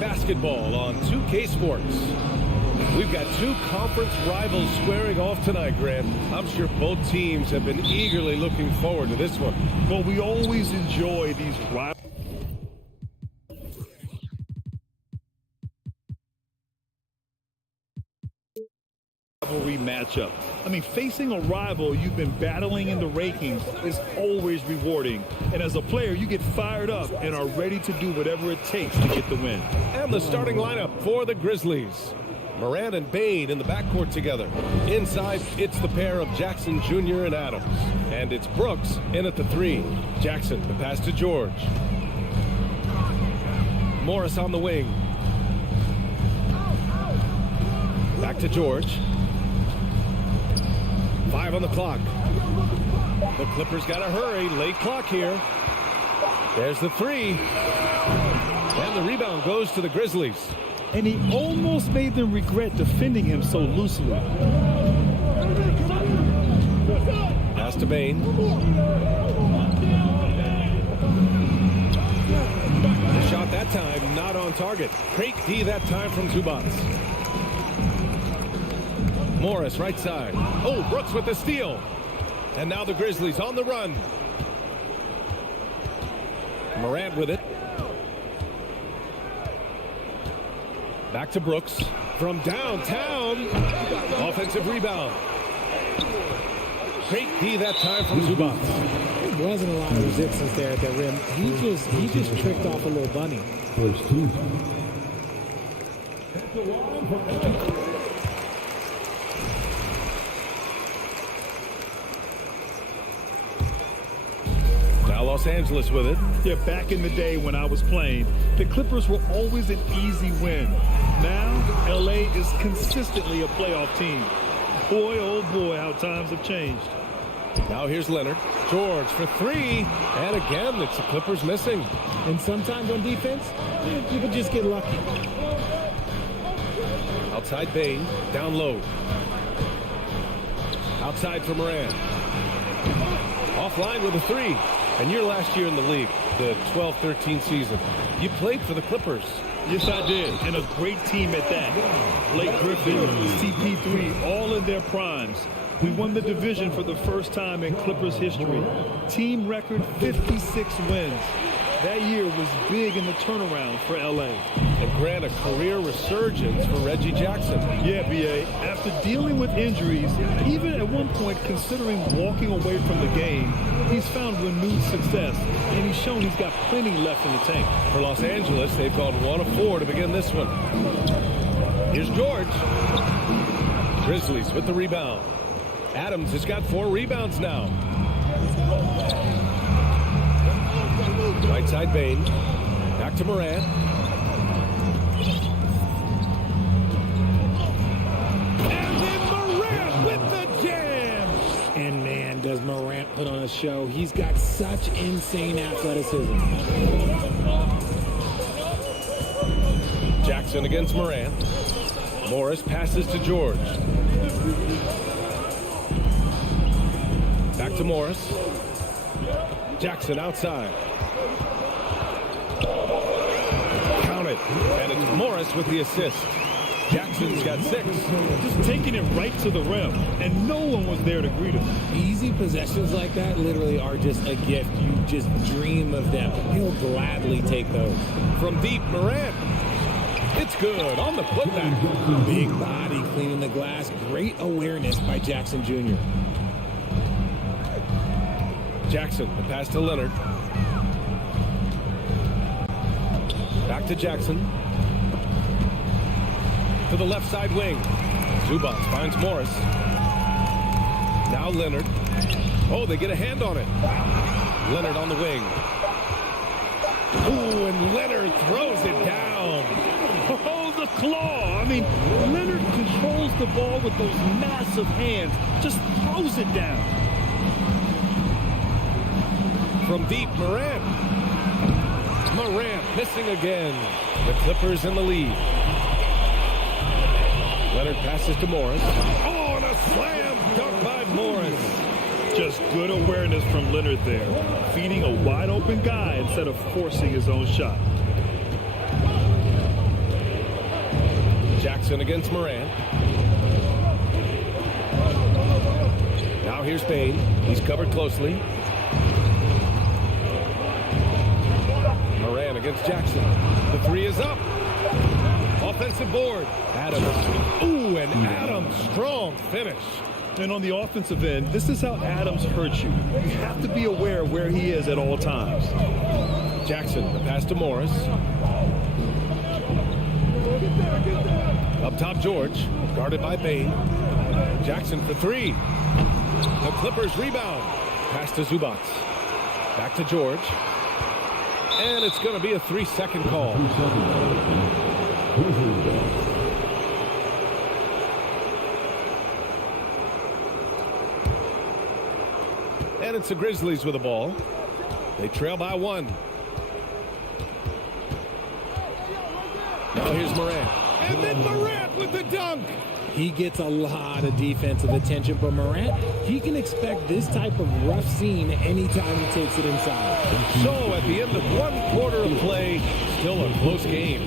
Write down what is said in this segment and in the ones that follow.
basketball on 2K Sports. We've got two conference rivals squaring off tonight, Grant. I'm sure both teams have been eagerly looking forward to this one. Well, we always enjoy these rivalry matchup. I mean, facing a rival you've been battling in the rankings is always rewarding. And as a player, you get fired up and are ready to do whatever it takes to get the win. And the starting lineup for the Grizzlies. Moran and Bain in the backcourt together. Inside, it's the pair of Jackson Jr. and Adams. And it's Brooks in at the 3. Jackson, the pass to George. Morris on the wing. Back to George. 5 on the clock. The Clippers got to hurry. Late clock here. There's the 3. And the rebound goes to the Grizzlies. And he almost made them regret defending him so loosely. Pass to Bain. The shot that time not on target. Great D that time from Zubats. Morris right side. Oh, Brooks with the steal. And now the Grizzlies on the run. Morant with it. Back to Brooks from downtown. Offensive rebound. Great D that time from Zubats. There wasn't a lot of resistance there at the rim. He just tricked off a little bunny. Now Los Angeles with it. Yeah, back in the day when I was playing, the Clippers were always an easy win. Now, LA is consistently a playoff team. Boy, oh boy, how times have changed. Now here's Leonard. George for 3. And again, it's the Clippers missing. And sometimes on defense, you can just get lucky. Outside Bain. Down low. Outside for Moran. Offline with a 3. And your last year in the league, the 12-13 season, you played for the Clippers. Yes, I did. And a great team at that. Blake Griffin, CP3, all in their primes. We won the division for the first time in Clippers history. Team record 56 wins. That year was big in the turnaround for LA. And Grant, a career resurgence for Reggie Jackson. Yeah, B.A. After dealing with injuries, even at one point considering walking away from the game, he's found renewed success, and he's shown he's got plenty left in the tank. For Los Angeles, they've gone 1 of 4 to begin this one. Here's George. Grizzlies with the rebound. Adams has got 4 rebounds now. Right side Bain. Back to Moran. And then Morant with the jam. And man, does Morant put on a show. He's got such insane athleticism. Jackson against Morant. Morris passes to George. Back to Morris. Jackson outside. Count it. And it's Morris with the assist. Jackson's got 6. Just taking it right to the rim, and no one was there to greet him. Easy possessions like that literally are just a gift. You just dream of them. He'll gladly take those. From deep, Morant. It's good on the putback. Big body cleaning the glass. Great awareness by Jackson Jr. Jackson, the pass to Leonard. Back to Jackson. To the left side wing. Zubats finds Morris. Now Leonard. Oh, they get a hand on it. Leonard on the wing. Oh, and Leonard throws it down. Oh, the claw. I mean, Leonard controls the ball with those massive hands. Just throws it down. From deep, Morant. Morant missing again. The Clippers in the lead. Leonard passes to Morris. Oh, and a slam dunk by Morris. Just good awareness from Leonard there. Feeding a wide open guy instead of forcing his own shot. Jackson against Morant. Now here's Bain. He's covered closely. Morant against Jackson. The three is up. Offensive board. Adams. Ooh, and Adams. Strong finish. And on the offensive end, this is how Adams hurts you. You have to be aware of where he is at all times. Jackson, the pass to Morris. Up top, George. Guarded by Bain. Jackson for three. The Clippers rebound. Pass to Zubac. Back to George. And it's going to be a 3-second call. And it's the Grizzlies with the ball. They trail by 1. Now here's Morant. And then Morant with the dunk. He gets a lot of defensive attention, but Morant, he can expect this type of rough scene anytime he takes it inside. So at the end of 1 quarter of play, still a close game.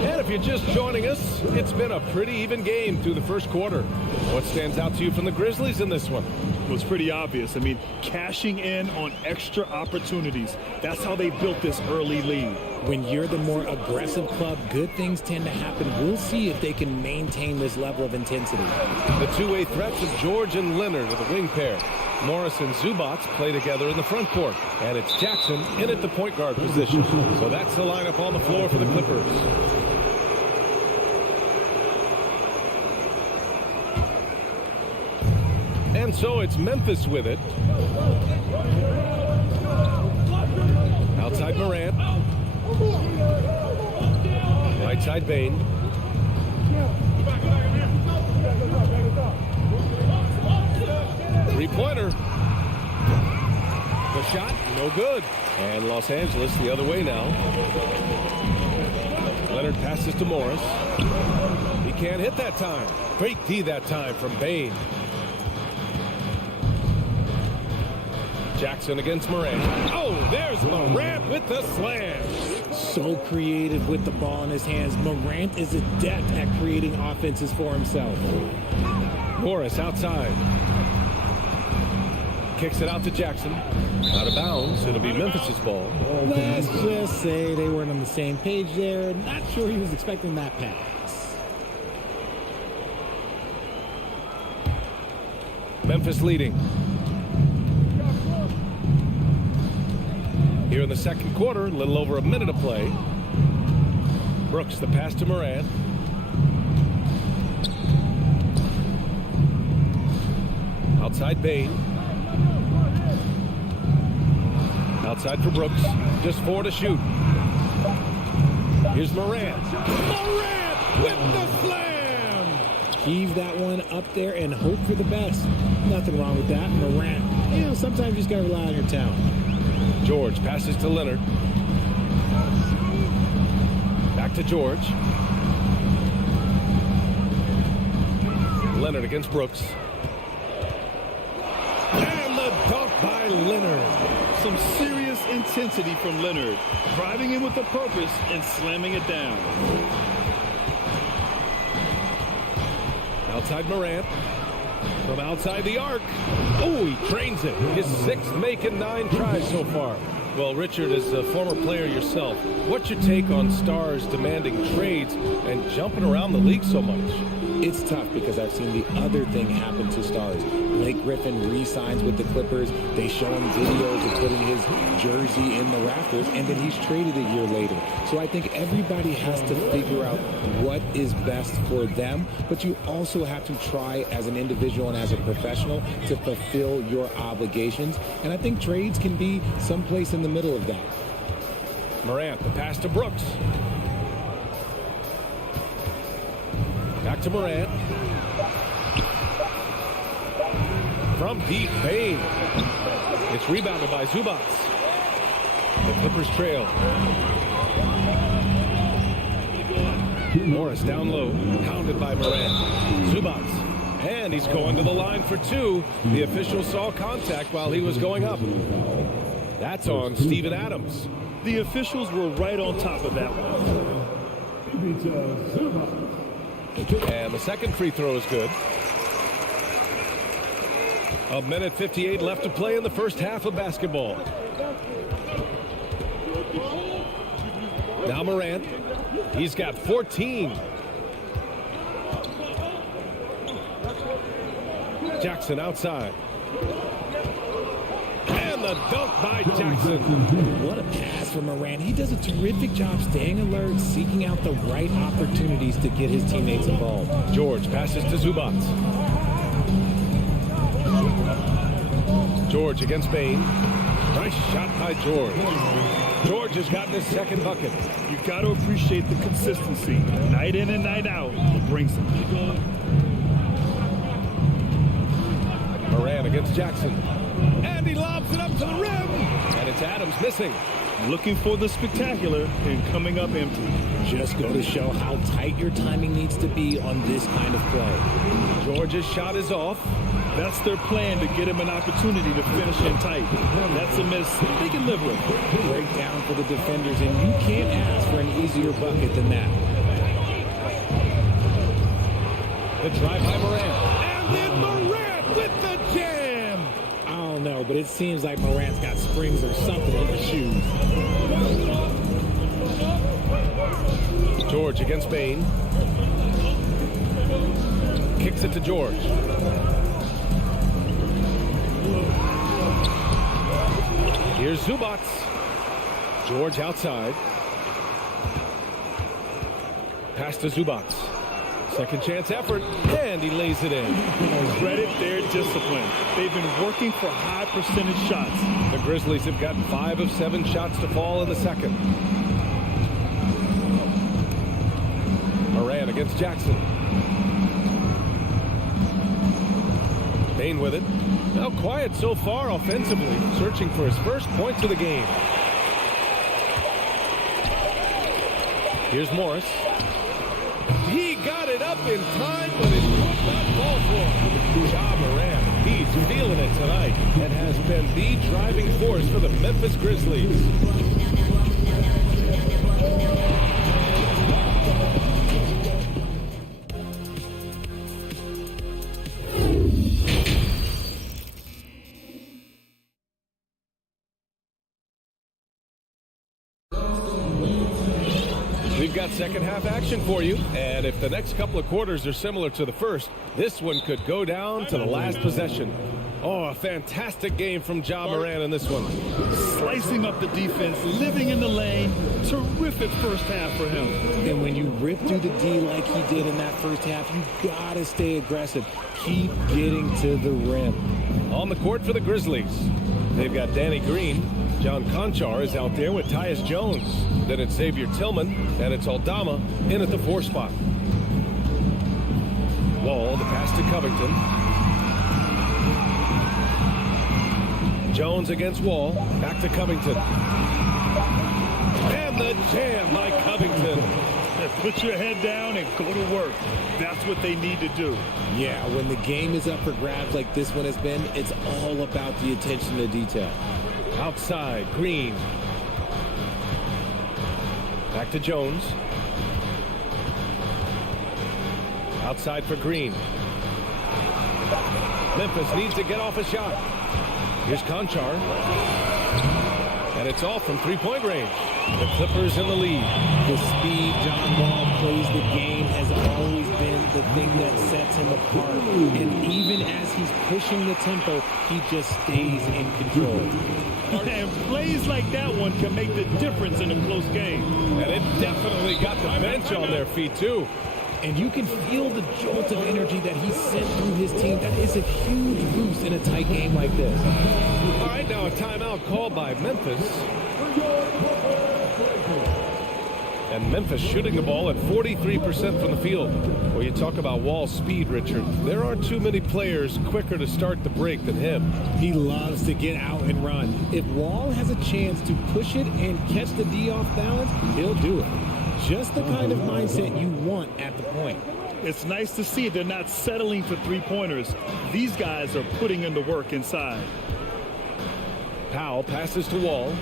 And if you're just joining us, it's been a pretty even game through the first quarter. What stands out to you from the Grizzlies in this one? Well, it's pretty obvious. I mean, cashing in on extra opportunities. That's how they built this early lead. When you're the more aggressive club, good things tend to happen. We'll see if they can maintain this level of intensity. The two-way threats of George and Leonard are the wing pair. Morris and Zubac play together in the front court. And it's Jackson in at the point guard position. So that's the lineup on the floor for the Clippers. And so it's Memphis with it. Outside Morant. Right side Bain. Three-pointer. The shot, no good. And Los Angeles the other way now. Leonard passes to Morris. He can't hit that time. Great D that time from Bain. Jackson against Morant. Oh, there's Morant with the slam. So creative with the ball in his hands. Morant is adept at creating offenses for himself. Morris outside. Kicks it out to Jackson. Out of bounds. It'll be Memphis's ball. Let's just say they weren't on the same page there. Not sure he was expecting that pass. Memphis leading. Here in the second quarter, a little over a minute of play. Brooks, the pass to Morant. Outside Bain. Outside for Brooks. Just 4 to shoot. Here's Morant. Morant with the slam! Heave that one up there and hope for the best. Nothing wrong with that. Morant, sometimes you just got to rely on your talent. George passes to Leonard. Back to George. Leonard against Brooks. And the dunk by Leonard. Some serious intensity from Leonard. Driving in with a purpose and slamming it down. Outside Morant. From outside the arc. Oh, he trains it. His 6th make and 9 tries so far. Well, Richard, as a former player yourself, what's your take on stars demanding trades and jumping around the league so much? It's tough because I've seen the other thing happen to stars. Blake Griffin re-signs with the Clippers. They show him videos of putting his jersey in the rafters, and then he's traded a year later. So I think everybody has to figure out what is best for them, but you also have to try as an individual and as a professional to fulfill your obligations. And I think trades can be someplace in the middle of that. Morant, the pass to Brooks. Back to Morant. From deep, Bain. It's rebounded by Zubac. The Clippers trail. Morris down low, pounded by Morant. Zubac. And he's going to the line for 2. The official saw contact while he was going up. That's on Steven Adams. The officials were right on top of that one. And the second free throw is good. 1:58 left to play in the first half of basketball. Now Morant. He's got 14. Jackson outside. And the dunk by Jackson. What a pass from Morant. He does a terrific job staying alert, seeking out the right opportunities to get his teammates involved. George passes to Zubac. George against Bain. Nice shot by George. George has gotten his second bucket. You've got to appreciate the consistency. Night in and night out, he brings it. Morant against Jackson. And he lobs it up to the rim. And it's Adams missing. Looking for the spectacular and coming up empty. Just go to show how tight your timing needs to be on this kind of play. George's shot is off. That's their plan, to get him an opportunity to finish in tight. That's a miss they can live with. Break down for the defenders, and you can't ask for an easier bucket than that. The drive by Morant. And then Morant with the jam. I don't know, but it seems like Morant's got springs or something in the shoes. George against Bain. Kicks it to George. Here's Zubac. George outside. Pass to Zubac. Second chance effort, and he lays it in. Credit their discipline. They've been working for high percentage shots. The Grizzlies have gotten 5 of 7 shots to fall in the second. Morant against Jackson. Bain with it. Now quiet so far offensively, searching for his first points of the game. Here's Morris. He got it up in time, but it would not fall for him. Ja Morant, he's feeling it tonight and has been the driving force for the Memphis Grizzlies. We've got second half action for you, and if the next couple of quarters are similar to the first, this one could go down to the last possession. Oh, a fantastic game from Ja Morant in this one. Slicing up the defense, living in the lane. Terrific first half for him. And when you rip through the D like he did in that first half, you gotta stay aggressive. Keep getting to the rim. On the court for the Grizzlies, they've got Danny Green. John Conchar is out there with Tyus Jones. Then it's Xavier Tillman, and it's Aldama in at the 4 spot. Wall, the pass to Covington. Jones against Wall, back to Covington. And the jam by Covington. Put your head down and go to work. That's what they need to do. Yeah, when the game is up for grabs like this one has been, it's all about the attention to detail. Outside, Green. Back to Jones. Outside for Green. Memphis needs to get off a shot. Here's Conchar. And it's all from three-point range. The Clippers in the lead. The speed John Wall plays the game has always been the thing that sets him apart. And even as he's pushing the tempo, he just stays in control. And plays like that one can make the difference in a close game. And it definitely got the bench on their feet, too. And you can feel the jolt of energy that he sent through his team. That is a huge boost in a tight game like this. All right, now a timeout called by Memphis. And Memphis shooting the ball at 43% from the field. Well, you talk about Wall's speed, Richard. There aren't too many players quicker to start the break than him. He loves to get out and run. If Wall has a chance to push it and catch the D off balance, he'll do it. Just the kind of mindset you want at the point. It's nice to see they're not settling for three-pointers. These guys are putting in the work inside. Powell passes to Wall.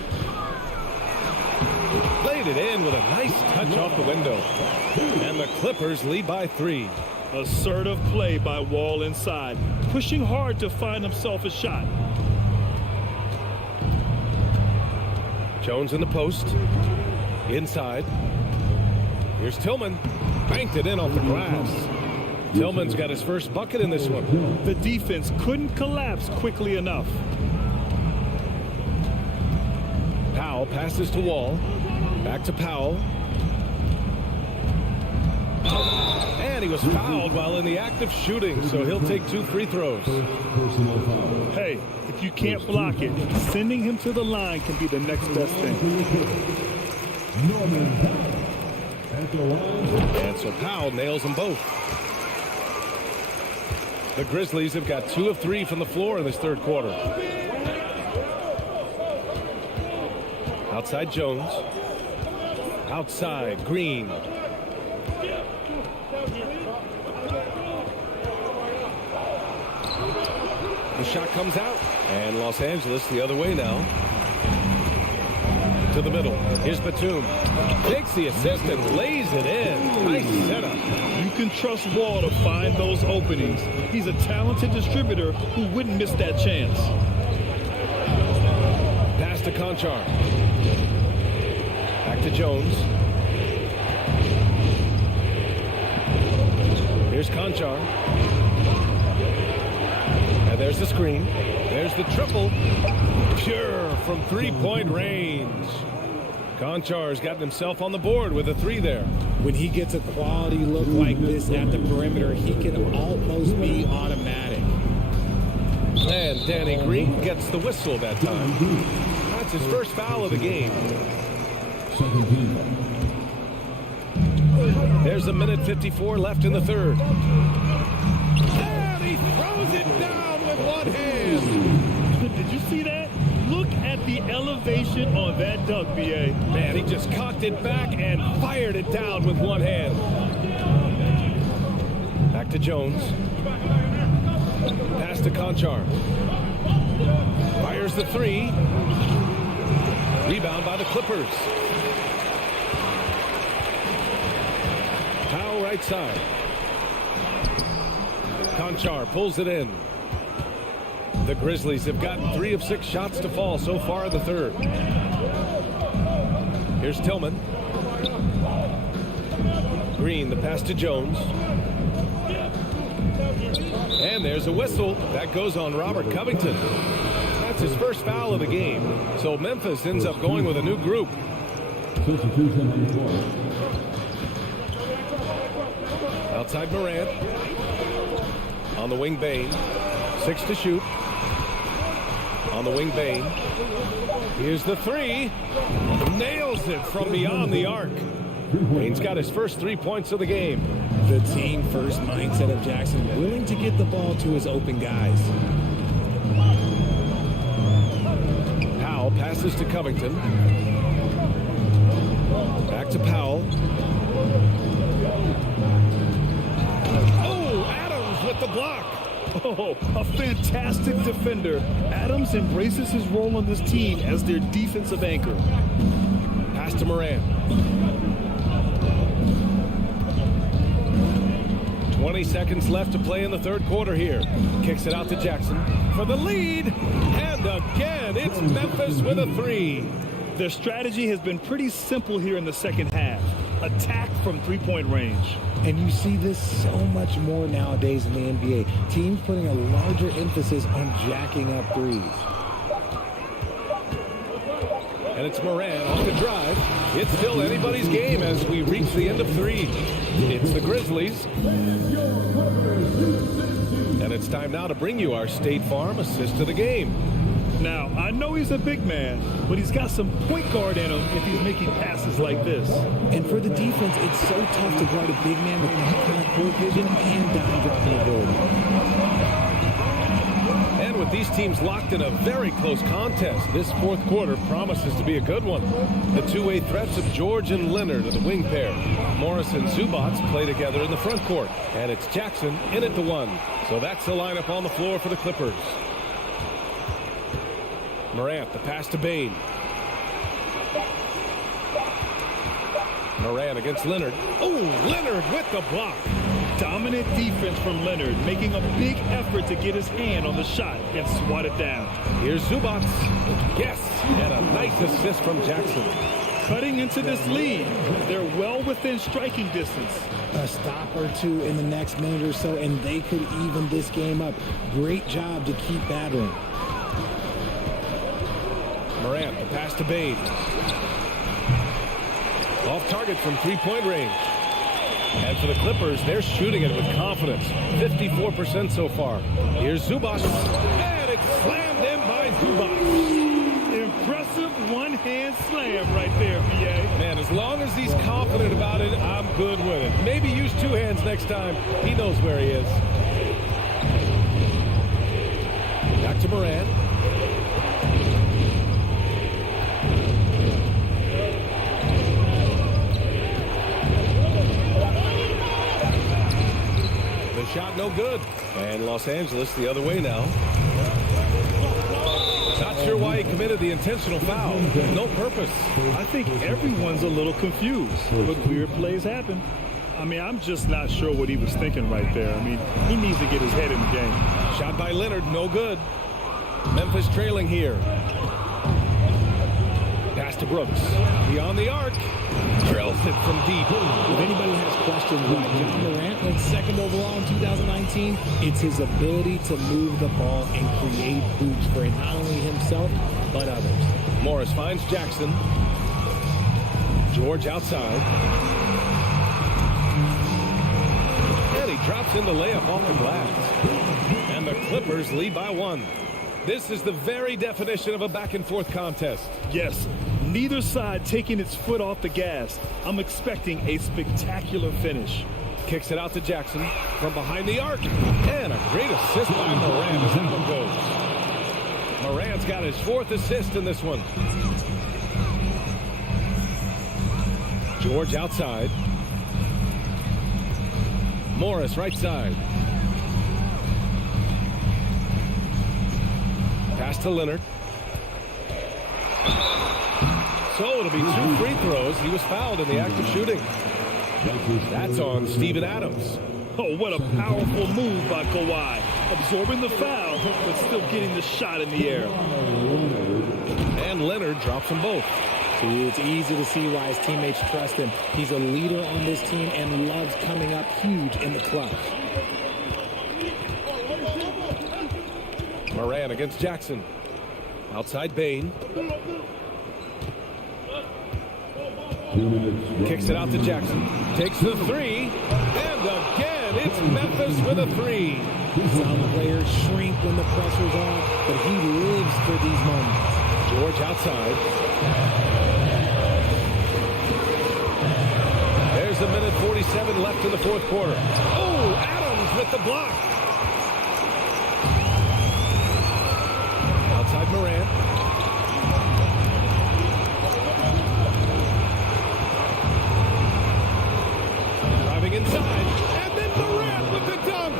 Laid it in with a nice touch off the window. And the Clippers lead by 3. Assertive play by Wall inside, pushing hard to find himself a shot. Jones in the post. Inside. Here's Tillman. Banked it in off the glass. Tillman's got his first bucket in this one. The defense couldn't collapse quickly enough. Powell passes to Wall. Back to Powell. And he was fouled while in the act of shooting, so he'll take 2 free throws. Hey, if you can't block it, sending him to the line can be the next best thing. And so Powell nails them both. The Grizzlies have got 2 of 3 from the floor in this third quarter. Outside Jones. Outside Green. The shot comes out. And Los Angeles the other way now. To the middle. Here's Batum. Takes the assist and lays it in. Nice setup. You can trust Wall to find those openings. He's a talented distributor who wouldn't miss that chance. Pass to Conchar. Back to Jones. Here's Conchar. And there's the screen. There's the triple. Pure from three-point range. Konchar's gotten himself on the board with a 3 there. When he gets a quality look like this at the perimeter, he can almost be automatic. And Danny Green gets the whistle that time. That's his first foul of the game. There's a minute 54 left in the third. And he throws it down with one hand. Did you see that? Look at the elevation on that dunk, B.A. Man, he just cocked it back and fired it down with one hand. Back to Jones. Pass to Conchar. Fires the 3. Rebound by the Clippers. Powell right side. Conchar pulls it in. The Grizzlies have gotten 3 of 6 shots to fall so far in the third. Here's Tillman. Green, the pass to Jones. And there's a whistle. That goes on Robert Covington. That's his first foul of the game. So Memphis ends up going with a new group. Outside Morant. On the wing, Bain. 6 to shoot. On the wing, Bain. Here's the 3. Nails it from beyond the arc. Bain's got his first 3 points of the game. The team first mindset of Jackson, willing to get the ball to his open guys. Powell passes to Covington. Back to Powell. Oh, Adams with the block. Oh, a fantastic defender. Adams embraces his role on this team as their defensive anchor. Pass to Morant. 20 seconds left to play in the third quarter here. Kicks it out to Jackson for the lead. And again, it's Memphis with a 3. Their strategy has been pretty simple here in the second half. Attack from three-point range. And you see this so much more nowadays in the NBA. Teams putting a larger emphasis on jacking up threes. And it's Morant on the drive. It's still anybody's game as we reach the end of 3. It's the Grizzlies. And it's time now to bring you our State Farm assist to the game. Now, I know he's a big man, but he's got some point guard in him if he's making passes like this. And for the defense, it's so tough to guard a big man with that kind of court vision and dime dropping ability. And with these teams locked in a very close contest, this fourth quarter promises to be a good one. The two-way threats of George and Leonard are the wing pair. Morris and Zubats play together in the front court. And it's Jackson in at the 1. So that's the lineup on the floor for the Clippers. Morant, the pass to Bain. Moran against Leonard. Oh, Leonard with the block. Dominant defense from Leonard, making a big effort to get his hand on the shot and swat it down. Here's Zubac. Yes, and a nice assist from Jackson. Cutting into this lead, they're well within striking distance. A stop or two in the next minute or so, and they could even this game up. Great job to keep battling. Moran, the pass to Bade. Off target from three-point range. And for the Clippers, they're shooting it with confidence. 54% so far. Here's Zubac. And it's slammed in by Zubac. Impressive one-hand slam right there, VA. Man, as long as he's confident about it, I'm good with it. Maybe use two hands next time. He knows where he is. Back to Moran. The shot no good. And Los Angeles the other way now. Not sure why he committed the intentional foul. No purpose. I think everyone's a little confused, but weird plays happen. I mean, I'm just not sure what he was thinking right there. I mean, he needs to get his head in the game. Shot by Leonard, no good. Memphis trailing here. Pass to Brooks. Beyond the arc. Drills it from deep. If anybody has questions why John Morant went second overall in 2019, it's his ability to move the ball and create hoops for not only himself, but others. Morris finds Jackson. George outside. And he drops in the layup off the glass. And the Clippers lead by one. This is the very definition of a back-and-forth contest. Yes, neither side taking its foot off the gas. I'm expecting a spectacular finish. Kicks it out to Jackson from behind the arc. And a great assist by Moran as that one goes. Moran's got his fourth assist in this one. George outside. Morris right side. Pass to Leonard. So it'll be two free throws. He was fouled in the act of shooting. That's on Steven Adams. Oh, what a powerful move by Kawhi. Absorbing the foul, but still getting the shot in the air. And Leonard drops them both. See, it's easy to see why his teammates trust him. He's a leader on this team and loves coming up huge in the clutch. Moran against Jackson. Outside Bane. Kicks it out to Jackson. Takes the three. And again, it's Memphis with a three. Some players shrink when the pressure's on, but he lives for these moments. George outside. There's a minute 47 left in the fourth quarter. Oh, Adams with the block. Outside Moran. Driving inside. And then Morant with the dunk.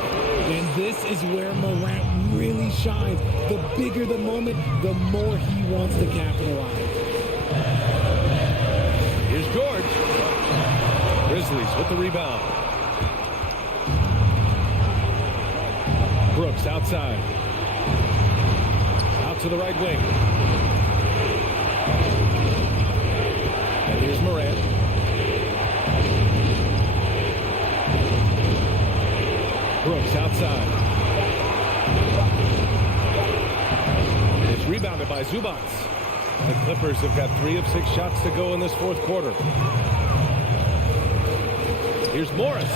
And this is where Morant really shines. The bigger the moment, the more he wants to capitalize. Here's George. Grizzlies with the rebound. Brooks outside. Out to the right wing. And here's Morant. Brooks outside. It's rebounded by Zubac. The Clippers have got 3 of 6 shots to go in this fourth quarter. Here's Morris.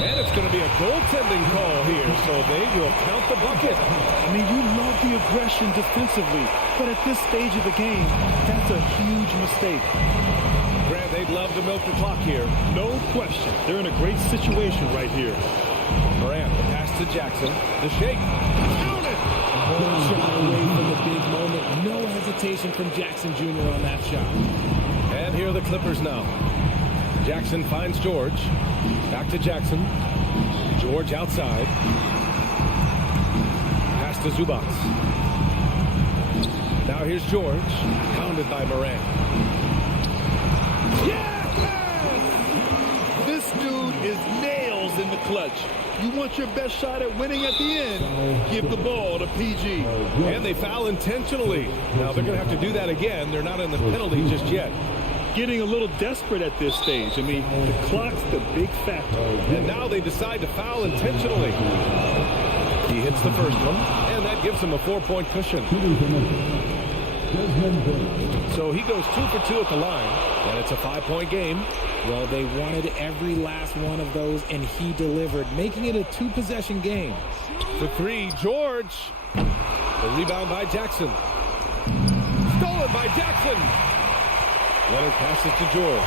And it's going to be a goaltending call here, so they will count the bucket. I mean, you love the aggression defensively, but at this stage of the game, that's a huge mistake. Grant, they'd love to milk the clock here. No question. They're in a great situation right here. Morant, the pass to Jackson. The shake. Count it! One shot away from the big moment. No hesitation from Jackson Jr. on that shot. And here are the Clippers now. Jackson finds George. Back to Jackson. George outside. Pass to Zubac. Now here's George. Pounded by Morant. Yes! is nails in the clutch. You want your best shot at winning at the end, give the ball to PG. And they foul intentionally. Now they're going to have to do that again. They're not in the penalty just yet. Getting a little desperate at this stage. I mean, the clock's the big factor. And now they decide to foul intentionally. He hits the first one, and that gives him a 4-point cushion. So he goes 2 for 2 at the line, and it's a 5-point game. Well, they wanted every last one of those, and he delivered, making it a 2-possession game. For 3, George. The rebound by Jackson. Stolen by Jackson. Leonard passes to George.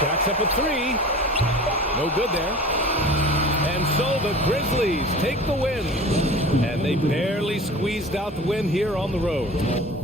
Jacks up a 3. No good there. And so the Grizzlies take the win. And they barely squeezed out the win here on the road.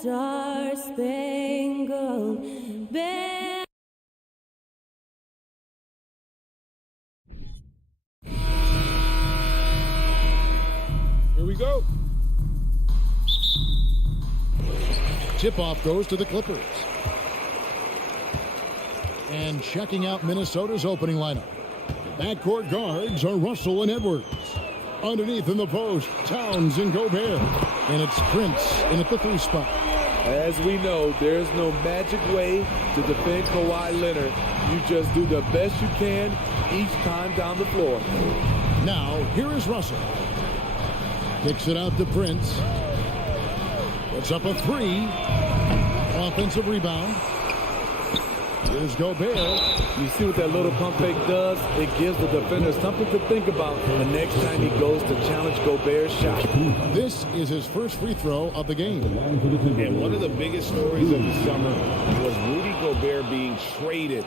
Star-Spangled Banner. Here we go. Tip-off goes to the Clippers. And checking out Minnesota's opening lineup. Backcourt guards are Russell and Edwards. Underneath in the post, Towns and Gobert. And it's Prince in at the 3 spot. As we know, there's no magic way to defend Kawhi Leonard. You just do the best you can each time down the floor. Now, here is Russell. Kicks it out to Prince. It's up a 3. Offensive rebound. Here's Gobert. You see what that little pump fake does? It gives the defender something to think about the next time he goes to challenge Gobert's shot. This is his first free throw of the game. And one of the biggest stories of the summer was Rudy Gobert being traded.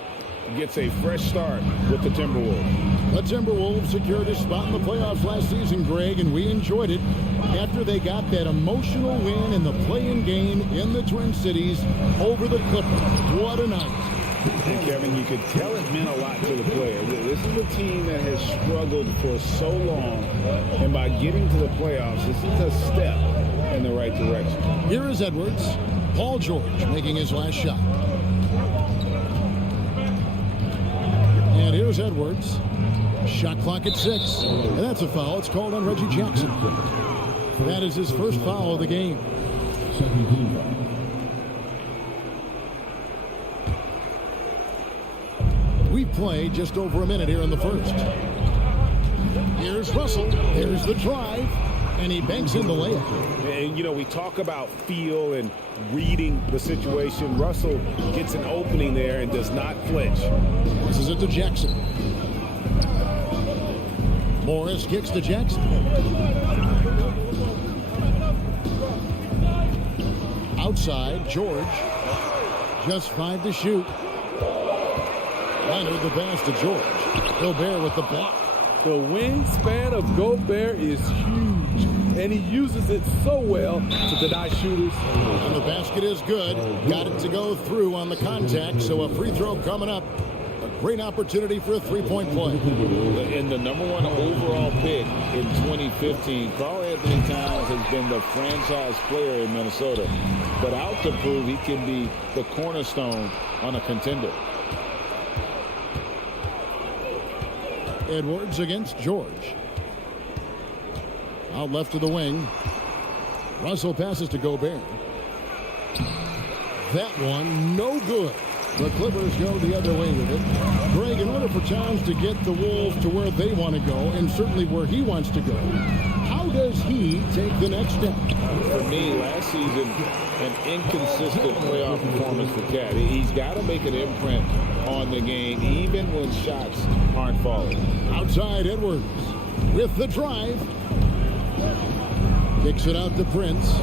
Gets a fresh start with the Timberwolves. The Timberwolves secured a spot in the playoffs last season, Greg, and we enjoyed it after they got that emotional win in the play-in game in the Twin Cities over the Clippers. What a night. And Kevin, you could tell it meant a lot to the player. This is a team that has struggled for so long, and by getting to the playoffs, this is a step in the right direction. Here is Edwards. Paul George making his last shot. And here's Edwards. Shot clock at 6. And that's a foul. It's called on Reggie Jackson. That is his first foul of the game. We played just over a minute here in the first. Here's Russell. Here's the drive. And he banks in the layup. And, you know, we talk about feel and reading the situation. Russell gets an opening there and does not flinch. This is it to Jackson. Morris kicks to Jackson. Outside, George. Just 5 to shoot. Leonard the pass to George. Gobert with the block. The wingspan of Gobert is huge, and he uses it so well to deny shooters. And the basket is good. Got it to go through on the contact, so a free throw coming up. A great opportunity for a three-point play. And the #1 overall pick in 2015, Karl Anthony Towns has been the franchise player in Minnesota, but out to prove he can be the cornerstone on a contender. Edwards against George. Out left to the wing. Russell passes to Gobert. That one, no good. The Clippers go the other way with it. Greg, in order for Towns to get the Wolves to where they want to go, and certainly where he wants to go, how does he take the next step? For me, last season, an inconsistent playoff performance for Cat. He's got to make an imprint on the game, even when shots aren't falling. Outside, Edwards with the drive. Kicks it out to Prince.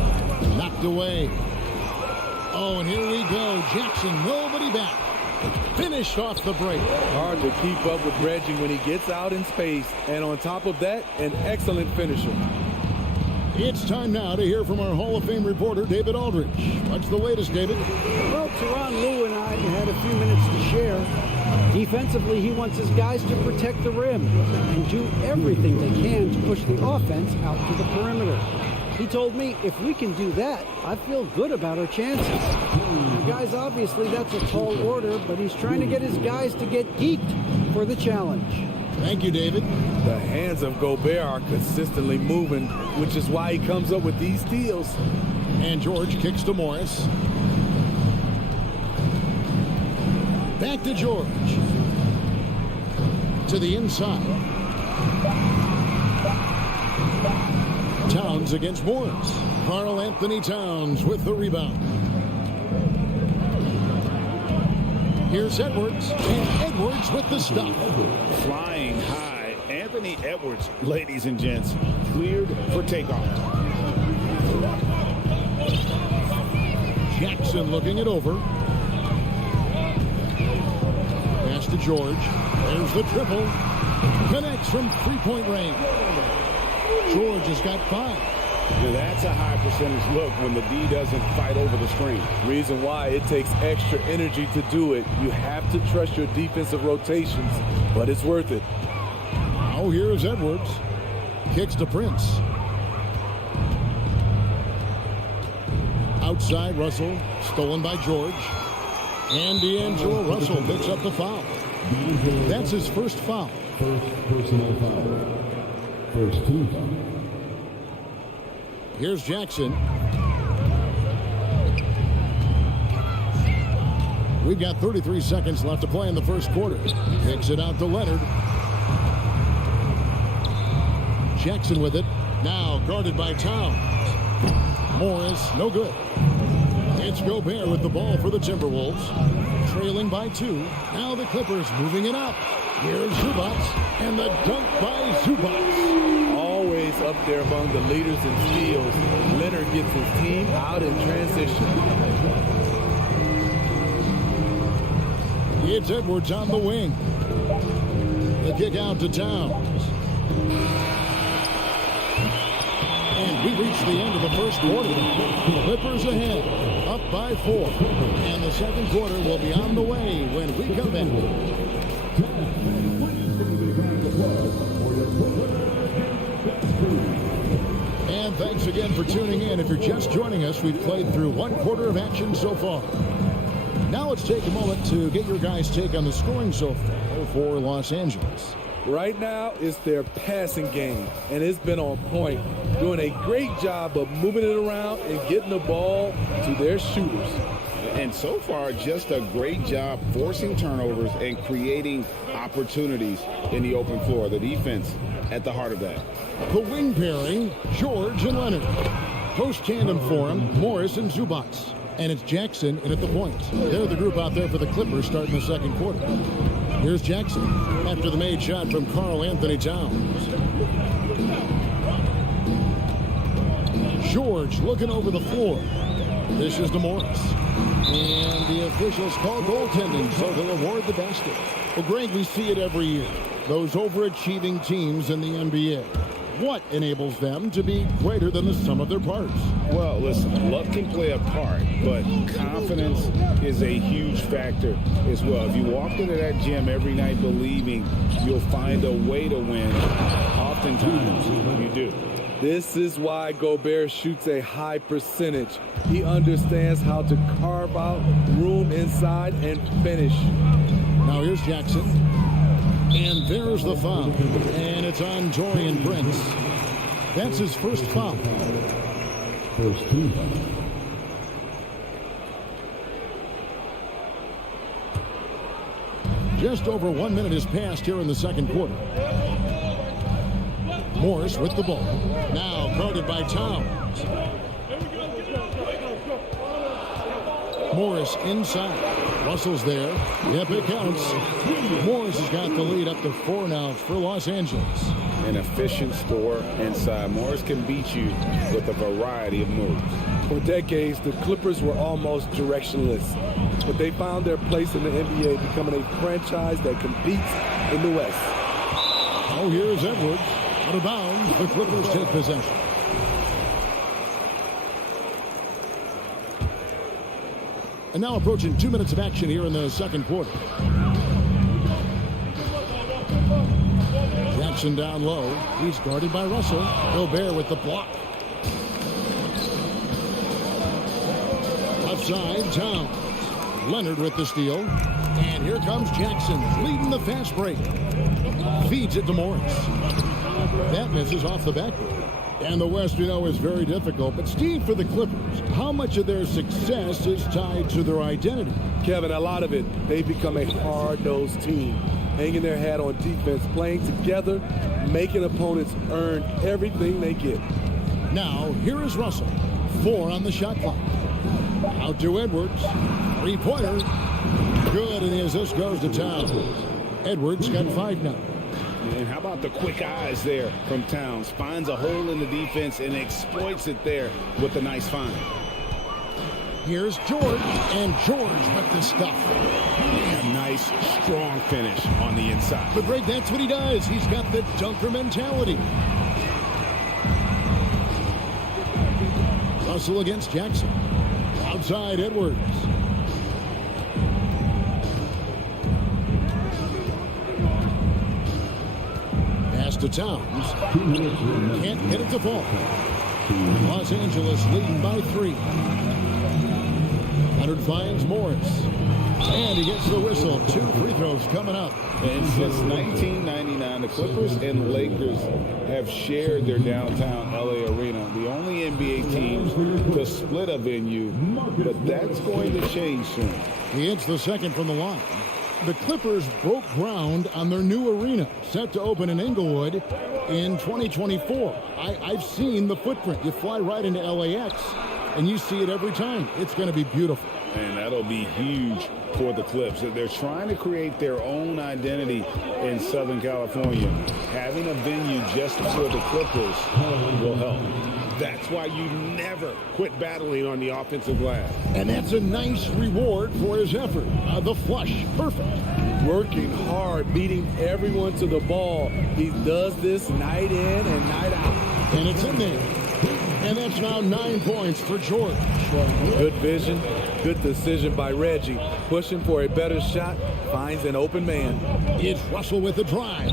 Knocked away. Oh, and here we go. Jackson, nobody back. Finished off the break. Hard to keep up with Reggie when he gets out in space. And on top of that, an excellent finisher. It's time now to hear from our Hall of Fame reporter, David Aldridge. What's the latest, David? Well, Tyronn Lue and I had a few minutes to share. Defensively, he wants his guys to protect the rim and do everything they can to push the offense out to the perimeter. He told me, if we can do that, I feel good about our chances. Now, guys, obviously that's a tall order, but he's trying to get his guys to get geeked for the challenge. Thank you, David. The hands of Gobert are consistently moving, which is why he comes up with these steals. And George kicks to Morris. Back to George. To the inside. Towns against Morris. Karl Anthony Towns with the rebound. Here's Edwards. And Edwards with the stop. Flying high, Anthony Edwards, ladies and gents, cleared for takeoff. Jackson looking it over. Pass to George. There's the triple. Connects from three-point range. George has got 5. Now that's a high percentage look when the D doesn't fight over the screen. Reason why it takes extra energy to do it. You have to trust your defensive rotations, but it's worth it. Now here's Edwards. Kicks to Prince. Outside, Russell. Stolen by George. And D'Angelo Russell picks up the foul. That's his first foul. First personal foul. First team foul. Here's Jackson. We've got 33 seconds left to play in the first quarter. Kicks it out to Leonard. Jackson with it. Now guarded by Towns. Morris, no good. It's Gobert with the ball for the Timberwolves. Trailing by 2. Now the Clippers moving it up. Here's Zubac, and the dunk by Zubac. Always up there among the leaders in steals. Leonard gets his team out in transition. It's Edwards on the wing. The kick out to Towns. And we reach the end of the first quarter. Clippers ahead, up by 4. And the second quarter will be on the way when we come back. And thanks again for tuning in. If you're just joining us, we've played through one quarter of action so far. Now let's take a moment to get your guys' take on the scoring so far for Los Angeles. Right now, it's their passing game, and it's been on point. Doing a great job of moving it around and getting the ball to their shooters. And so far, just a great job forcing turnovers and creating opportunities in the open floor. The defense at the heart of that. The wing pairing, George and Leonard. Post tandem for him, Morris and Zubac. And it's Jackson in at the point. They're the group out there for the Clippers starting the second quarter. Here's Jackson after the made shot from Karl Anthony Towns. George looking over the floor. This is to Morris. And the officials call goaltending, so they'll award the basket. Well, Greg, we see it every year. Those overachieving teams in the NBA. What enables them to be greater than the sum of their parts? Well, listen, luck can play a part, but confidence is a huge factor as well. If you walk into that gym every night believing you'll find a way to win, oftentimes you do. This is why Gobert shoots a high percentage. He understands how to carve out room inside and finish. Now here's Jackson. And there's the foul. And it's on Taurean Prince. That's his first foul. First team. Just over 1 minute has passed here in the second quarter. Morris with the ball. Now guarded by Towns. Morris inside. Russell's there. Yep, it counts. Morris has got the lead up to 4 now for Los Angeles. An efficient scorer inside. Morris can beat you with a variety of moves. For decades, the Clippers were almost directionless, but they found their place in the NBA, becoming a franchise that competes in the West. Oh, here's Edwards. Out of bounds, the Clippers take possession. And now approaching 2 minutes of action here in the second quarter. Jackson down low. He's guarded by Russell. Gobert with the block. Left side, Towns. Leonard with the steal. And here comes Jackson leading the fast break. Feeds it to Morris. That misses off the backboard. And the West, you know, is very difficult. But, Steve, for the Clippers, how much of their success is tied to their identity? Kevin, a lot of it. They've become a hard-nosed team, hanging their hat on defense, playing together, making opponents earn everything they get. Now, here is Russell. 4 on the shot clock. Out to Edwards. 3-pointer. Good, and the assist goes to Towns. Edwards got 5 now. And how about the quick eyes there from Towns? Finds a hole in the defense and exploits it there with a nice find. Here's George, and George with the stuff. A nice, strong finish on the inside. But, Greg, that's what he does. He's got the dunker mentality. Russell against Jackson. Outside, Edwards. To Towns. Can't get it to fall. Los Angeles leading by 3. Leonard finds Morris. And he gets the whistle. 2 free throws coming up. And since 1999, the Clippers and Lakers have shared their downtown LA arena. The only NBA teams to split a venue, but that's going to change soon. He hits the second from the line. the Clippers broke ground on their new arena, set to open in Inglewood in 2024. I've seen the footprint. You fly right into LAX, and you see it every time. It's going to be beautiful. And that'll be huge for the Clips. They're trying to create their own identity in Southern California. Having a venue just for the Clippers will help. That's why you never quit battling on the offensive glass. And that's a nice reward for his effort. The flush, perfect. Working hard, beating everyone to the ball. He does this night in and night out. And it's in there. And that's now 9 points for George. Good vision, good decision by Reggie. Pushing for a better shot, finds an open man. It's Russell with the drive.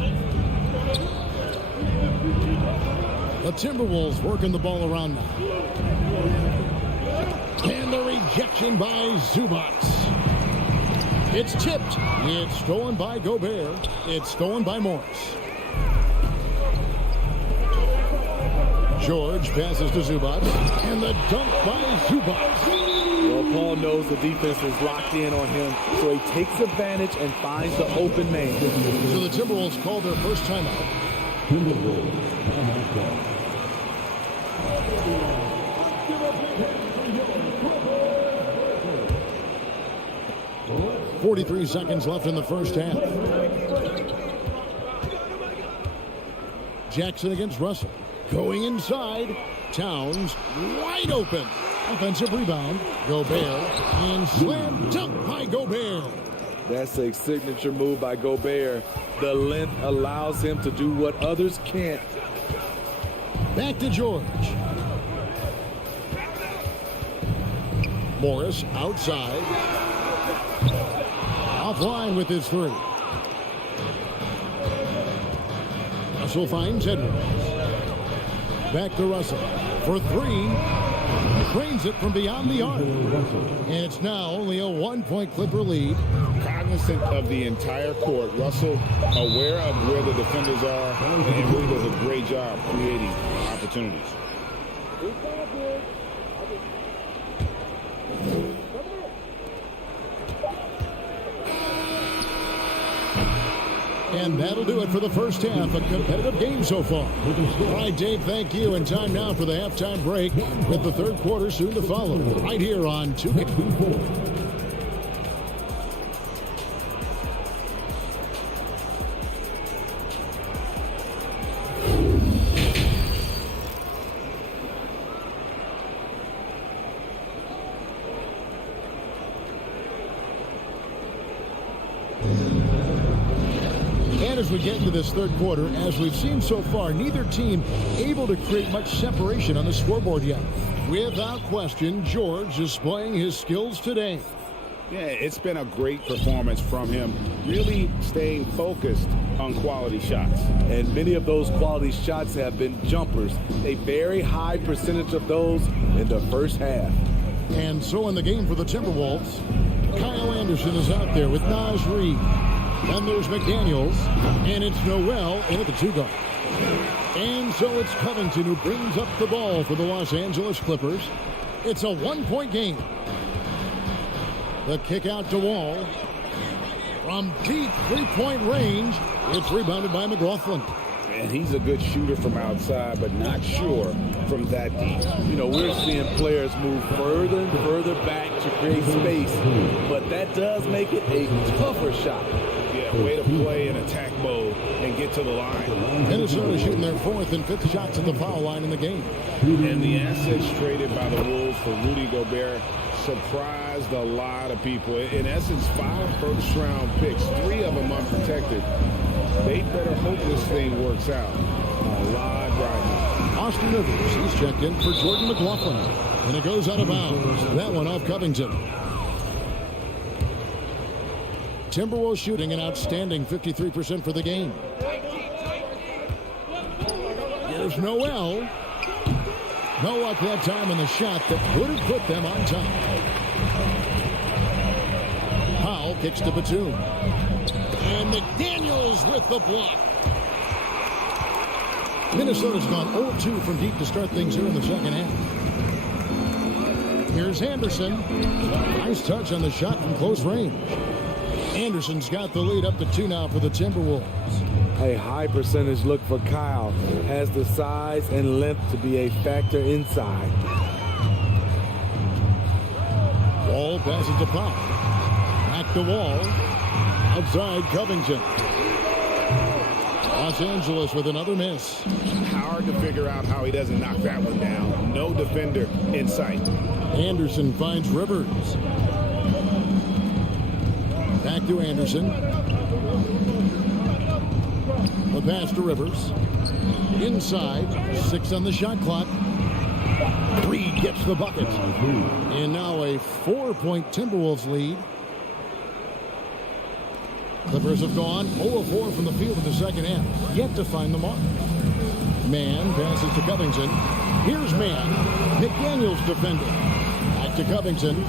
The Timberwolves working the ball around now. And the rejection by Zubac. It's tipped. It's stolen by Gobert. It's stolen by Morris. George passes to Zubac. And the dunk by Zubac. Well, Paul knows the defense is locked in on him, so he takes advantage and finds the open man. So the Timberwolves call their first timeout. 43 seconds left in the first half. Jackson against Russell. Going inside. Towns wide open. Offensive rebound. Gobert. And slam dunk by Gobert. That's a signature move by Gobert. The length allows him to do what others can't. Back to George. Morris outside. Offline with his three. Russell finds Edwards. Back to Russell for three. Trains it from beyond the arc. And it's now only a 1-point Clipper lead. Cognizant of the entire court, Russell aware of where the defenders are and really does a great job creating opportunities. And that'll do it for the first half. A competitive game so far. All right, Dave, thank you. And time now for the halftime break with the third quarter soon to follow. Right here on 2K. As we get into this third quarter, as we've seen so far, neither team able to create much separation on the scoreboard yet. Without question, George displaying his skills today. Yeah, it's been a great performance from him, really staying focused on quality shots. And many of those quality shots have been jumpers. A very high percentage of those in the first half. And so in the game for the Timberwolves, Kyle Anderson is out there with Naz Reid. Then there's McDaniels, and it's Noel in at the two-guard. And so it's Covington who brings up the ball for the Los Angeles Clippers. It's a 1-point game. The kick out to Wall. From deep three-point range, it's rebounded by McLaughlin. And he's a good shooter from outside, but not sure from that deep. You know, we're seeing players move further and further back to create space, but that does make it a tougher shot. Yeah, way to play in attack mode and get to the line. Minnesota shooting their fourth and fifth shots at the foul line in the game. And the assets traded by the Wolves for Rudy Gobert surprised a lot of people. In essence, 5 first-round picks, 3 of them unprotected. They better hope this thing works out. A lot right now. Austin Rivers, he's checked in for Jordan McLaughlin. And it goes out of bounds. That one off Covington. Timberwolves shooting an outstanding 53% for the game. Here's Noel. No luck that time in the shot that would have put them on top. Powell kicks to Batum. And McDaniels with the block. Minnesota's gone 0-2 from deep to start things here in the second half. Here's Anderson. Nice touch on the shot from close range. Anderson's got the lead up to 2 now for the Timberwolves. A high percentage look for Kyle. Has the size and length to be a factor inside. Wall passes to Pop. Back to Wall. Outside Covington. Los Angeles with another miss. Hard to figure out how he doesn't knock that one down. No defender in sight. Anderson finds Rivers. Back to Anderson. The pass to Rivers. Inside. 6 on the shot clock. Reed gets the bucket. And now a 4-point Timberwolves lead. Clippers have gone 0 of 4 from the field in the second half. Yet to find the mark. Mann passes to Covington. Here's Mann. McDaniels defending. Back to Covington.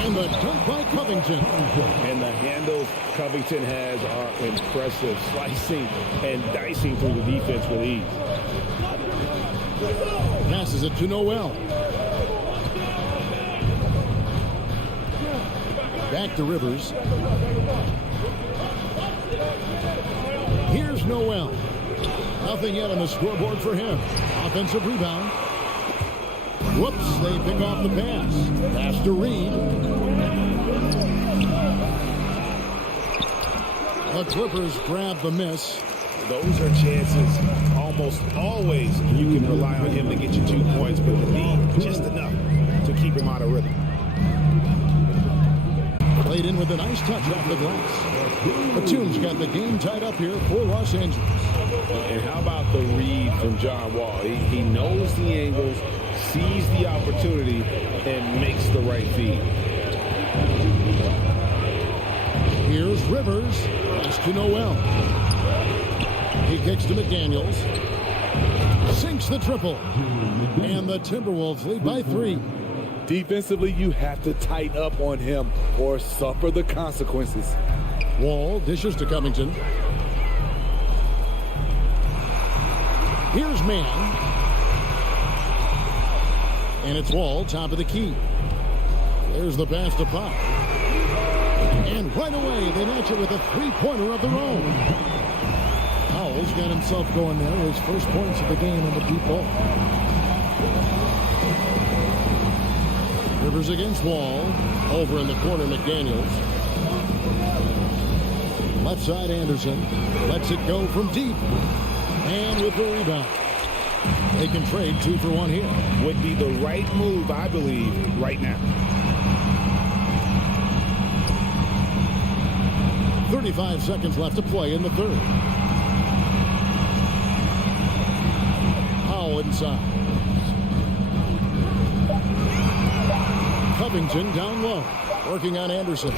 And the dunk by Covington. And the handles Covington has are impressive. Slicing and dicing through the defense with ease. Passes it to Noel. Back to Rivers. Here's Noel. Nothing yet on the scoreboard for him. Offensive rebound. Whoops, they pick off the pass. Pass to Reed. The Clippers grab the miss. Those are chances almost always you can rely on him to get you 2 points, but the need just enough to keep him out of rhythm. Played in with a nice touch off the glass. Batum's got the game tied up here for Los Angeles. And how about the read from John Wall? He knows the angles, sees the opportunity, and makes the right feed. Here's Rivers. Pass to Noel. He kicks to McDaniels. Sinks the triple. And the Timberwolves lead by 3. Defensively, you have to tighten up on him or suffer the consequences. Wall dishes to Covington. Here's Mann. And it's Wall, top of the key. There's the pass to Pop. And right away, they match it with a three-pointer of their own. Powell's got himself going there. His first points of the game on the deep ball. Rivers against Wall. Over in the corner, McDaniels. Left side, Anderson. Lets it go from deep. And with the rebound. They can trade 2 for 1 here. Would be the right move, I believe, right now. 35 seconds left to play in the third. Powell inside. Covington down low. Working on Anderson.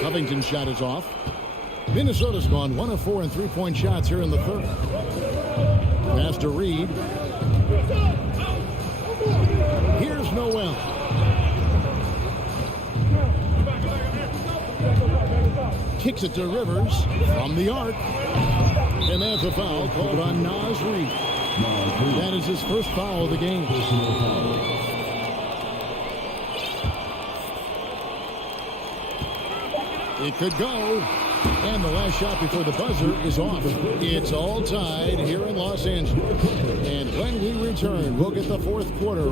Covington's shot is off. Minnesota's gone 1 of 4 in three-point shots here in the third. Pass to Reed. Here's Noel. Kicks it to Rivers from the arc. And that's a foul called on Naz Reid. That is his first foul of the game. It could go. And the last shot before the buzzer is off. It's all tied here in Los Angeles. And when we return, we'll get the fourth quarter.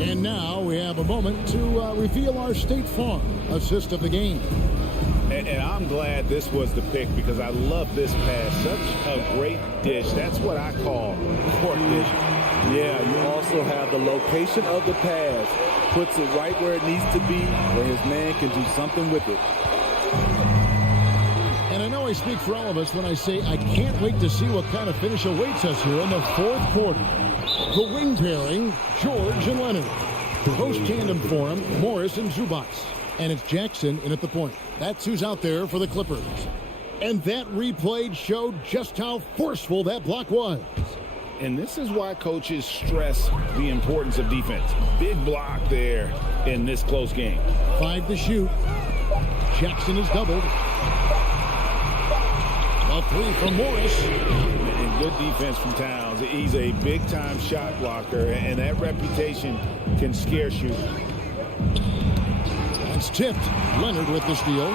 And now we have a moment to reveal our State Farm assist of the game. And I'm glad this was the pick because I love this pass. Such a great dish. That's what I call court vision. Yeah, you also have the location of the pass. Puts it right where it needs to be, where his man can do something with it. And I know I speak for all of us when I say I can't wait to see what kind of finish awaits us here in the fourth quarter. The wing pairing, George and Leonard. The post tandem for him, Morris and Zubac. And it's Jackson in at the point. That's who's out there for the Clippers. And that replay showed just how forceful that block was. And this is why coaches stress the importance of defense. Big block there in this close game. 5 to shoot. Jackson is doubled. A 3 from Morris. And good defense from Towns. He's a big-time shot blocker, and that reputation can scare shooters. It's tipped. Leonard with the steal.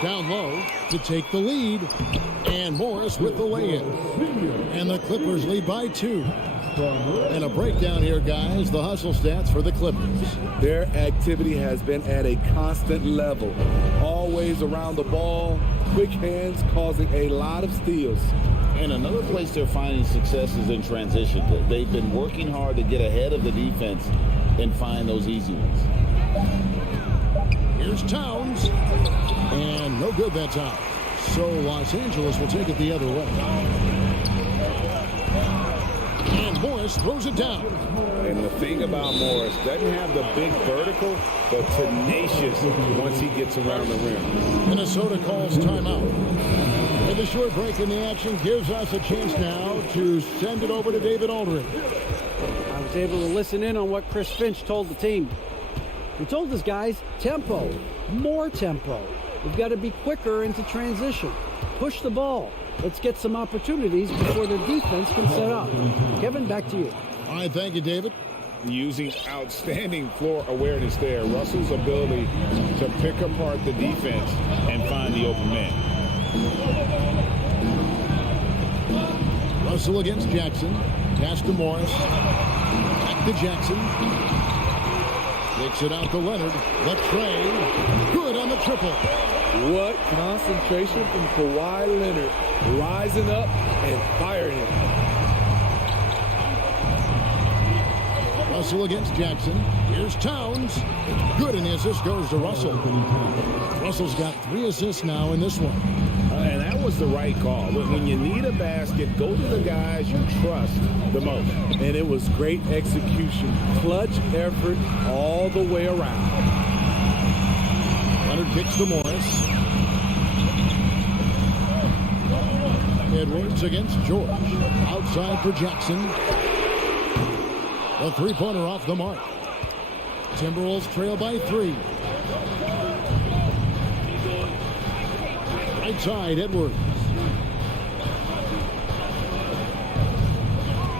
Down low to take the lead. And Morris with the lay-in. And the Clippers lead by 2. And a breakdown here, guys. The hustle stats for the Clippers. Their activity has been at a constant level. Always around the ball. Quick hands causing a lot of steals. And another place they're finding success is in transition. They've been working hard to get ahead of the defense and find those easy ones. Here's Towns. And no good that time. So Los Angeles will take it the other way. And Morris throws it down. And the thing about Morris, doesn't have the big vertical, but tenacious once he gets around the rim. Minnesota calls timeout. And the short break in the action gives us a chance now to send it over to David Aldridge. I was able to listen in on what Chris Finch told the team. He told his guys, tempo, more tempo. We've got to be quicker into transition. Push the ball. Let's get some opportunities before their defense can set up. Kevin, back to you. All right, thank you, David. Using outstanding floor awareness there. Russell's ability to pick apart the defense and find the open man. Russell against Jackson. Pass to Morris. Back to Jackson. Kicks it out to Leonard. The trade. Good on the triple. What concentration from Kawhi Leonard. Rising up and firing it. Russell against Jackson. Here's Towns. Good, and the assist goes to Russell. Russell's got 3 assists now in this one. And that was the right call. When you need a basket, go to the guys you trust the most. And it was great execution. Clutch effort all the way around. Leonard kicks to Morris. Edwards against George. Outside for Jackson. The three-pointer off the mark. Timberwolves trail by 3. Right side, Edwards.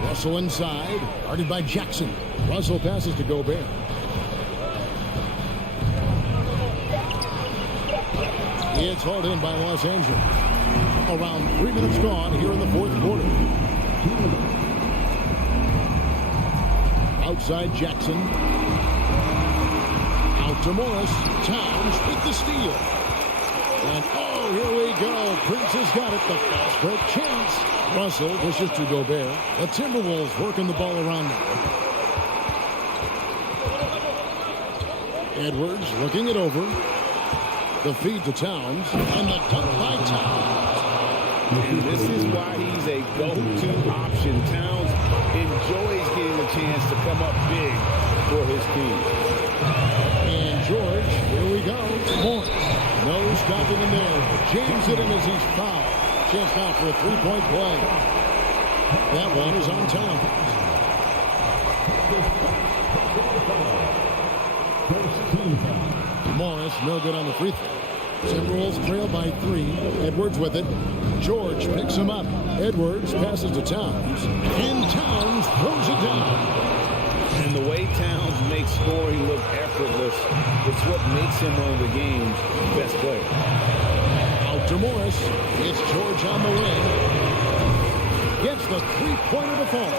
Russell inside. Guarded by Jackson. Russell passes to Gobert. It's hauled in by Los Angeles. Around 3 minutes gone here in the fourth quarter. Outside Jackson. Out to Morris. Towns with the steal. And oh, here we go. Prince has got it. The fast break chance. Russell pushes to Gobert. The Timberwolves working the ball around now. Edwards looking it over. The feed to Towns. And the dunk by Towns. And this is why he's a go-to option. Towns enjoys getting a chance to come up big for his team. And George, here we go. Morris. No stopping him there. Jams it in as he's fouled. Chance now for a three-point play. That one is on Towns. Morris, no good on the free throw. Timberwolves trail by 3. Edwards with it. George picks him up. Edwards passes to Towns. And Towns throws it down. And the way Towns makes scoring look effortless, it's what makes him one of the game's best players. Out to Morris. It's George on the wing. Gets the three-pointer to fall.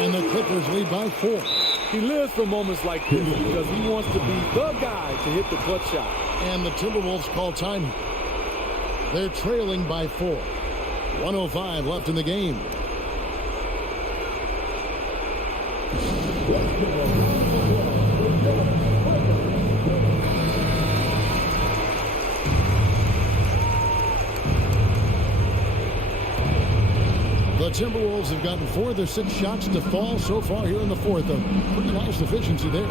And the Clippers lead by 4. He lives for moments like this because he wants to be the guy to hit the clutch shot. And the Timberwolves call time. They're trailing by 4. 1:05 left in the game. The Timberwolves have gotten 4 of their 6 shots to fall so far here in the fourth. A pretty nice efficiency there.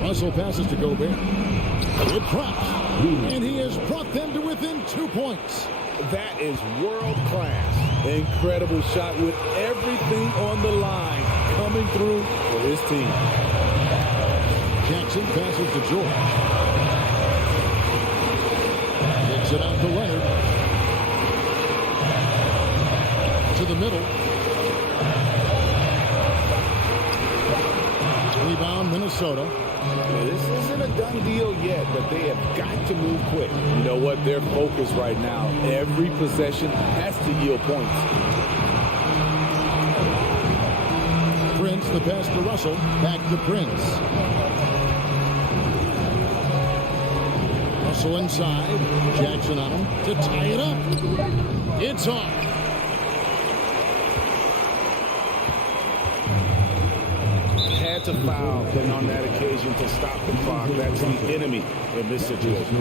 Russell passes to Gobert. It drops. And he has brought them to within 2 points. That is world class. Incredible shot with everything on the line coming through for his team. Jackson passes to George. Kicks it out to Leonard. To the middle. Rebound, Minnesota. This isn't a done deal yet, but they have got to move quick. You know what? Their focus right now, every possession has to yield points. Prince, the pass to Russell. Back to Prince. Russell inside. Jackson on him to tie it up. It's off. Had to foul on that occasion to stop the clock. That's the enemy in this situation.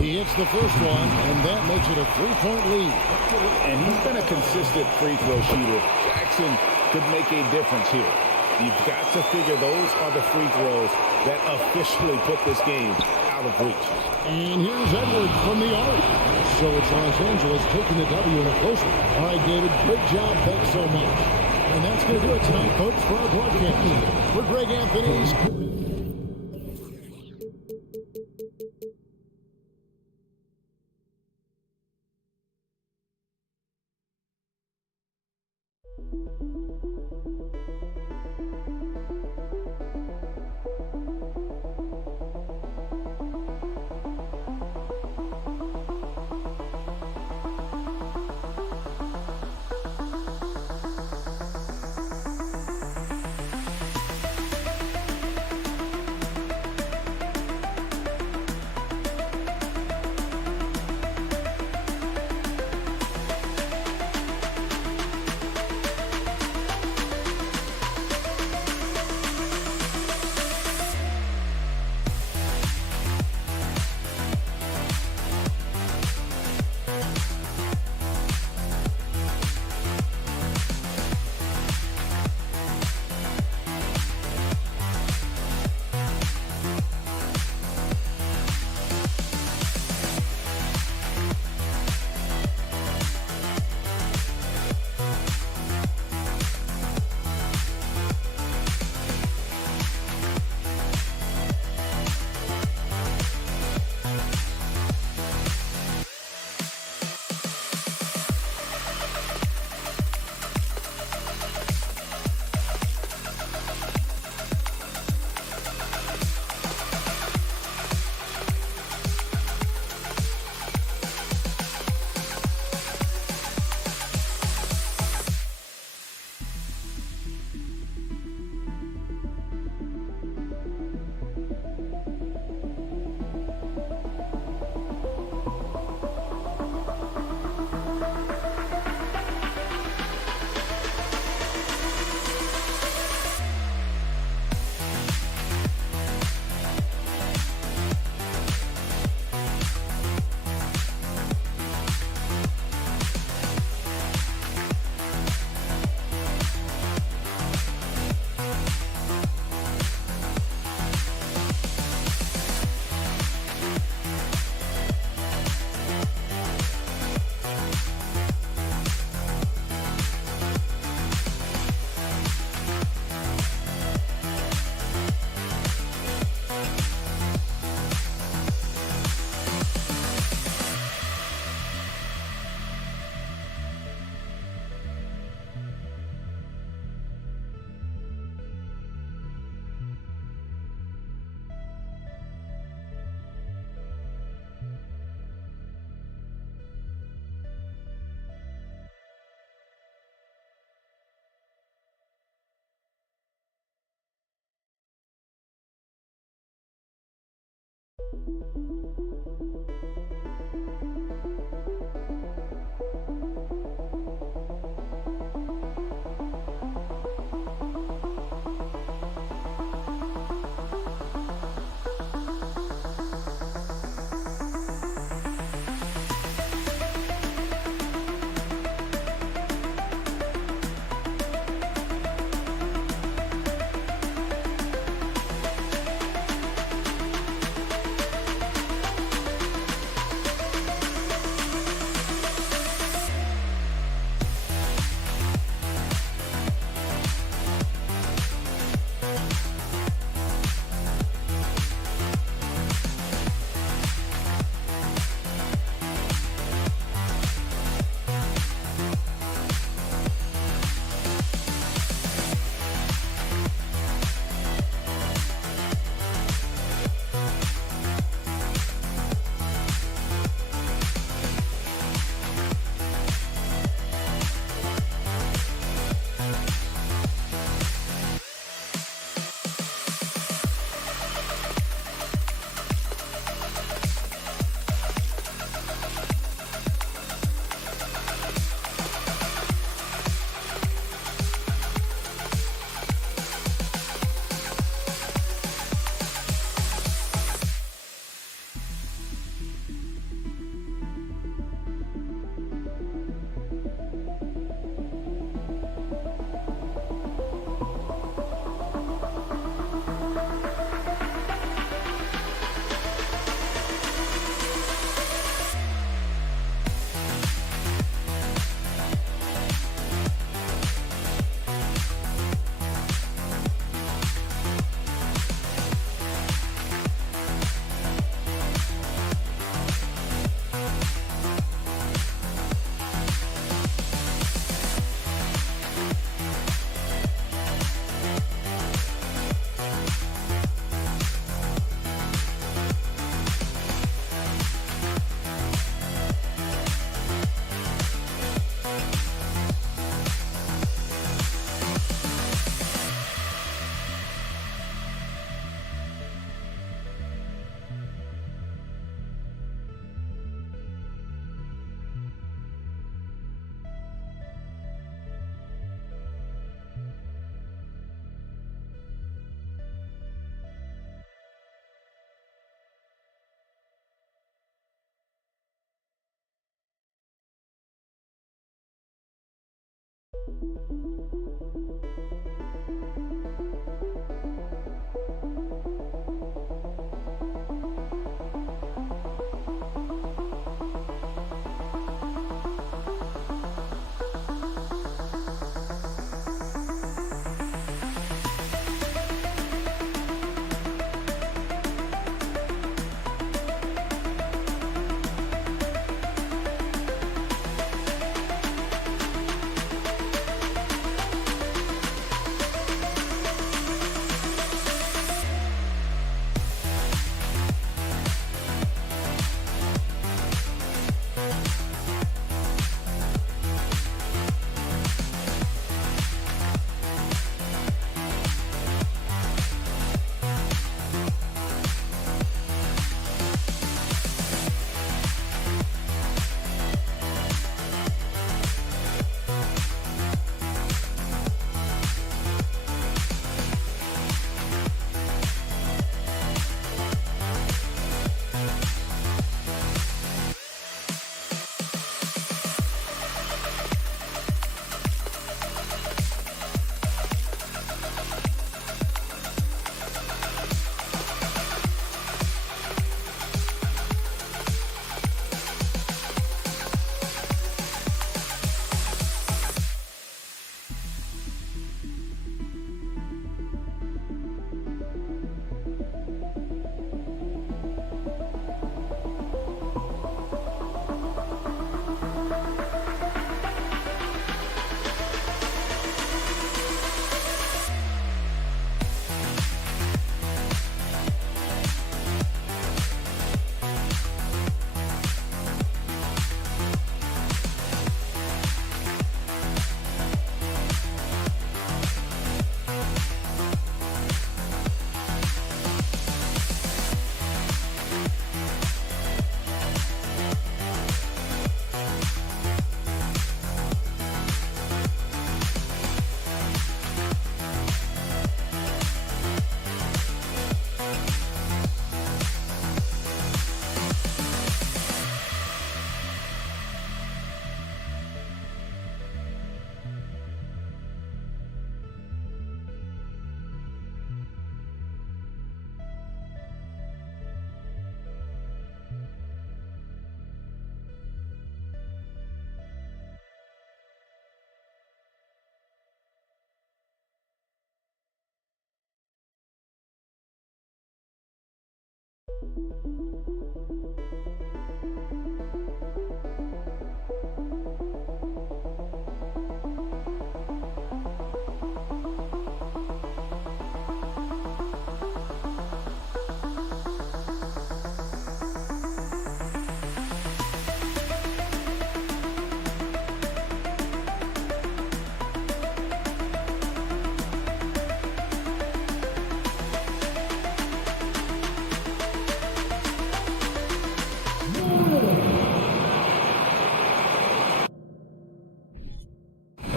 He hits the first one, and that makes it a 3-point lead. And he's been a consistent free throw shooter. Jackson could make a difference here. You've got to figure those are the free throws that officially put this game out of reach. And here's Edwards from the arc. So it's Los Angeles taking the W in a close one. All right, David, great job. Thanks so much. And that's going to do it tonight, folks, for our broadcast. For Greg Anthony's...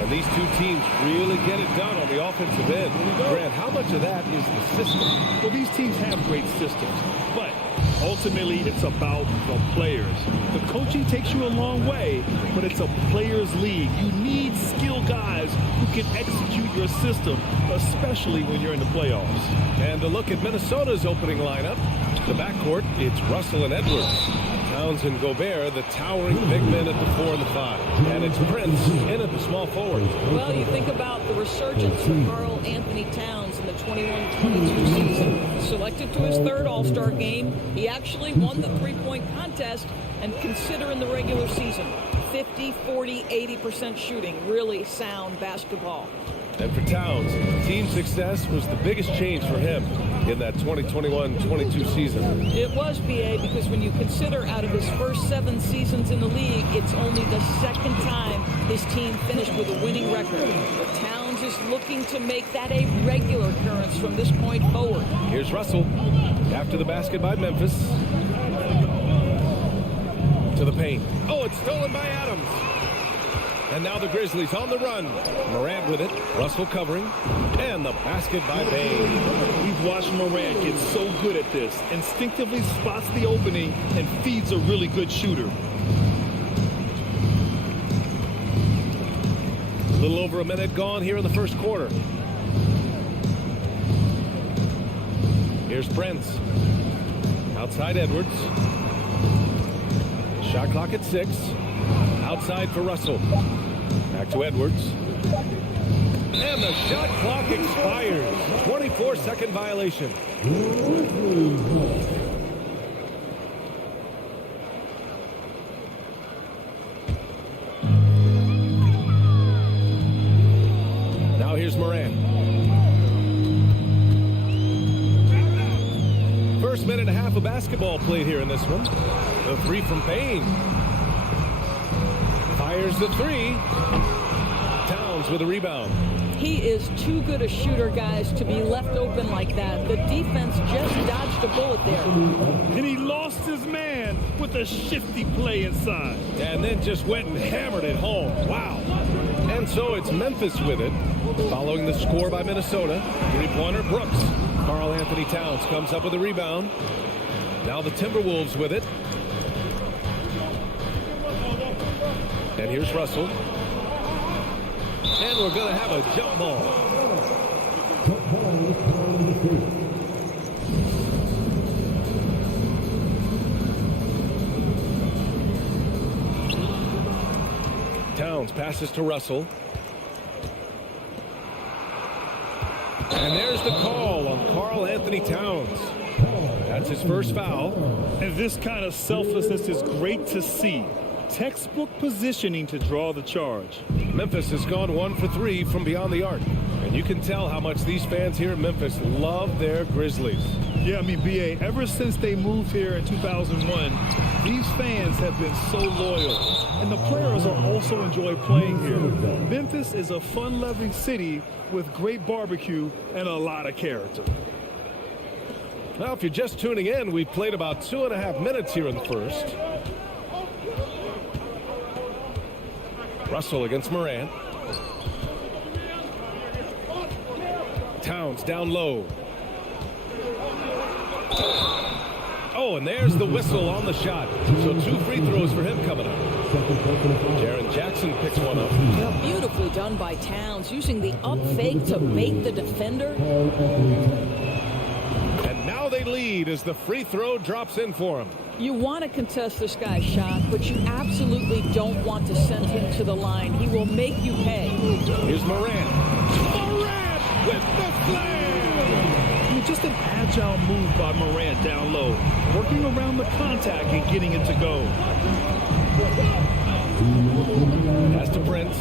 These two teams really get it done on the offensive end. Grant, how much of that is the system? Well, these teams have great systems, but ultimately it's about the players. The coaching takes you a long way, but it's a players' league. You need skilled guys who can execute your system, especially when you're in the playoffs. And a look at Minnesota's opening lineup. The backcourt, it's Russell and Edwards. Towns and Gobert, the towering big men at the 4 and the 5. And it's Prince in at the small forward. Well, you think about the resurgence for Karl Anthony Towns in the 21-22 season. Selected to his third All-Star game, he actually won the three-point contest, and consider in the regular season, 50, 40, 80% shooting. Really sound basketball. And for Towns, team success was the biggest change for him in that 2021-22 season. It was, BA, because when you consider out of his first 7 seasons in the league, it's only the second time his team finished with a winning record. But Towns is looking to make that a regular occurrence from this point forward. Here's Russell after the basket by Memphis. To the paint. Oh, it's stolen by Adams. And now the Grizzlies on the run. Morant with it. Russell covering. And the basket by Bane. We've watched Morant get so good at this. Instinctively spots the opening and feeds a really good shooter. little over a minute gone here in the first quarter. Here's Prince. Outside Edwards. Shot clock at 6. Outside for Russell. Back to Edwards. And the shot clock expires. 24-second violation. Now here's Morant. First minute and a half of basketball played here in this one. The three from Payne. Fires the three. Towns with a rebound. He is too good a shooter, guys, to be left open like that. The defense just dodged a bullet there. And he lost his man with a shifty play inside. And then just went and hammered it home. Wow. And so it's Memphis with it. Following the score by Minnesota. Three-pointer Brooks. Karl Anthony Towns comes up with a rebound. Now the Timberwolves with it. And here's Russell. And we're going to have a jump ball. Towns passes to Russell. And there's the call on Karl Anthony Towns. That's his first foul. And this kind of selflessness is great to see. Textbook positioning to draw the charge. Memphis has gone 1 for 3 from beyond the arc. And you can tell how much these fans here in Memphis love their Grizzlies. Yeah, I mean, B.A., ever since they moved here in 2001, these fans have been so loyal. And the players are also enjoy playing here. Memphis is a fun-loving city with great barbecue and a lot of character. Well, if you're just tuning in, we've played about 2.5 minutes here in the first. Russell against Morant. Towns down low. Oh, and there's the whistle on the shot. So 2 free throws for him coming up. Jaren Jackson picks one up. Yeah, beautifully done by Towns, using the up fake to bait the defender. And now they lead as the free throw drops in for him. You want to contest this guy's shot, but you absolutely don't want to send him to the line. He will make you pay. Here's Morant. Morant with the slam! I mean, just an agile move by Morant down low, working around the contact and getting it to go. Pass to Prince.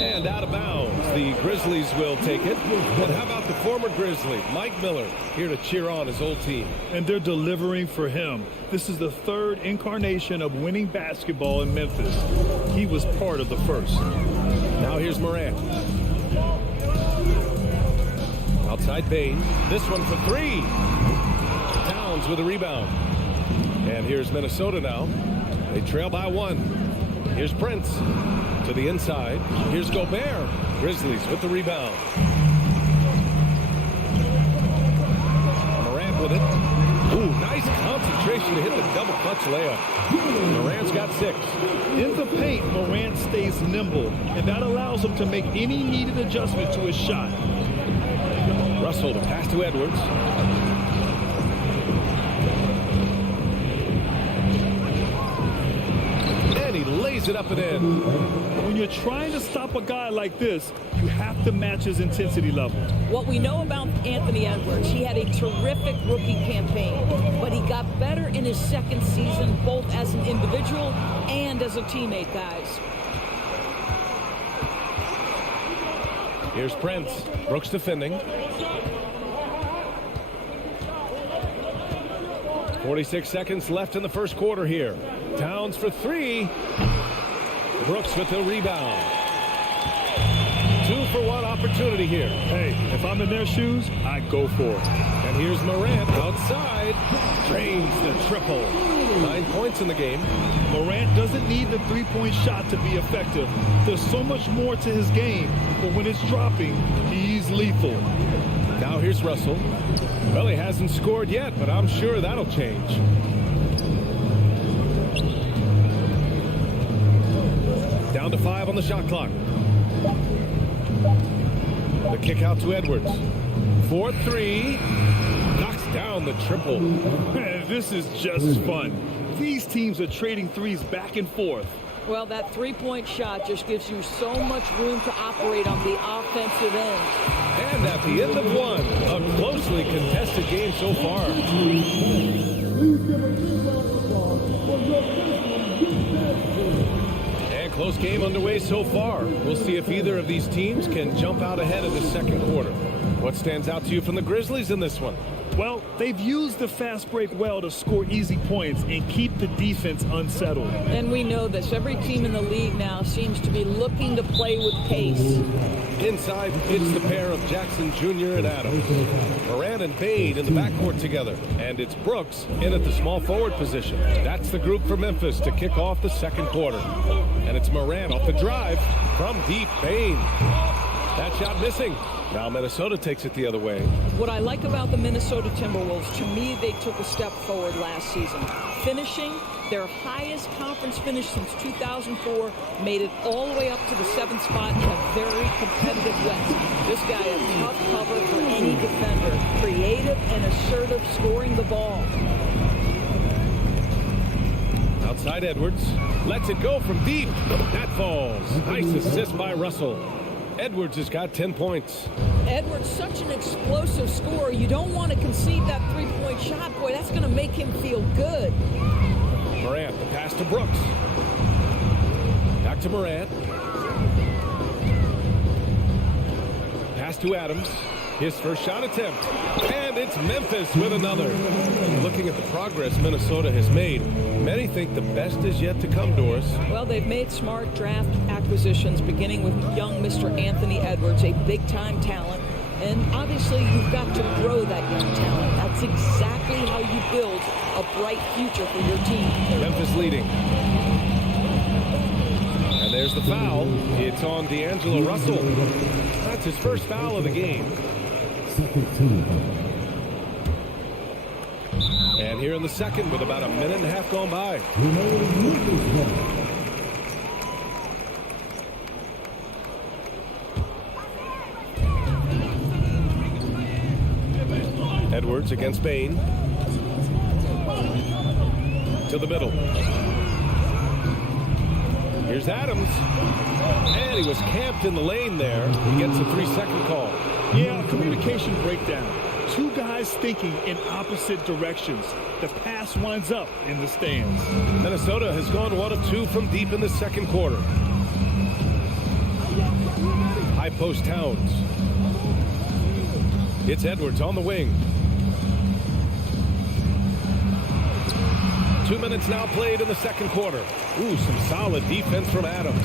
And out of bounds. The Grizzlies will take it. And how about the former Grizzly, Mike Miller, here to cheer on his old team. And they're delivering for him. This is the third incarnation of winning basketball in Memphis. He was part of the first. Now here's Morant. Outside Payne. This one for 3. Towns with a rebound. And here's Minnesota now. They trail by 1. Here's Prince to the inside. Here's Gobert. Grizzlies with the rebound. Morant with it. Ooh, nice concentration to hit the double clutch layup. Morant's got 6. In the paint, Morant stays nimble, and that allows him to make any needed adjustment to his shot. Russell to pass to Edwards. And he lays it up and in. When you're trying to stop a guy like this, you have to match his intensity level. What we know about Anthony Edwards, he had a terrific rookie campaign, but he got better in his second season, both as an individual and as a teammate, guys. Here's Prince. Brooks defending. 46 seconds left in the first quarter here. Towns for 3. Brooks with the rebound. 2-for-1 opportunity here. Hey, if I'm in their shoes, I'd go for it. And here's Morant outside. Drains the triple. 9 points in the game. Morant doesn't need the three-point shot to be effective. There's so much more to his game, but when it's dropping, he's lethal. Now here's Russell. Well, he hasn't scored yet, but I'm sure that'll change. Down to 5 on the shot clock. The kick out to Edwards. 4-3. Knocks down the triple. Man, this is just fun. These teams are trading threes back and forth. Well, that three-point shot just gives you so much room to operate on the offensive end. And at the end of one, a closely contested game so far. And close game underway so far. We'll see if either of these teams can jump out ahead of the second quarter. What stands out to you from the Grizzlies in this one? Well, they've used the fast break well to score easy points and keep the defense unsettled. And we know this. Every team in the league now seems to be looking to play with pace. Inside, it's the pair of Jackson Jr. and Adams. Moran and Bade in the backcourt together. And it's Brooks in at the small forward position. That's the group for Memphis to kick off the second quarter. And it's Moran off the drive from deep. Bade. That shot missing. Now Minnesota takes it the other way. What I like about the Minnesota Timberwolves, to me, they took a step forward last season. Finishing their highest conference finish since 2004, made it all the way up to the 7th spot in a very competitive West. This guy a tough cover for any defender. Creative and assertive scoring the ball. Outside Edwards. Lets it go from deep. That falls. Nice assist by Russell. Edwards has got 10 points. Edwards, such an explosive scorer. You don't want to concede that three-point shot. Boy, that's going to make him feel good. Morant, the pass to Brooks. Back to Morant. Pass to Adams. His first shot attempt. And it's Memphis with another. Looking at the progress Minnesota has made, many think the best is yet to come, Doris. Well, they've made smart draft acquisitions, beginning with young Mr. Anthony Edwards, a big-time talent. And obviously, you've got to grow that young talent. That's exactly how you build a bright future for your team. Memphis leading. And there's the foul. It's on D'Angelo Russell. That's his first foul of the game. And here in the second, with about a minute and a half gone by. Edwards against Bane. To the middle. Here's Adams. And he was camped in the lane there. He gets a 3-second call. Yeah, communication breakdown. Two guys thinking in opposite directions. The pass winds up in the stands. Minnesota has gone 1 of 2 from deep in the second quarter. High post Towns. It's Edwards on the wing. 2 minutes now played in the second quarter. Ooh, some solid defense from Adams.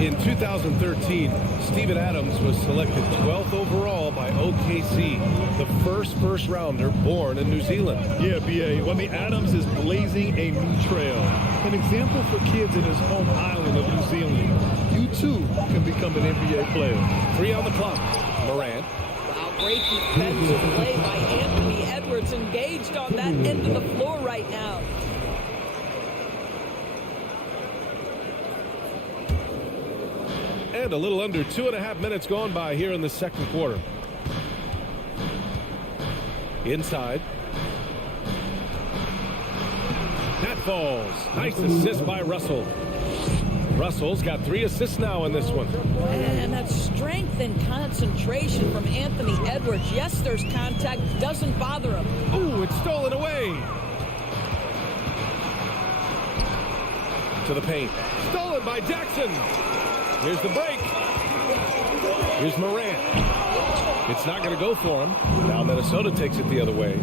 In 2013, Steven Adams was selected 12th overall by OKC, the first rounder born in New Zealand. Yeah, B.A. Well, Adams is blazing a new trail. An example for kids in his home island of New Zealand. You, too, can become an NBA player. 3 on the clock. Morant. Wow, great defensive play by Anthony Edwards, engaged on that end of the floor right now. And a little under 2.5 minutes gone by here in the second quarter. Inside. That falls. Nice assist by Russell. Russell's got 3 assists now in this one. And that strength and concentration from Anthony Edwards. Yes, there's contact. Doesn't bother him. Ooh, it's stolen away. To the paint. Stolen by Jackson. Here's the break. Here's Morant. It's not going to go for him. Now Minnesota takes it the other way.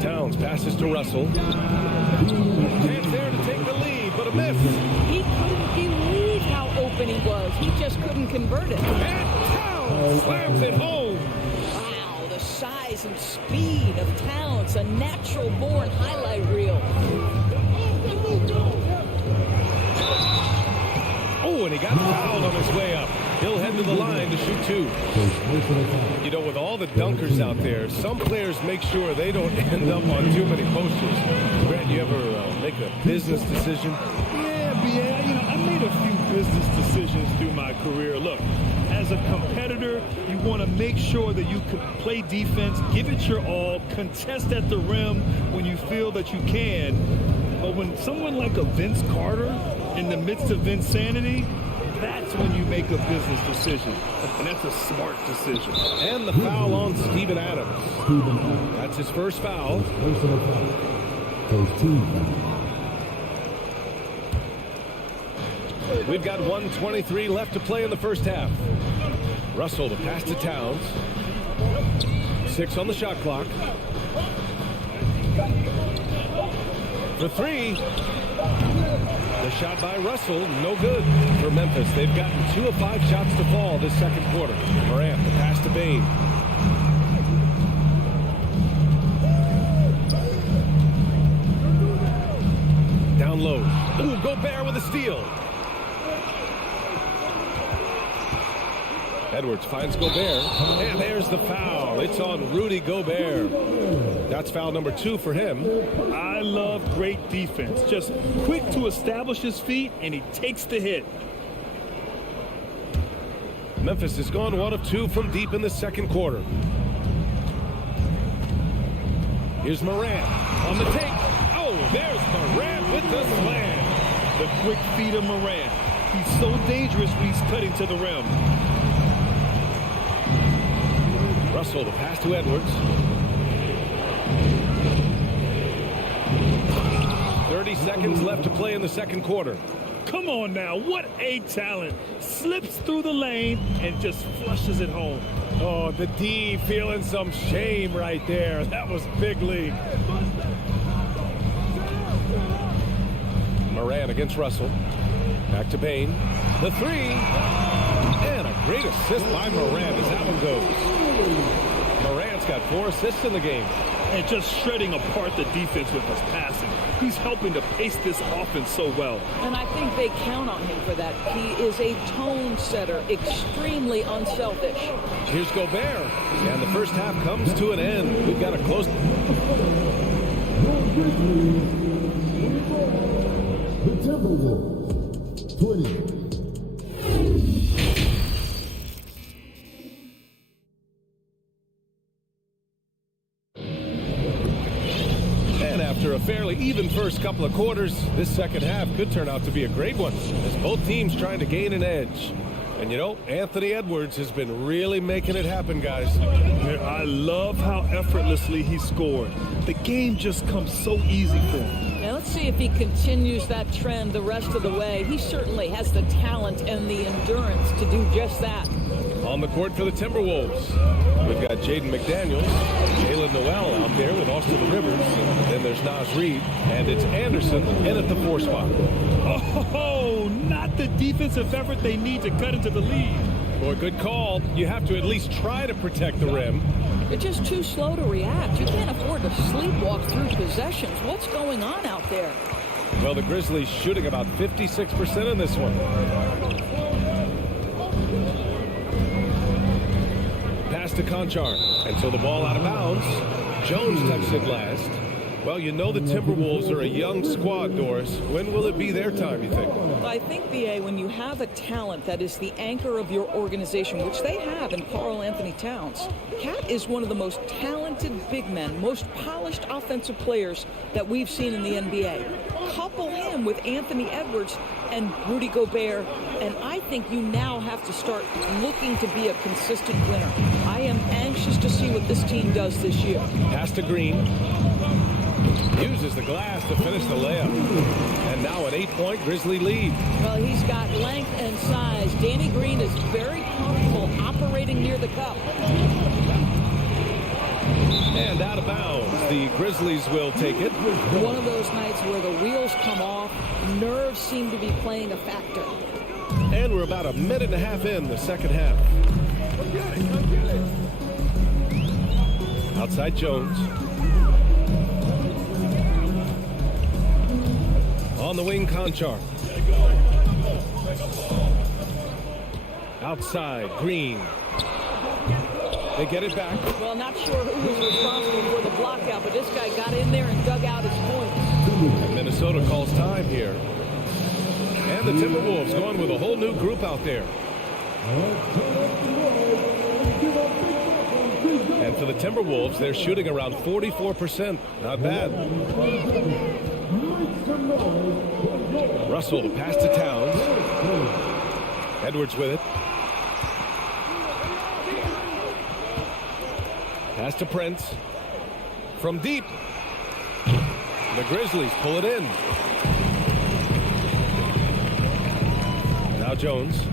Towns passes to Russell. Chance there to take the lead, but a miss. He couldn't believe how open he was. He just couldn't convert it. And Towns slams it home. Wow, the size and speed of Towns, a natural-born highlight reel. Oh, and he got fouled on his way up. He'll head to the line to shoot 2. You know, with all the dunkers out there, some players make sure they don't end up on too many posters. Grant, you ever make a business decision? Yeah, B.A. I made made a few business decisions through my career. Look, as a competitor, you want to make sure that you can play defense, give it your all, contest at the rim when you feel that you can. But when someone like a Vince Carter in the midst of insanity, that's when you make a business decision. And that's a smart decision. And the foul on Steven Adams. That's his first foul. First team. We've got 1:23 left to play in the first half. Russell, the pass to Towns. 6 on the shot clock. For 3. The shot by Russell, no good for Memphis. They've gotten 2 of 5 shots to fall this second quarter. Morant, the pass to Bain. Down low. Ooh, Gobert with a steal. Edwards finds Gobert, and there's the foul. It's on Rudy Gobert. That's foul number 2 for him. I love great defense. Just quick to establish his feet, and he takes the hit. Memphis has gone 1 of 2 from deep in the second quarter. Here's Morant on the take. Oh, there's Morant with the slam. The quick feet of Morant. He's so dangerous when he's cutting to the rim. Russell, the pass to Edwards. 30 seconds left to play in the second quarter. Come on now, what a talent. Slips through the lane and just flushes it home. Oh, the D feeling some shame right there. That was big league. Morant against Russell. Back to Bain. The 3. And a great assist by Morant as that one goes. Morant's got 4 assists in the game. And just shredding apart the defense with his passing. He's helping to pace this offense so well. And I think they count on him for that. He is a tone setter, extremely unselfish. Here's Gobert. And the first half comes to an end. We've got a close... The Timberwolves, 20. After a fairly even first couple of quarters, this second half could turn out to be a great one as both teams trying to gain an edge. And you know, Anthony Edwards has been really making it happen, guys. I love how effortlessly he scored. The game just comes so easy for him. Now let's see if he continues that trend the rest of the way. He certainly has the talent and the endurance to do just that. On the court for the Timberwolves, we've got Jaden McDaniels, Jalen Noel out there with Austin Rivers. Then there's Naz Reid, and it's Anderson in at the 4 spot. Oh, not the defensive effort they need to cut into the lead. Boy, good call. You have to at least try to protect the rim. They're just too slow to react. You can't afford to sleepwalk through possessions. What's going on out there? Well, the Grizzlies shooting about 56% in this one. Pass to Conchar, and so the ball out of bounds. Jones touched it last. Well, you know the Timberwolves are a young squad, Doris. When will it be their time, you think? I think, B.A., when you have a talent that is the anchor of your organization, which they have in Karl Anthony Towns, Cat is one of the most talented big men, most polished offensive players that we've seen in the NBA. Couple him with Anthony Edwards and Rudy Gobert, and I think you now have to start looking to be a consistent winner. I am anxious to see what this team does this year. Pass to Green. Uses the glass to finish the layup. And now an 8-point Grizzly lead. Well, he's got length and size. Danny Green is very comfortable operating near the cup. And out of bounds. The Grizzlies will take it. One of those nights where the wheels come off, nerves seem to be playing a factor. And we're about a minute and a half in the second half. Outside Jones. On the wing, Conchar. Outside, Green. They get it back. Well, not sure who was responsible for the block out, but this guy got in there and dug out his points. And Minnesota calls time here. And the Timberwolves going with a whole new group out there. And for the Timberwolves, they're shooting around 44%. Not bad. Russell, the pass to Towns. Edwards with it. Pass to Prince. From deep. The Grizzlies pull it in. Now Jones.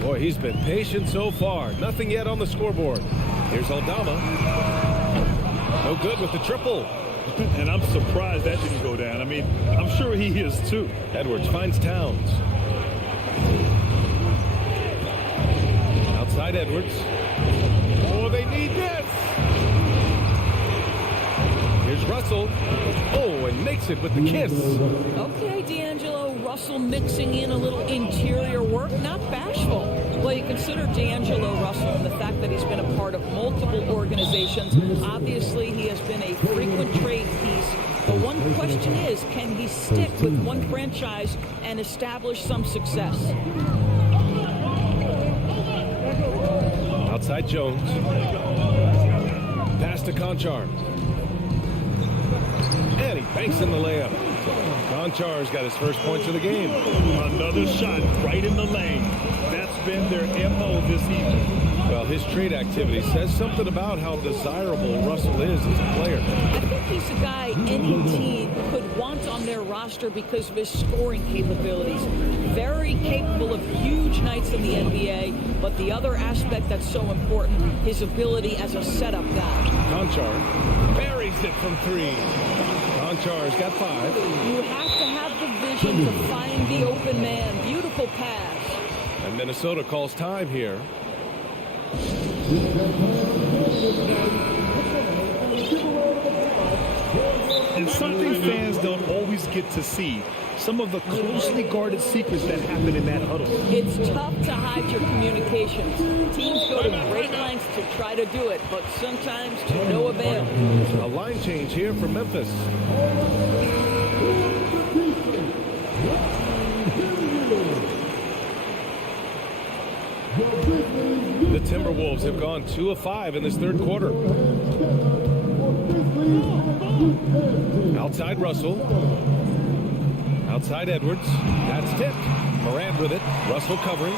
Boy, he's been patient so far. Nothing yet on the scoreboard. Here's Aldama. No good with the triple. And I'm surprised that didn't go down. I mean, I'm sure he is too. Edwards finds Towns. Outside Edwards. Oh, they need this. Here's Russell. Oh, and makes it with the kiss. Okay, D'Angelo, Russell mixing in a little interior work, not bashful. Well, you consider D'Angelo Russell and the fact that he's been a part of multiple organizations. Obviously, he has been a frequent trade piece. The one question is, can he stick with one franchise and establish some success? Outside Jones. Pass to Conchar. And he banks in the layup. Conchar's got his first points of the game. Another shot right in the lane. That's been their MO this evening. Well, his trade activity says something about how desirable Russell is as a player. I think he's a guy any team could want on their roster because of his scoring capabilities. Very capable of huge nights in the NBA, but the other aspect that's so important, his ability as a setup guy. Conchar buries it from three. Conchar's got 5. You have to have the vision to find the open man. Beautiful pass. And Minnesota calls time here. And something fans don't always get to see. Some of the closely guarded secrets that happen in that huddle. It's tough to hide your communications. Teams go to great lengths to try to do it, but sometimes to no avail. A line change here for Memphis. The Timberwolves have gone 2 of 5 in this third quarter. Outside Russell. Outside Edwards. That's tipped. Morant with it. Russell covering.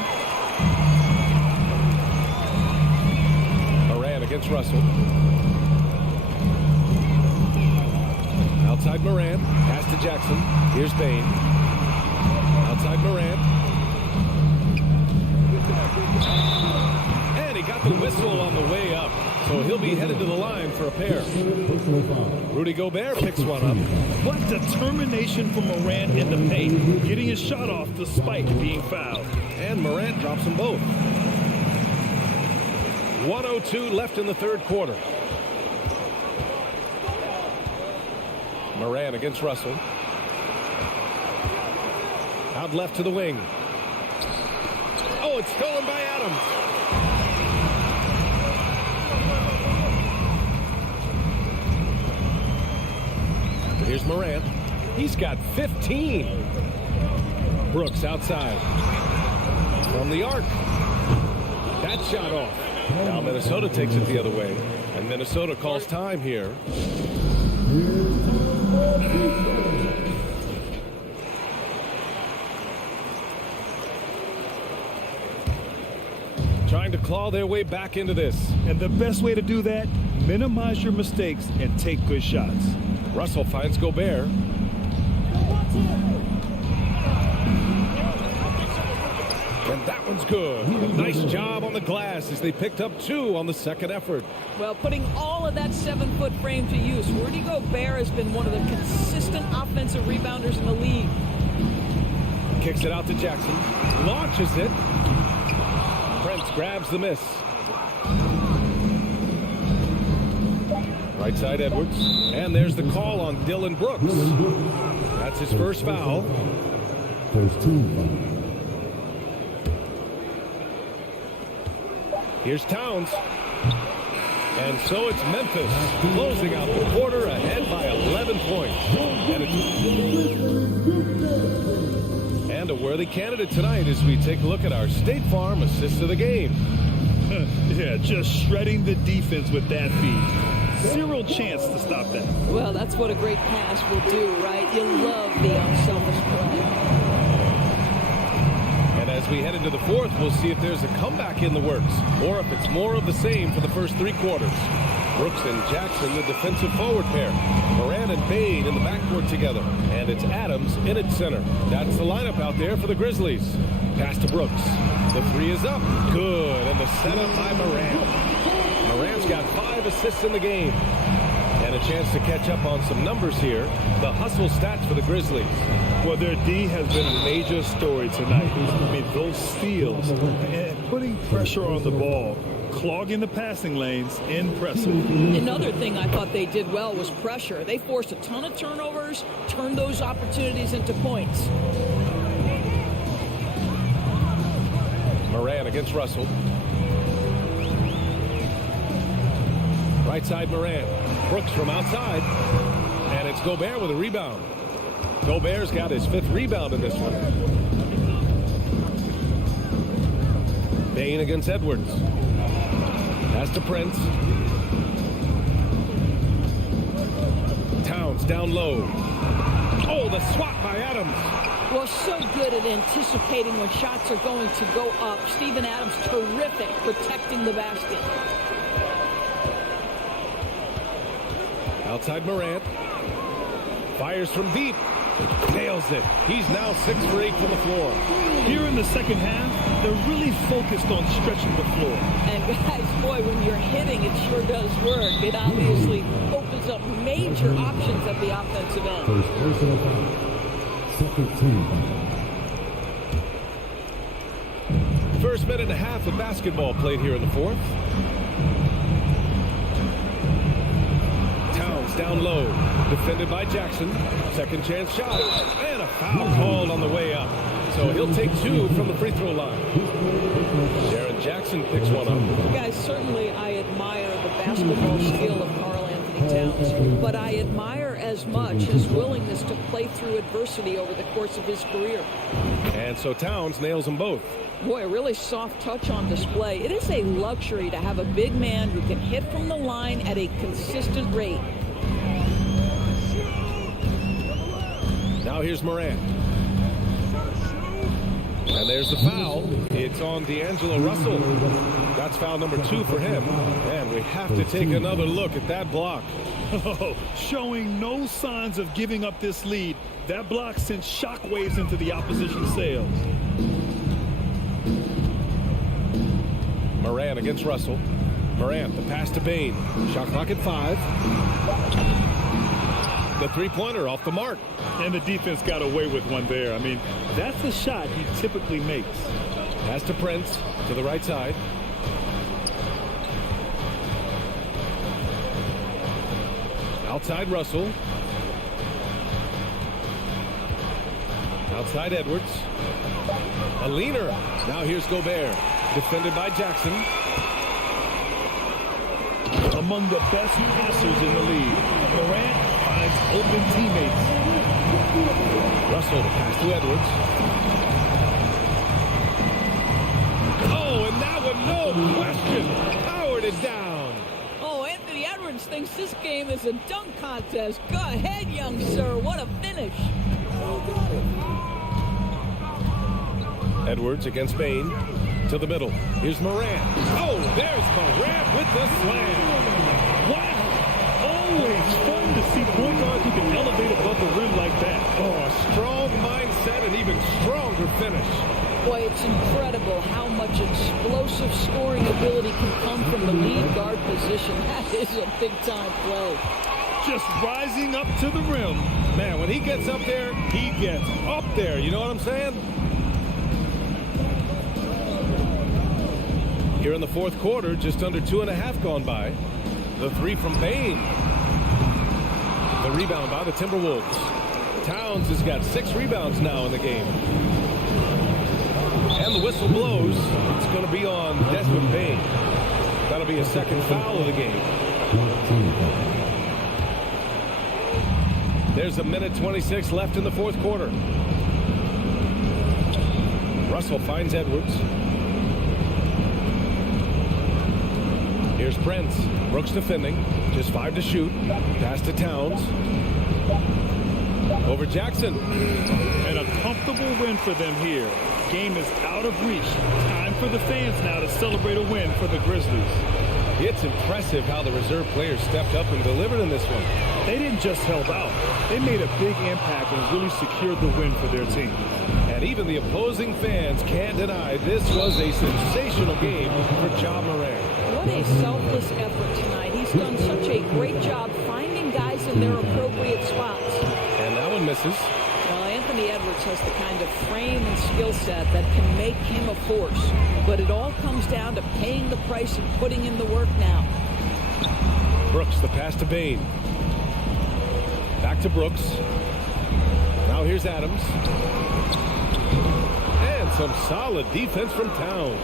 Morant against Russell. Outside Morant. Pass to Jackson. Here's Bane. Outside Morant. And he got the whistle on the way up. So he'll be headed to the line for a pair. Rudy Gobert picks one up. What determination from Morant in the paint, getting his shot off despite being fouled. And Morant drops them both. 1:02 left in the third quarter. Morant against Russell. Out left to the wing. Oh, it's stolen by Adams. Here's Morant. He's got 15. Brooks outside. From the arc. That shot off. Now Minnesota takes it the other way. And Minnesota calls time here. Trying to claw their way back into this. And the best way to do that, minimize your mistakes and take good shots. Russell finds Gobert. And that one's good. A nice job on the glass as they picked up 2 on the second effort. Well, putting all of that 7-foot frame to use, Rudy Gobert has been one of the consistent offensive rebounders in the league. Kicks it out to Jackson. Launches it. Prince grabs the miss. Right side Edwards. And there's the call on Dylan Brooks. That's his first foul. First team foul. Here's Towns. And so it's Memphis closing out the quarter ahead by 11 points. And it's And a worthy candidate tonight as we take a look at our State Farm assist of the game. Yeah, just shredding the defense with that feed. Zero chance to stop that. Well, that's what a great pass will do, right? You'll love the unselfish play. And as we head into the fourth, we'll see if there's a comeback in the works or if it's more of the same for the first three quarters. Brooks and Jackson, the defensive forward pair. Moran and Bain in the backcourt together. And it's Adams in at center. That's the lineup out there for the Grizzlies. Pass to Brooks. The three is up. Good. And the setup by Moran. Moran's got 5 assists in the game. And a chance to catch up on some numbers here. The hustle stats for the Grizzlies. Well, their D has been a major story tonight. I mean, those steals and putting pressure on the ball, clogging the passing lanes, impressive. Another thing I thought they did well was pressure. They forced a ton of turnovers, turned those opportunities into points. Moran against Russell. Right side Moran. Brooks from outside. And it's Gobert with a rebound. Gobert's got his 5th rebound in this one. Bain against Edwards. Pass to Prince. Towns down low. Oh, the swat by Adams. Well, so good at anticipating when shots are going to go up. Steven Adams, terrific protecting the basket. Outside Morant. Fires from deep. Nails it. He's now 6 for 8 from the floor. Here in the second half, they're really focused on stretching the floor. And guys, boy, when you're hitting, it sure does work. It obviously opens up major options at the offensive end. First personal foul. Second team. First minute and a half of basketball played here in the fourth. Towns down low. Defended by Jackson. Second chance shot. And a foul called on the way up. So he'll take 2 from the free throw line. Jaren Jackson picks one up. Guys, certainly I admire the basketball skill of Karl Anthony Towns, but I admire as much his willingness to play through adversity over the course of his career. And so Towns nails them both. Boy, a really soft touch on display. It is a luxury to have a big man who can hit from the line at a consistent rate. Now here's Morant. And there's the foul. It's on D'Angelo Russell. That's foul number 2 for him. And we have to take another look at that block. Oh, showing no signs of giving up this lead. That block sent shockwaves into the opposition sails. Morant against Russell. Morant, the pass to Bain. Shot clock at 5. The three-pointer off the mark. And the defense got away with one there. I mean, that's a shot he typically makes. Pass to Prince to the right side. Outside Russell. Outside Edwards. A leaner. Now here's Gobert. Defended by Jackson. Among the best passers in the league. Morant finds open teammates. Russell to pass to Edwards. Oh, and that one, no question. Powered it down. Oh, Anthony Edwards thinks this game is a dunk contest. Go ahead, young sir. What a finish. Edwards against Bain. To the middle. Here's Morant. Oh, there's Morant with the slam. Wow. Always fun to see point guards who can elevate above the rim like that. Oh, a strong mindset and even stronger finish. Boy, it's incredible how much explosive scoring ability can come from the lead guard position. That is a big-time play. Just rising up to the rim. Man, when he gets up there, he gets up there. You know what I'm saying? Here in the fourth quarter, just under 2.5 gone by. The three from Bain. The rebound by the Timberwolves. Towns has got 6 rebounds now in the game. And the whistle blows. It's going to be on Desmond Bain. That'll be a second foul of the game. There's a minute 26 left in the fourth quarter. Russell finds Edwards. Here's Prince. Brooks defending. Just 5 to shoot. Pass to Towns. Over Jackson. And a comfortable win for them here. Game is out of reach. Time for the fans now to celebrate a win for the Grizzlies. It's impressive how the reserve players stepped up and delivered in this one. They didn't just help out. They made a big impact and really secured the win for their team. And even the opposing fans can't deny this was a sensational game for Ja Morant. What a selfless effort tonight. He's done such a great job finding guys in their appropriate spots. And that one misses. Well, Anthony Edwards has the kind of frame and skill set that can make him a force. But it all comes down to paying the price and putting in the work now. Brooks, the pass to Bain. Back to Brooks. Now here's Adams. And some solid defense from Towns.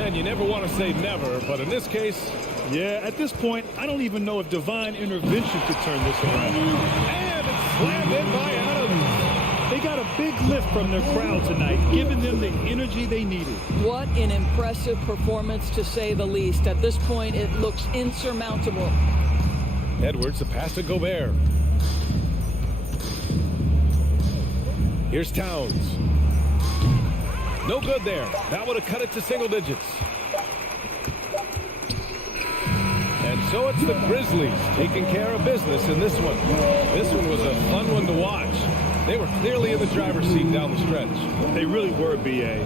And you never want to say never, but in this case... Yeah, at this point, I don't even know if divine intervention could turn this around. And it's slammed in by Adams. They got a big lift from their crowd tonight, giving them the energy they needed. What an impressive performance, to say the least. At this point, it looks insurmountable. Edwards, the pass to Gobert. Here's Towns. No good there. That would have cut it to single digits. And so it's the Grizzlies taking care of business in this one. This one was a fun one to watch. They were clearly in the driver's seat down the stretch. They really were, B.A.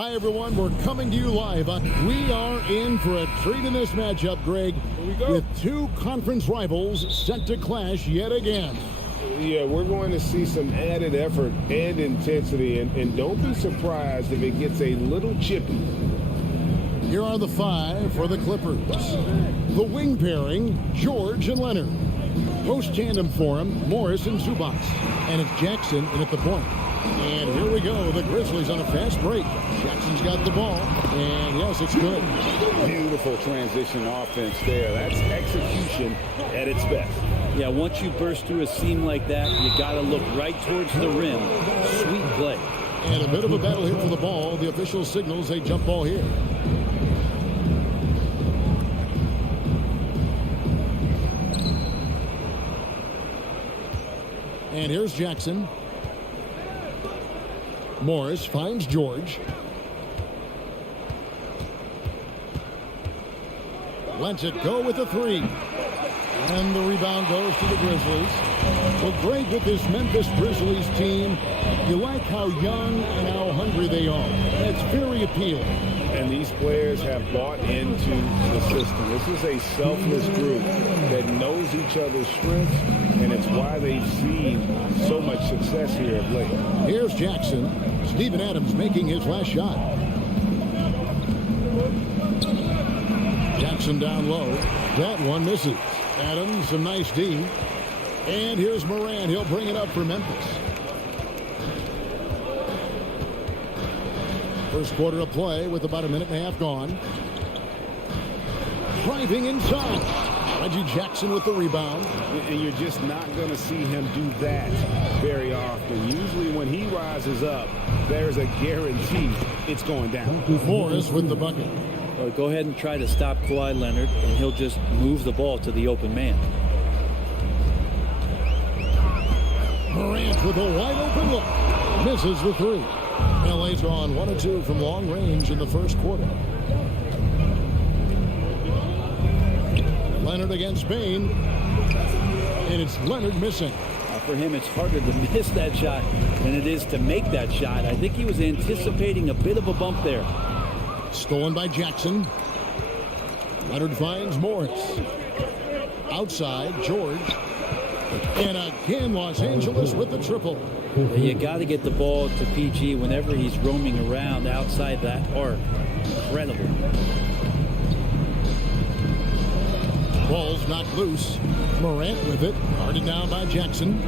Hi, everyone. We're coming to you live. We are in for a treat in this matchup, Greg, with two conference rivals set to clash yet again. Yeah, we're going to see some added effort and intensity, and don't be surprised if it gets a little chippy. Here are the five for the Clippers. The wing pairing, George and Leonard. Post tandem for him, Morris and Zubac. And it's Jackson in at the point. And here we go, the Grizzlies on a fast break. Jackson's got the ball, and yes, it's good. Beautiful transition offense there. That's execution at its best. Yeah, once you burst through a seam like that, you got to look right towards the rim. Sweet play. And a bit of a battle here for the ball. The official signals a jump ball here. And here's Jackson. Morris finds George. Lets it go with a three. And the rebound goes to the Grizzlies. Well, Greg, with this Memphis Grizzlies team, you like how young and how hungry they are. That's very appealing. And these players have bought into the system. This is a selfless group that knows each other's strengths, and it's why they've seen so much success here of late. Here's Jackson. Steven Adams making his last shot. Jackson down low. That one misses. Adams, a nice D. And here's Moran. He'll bring it up for Memphis. First quarter of play with about a minute and a half gone. Driving inside. Reggie Jackson with the rebound. And you're just not going to see him do that very often. Usually when he rises up, there's a guarantee it's going down. Morris with the bucket. Or go ahead and try to stop Kawhi Leonard, and he'll just move the ball to the open man. Morant with a wide open look. Misses the three. LA's gone 1 of 2 from long range in the first quarter. Leonard against Bain. And it's Leonard missing. For him, it's harder to miss that shot than it is to make that shot. I think he was anticipating a bit of a bump there. Stolen by Jackson. Leonard finds Morris. Outside, George. And again, Los Angeles with the triple. You got to get the ball to PG whenever he's roaming around outside that arc. Incredible. Ball's knocked loose. Morant with it. Guarded down by Jackson.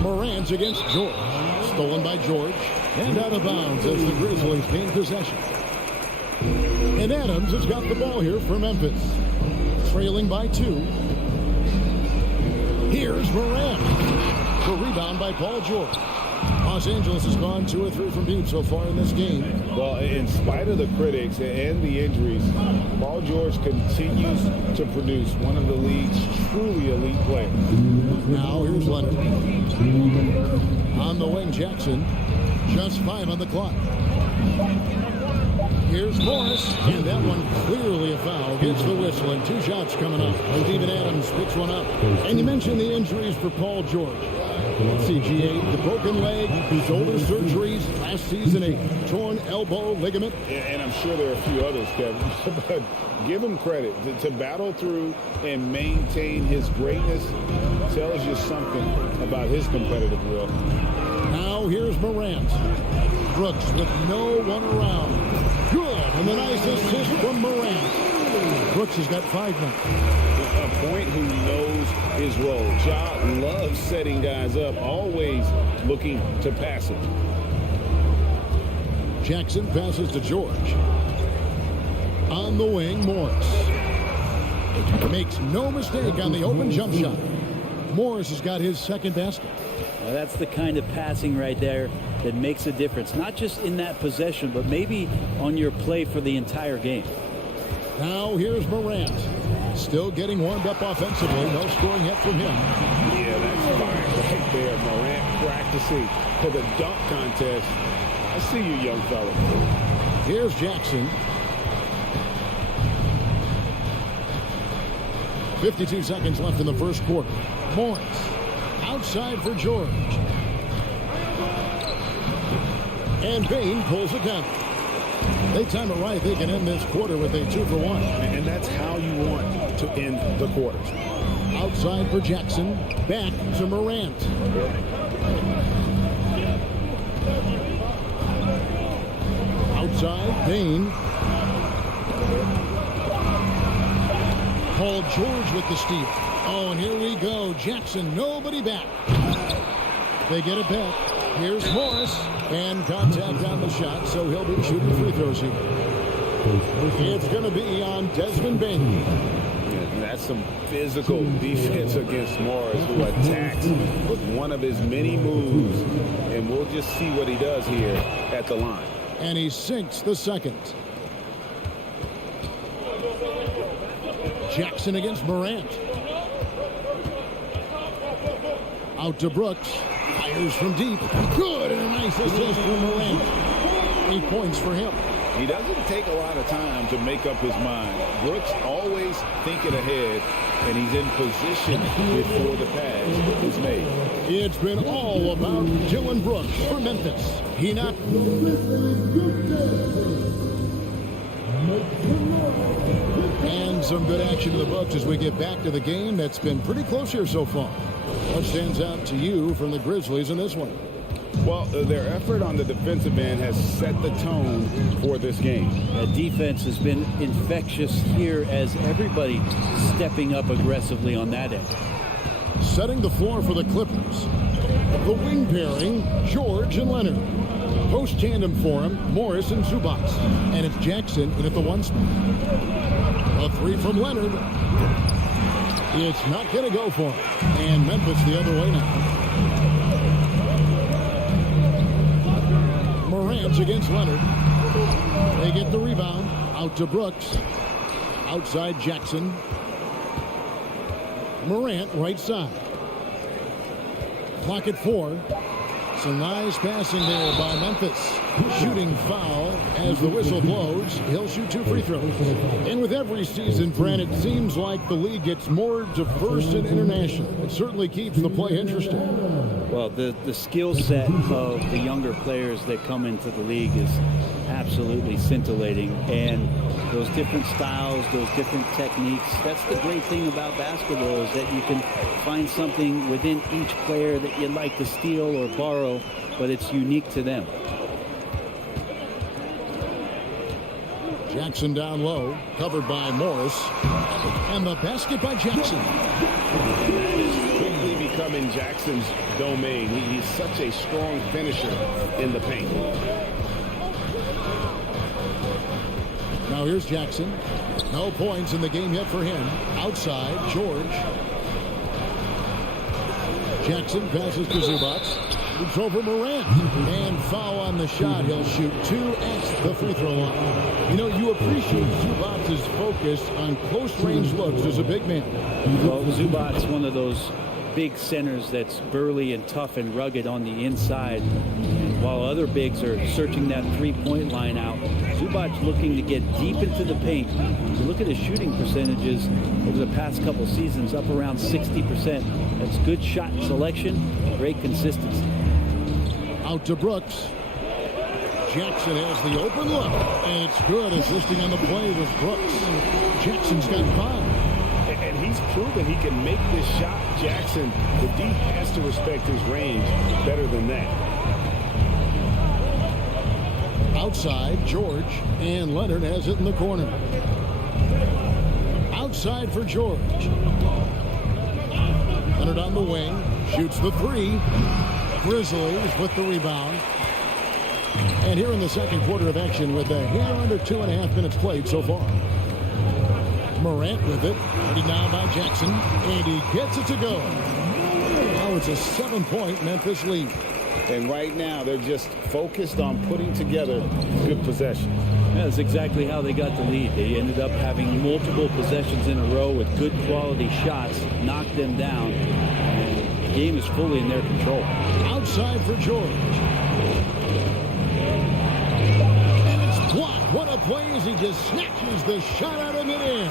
Morant's against George. Stolen by George. And out of bounds as the Grizzlies gain possession. And Adams has got the ball here for Memphis. Trailing by 2. Here's Morant. The rebound by Paul George. Los Angeles has gone 2 or 3 from deep so far in this game. Well, in spite of the critics and the injuries, Paul George continues to produce one of the league's truly elite players. Now here's Leonard. On the wing, Jackson. Just 5 on the clock. Here's Morris, and that one clearly a foul. Gets the whistle, and 2 shots coming up. Steven Adams picks one up. And you mentioned the injuries for Paul George. Let's see, GA, the broken leg, shoulder surgeries, last season a torn elbow ligament. And I'm sure there are a few others, Kevin, but give him credit. To battle through and maintain his greatness tells you something about his competitive will. Now here's Morant. Brooks with no one around. Good, and the nice assist from Morant. Brooks has got 5 now. A point who knows his role. Ja loves setting guys up, always looking to pass it. Jackson passes to George. On the wing, Morris. Makes no mistake on the open jump shot. Morris has got his 2nd basket. Well, that's the kind of passing right there that makes a difference, not just in that possession, but maybe on your play for the entire game. Now here's Morant. Still getting warmed up offensively. No scoring yet from him. Yeah, that's fine right there. Morant practicing for the dunk contest. I see you, young fella. Here's Jackson. 52 seconds left in the first quarter. Morris outside for George. And Bain pulls it down. They time it right. They can end this quarter with a 2-for-1. And that's how you want to end the quarters. Outside for Jackson. Back to Morant. Outside, Bain. Paul George with the steal. Oh, and here we go. Jackson, nobody back. They get it back. Here's Morris. And contact on the shot, so he'll be shooting free throws here. It's going to be on Desmond Bain. Yeah, that's some physical defense against Morris, who attacks with one of his many moves. And we'll just see what he does here at the line. And he sinks the 2nd. Jackson against Morant. Out to Brooks. Fires from deep. Good, and a nice assist from Morant. 8 points for him. He doesn't take a lot of time to make up his mind. Brooks always thinking ahead, and he's in position before the pass is made. It's been all about Dylan Brooks for Memphis. He knocked. And some good action in the books as we get back to the game that's been pretty close here so far. What stands out to you from the Grizzlies in this one? Well, their effort on the defensive end has set the tone for this game. The defense has been infectious here as everybody stepping up aggressively on that end. Setting the floor for the Clippers. The wing pairing, George and Leonard. Post tandem for him, Morris and Zubac. And it's Jackson in at the 1 spot. A 3 from Leonard. It's not going to go for him. And Memphis the other way now. Morant against Leonard. They get the rebound. Out to Brooks. Outside Jackson. Morant right side. Clock at 4. Some nice passing there by Memphis. Shooting foul as the whistle blows. He'll shoot 2 free throws. And with every season, Brent, it seems like the league gets more diverse and international. It certainly keeps the play interesting. Well, the skill set of the younger players that come into the league is absolutely scintillating. And those different styles, those different techniques, that's the great thing about basketball is that you can find something within each player that you'd like to steal or borrow, but it's unique to them. Jackson down low, covered by Morris. And the basket by Jackson. That is quickly becoming Jackson's domain. He's such a strong finisher in the paint. Now here's Jackson. No points in the game yet for him. Outside, George. Jackson passes to Zubac. It's over Morant. And foul on the shot. He'll shoot 2 at the free throw line. You know, you appreciate Zubac's focus on close-range looks as a big man. Well, Zubac's one of those big centers that's burly and tough and rugged on the inside. And while other bigs are searching that three-point line out, Zubac's looking to get deep into the paint. If you look at his shooting percentages over the past couple seasons, up around 60%. That's good shot selection, great consistency. Out to Brooks. Jackson has the open look, and it's good. Assisting on the play was Brooks. Jackson's got 5. And he's proven he can make this shot. Jackson, the D has to respect his range better than that. Outside, George, and Leonard has it in the corner. Outside for George. Leonard on the wing, shoots the 3. Grizzlies with the rebound. And here in the second quarter of action with a hair under 2.5 minutes played so far. Morant with it, ready now by Jackson, and he gets it to go. Now it's a 7-point Memphis lead. And right now they're just focused on putting together good possession. That's exactly how they got the lead. They ended up having multiple possessions in a row with good quality shots, knocked them down, and the game is fully in their control. Outside for George. Blocked. What a play as he just snatches the shot out of midair.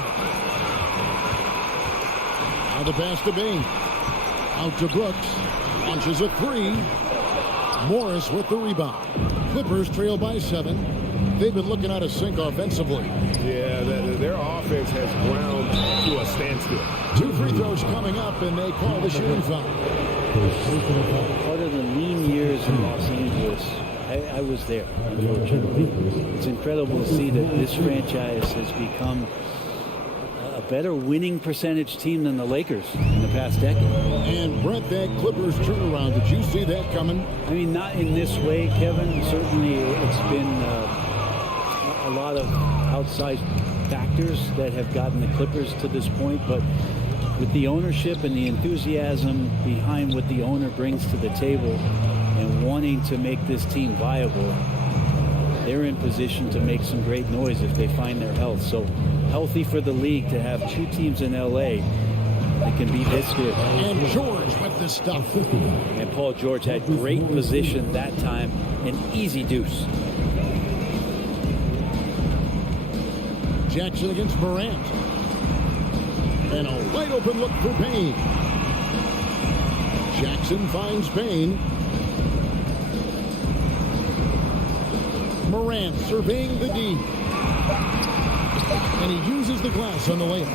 Now the pass to Bain. Out to Brooks. Launches a 3. Morris with the rebound. Clippers trail by 7. They've been looking out of sync offensively. Yeah, their offense has ground to a standstill. 2 free throws coming up, and they call the shooting foul. Part of the lean years in Los Angeles, I was there, unfortunately. It's incredible to see that this franchise has become a better winning percentage team than the Lakers in the past decade. And Brett, that Clippers turnaround, did you see that coming? I mean, not in this way, Kevin. Certainly it's been a lot of outside factors that have gotten the Clippers to this point, but with the ownership and the enthusiasm behind what the owner brings to the table and wanting to make this team viable, they're in position to make some great noise if they find their health. So healthy for the league to have 2 teams in LA that can be this good. And George with the stuff. And Paul George had great position that time, an easy deuce. Jackson against Morant. And a wide open look for Payne. Jackson finds Payne. Morant surveying the D. And he uses the glass on the layup.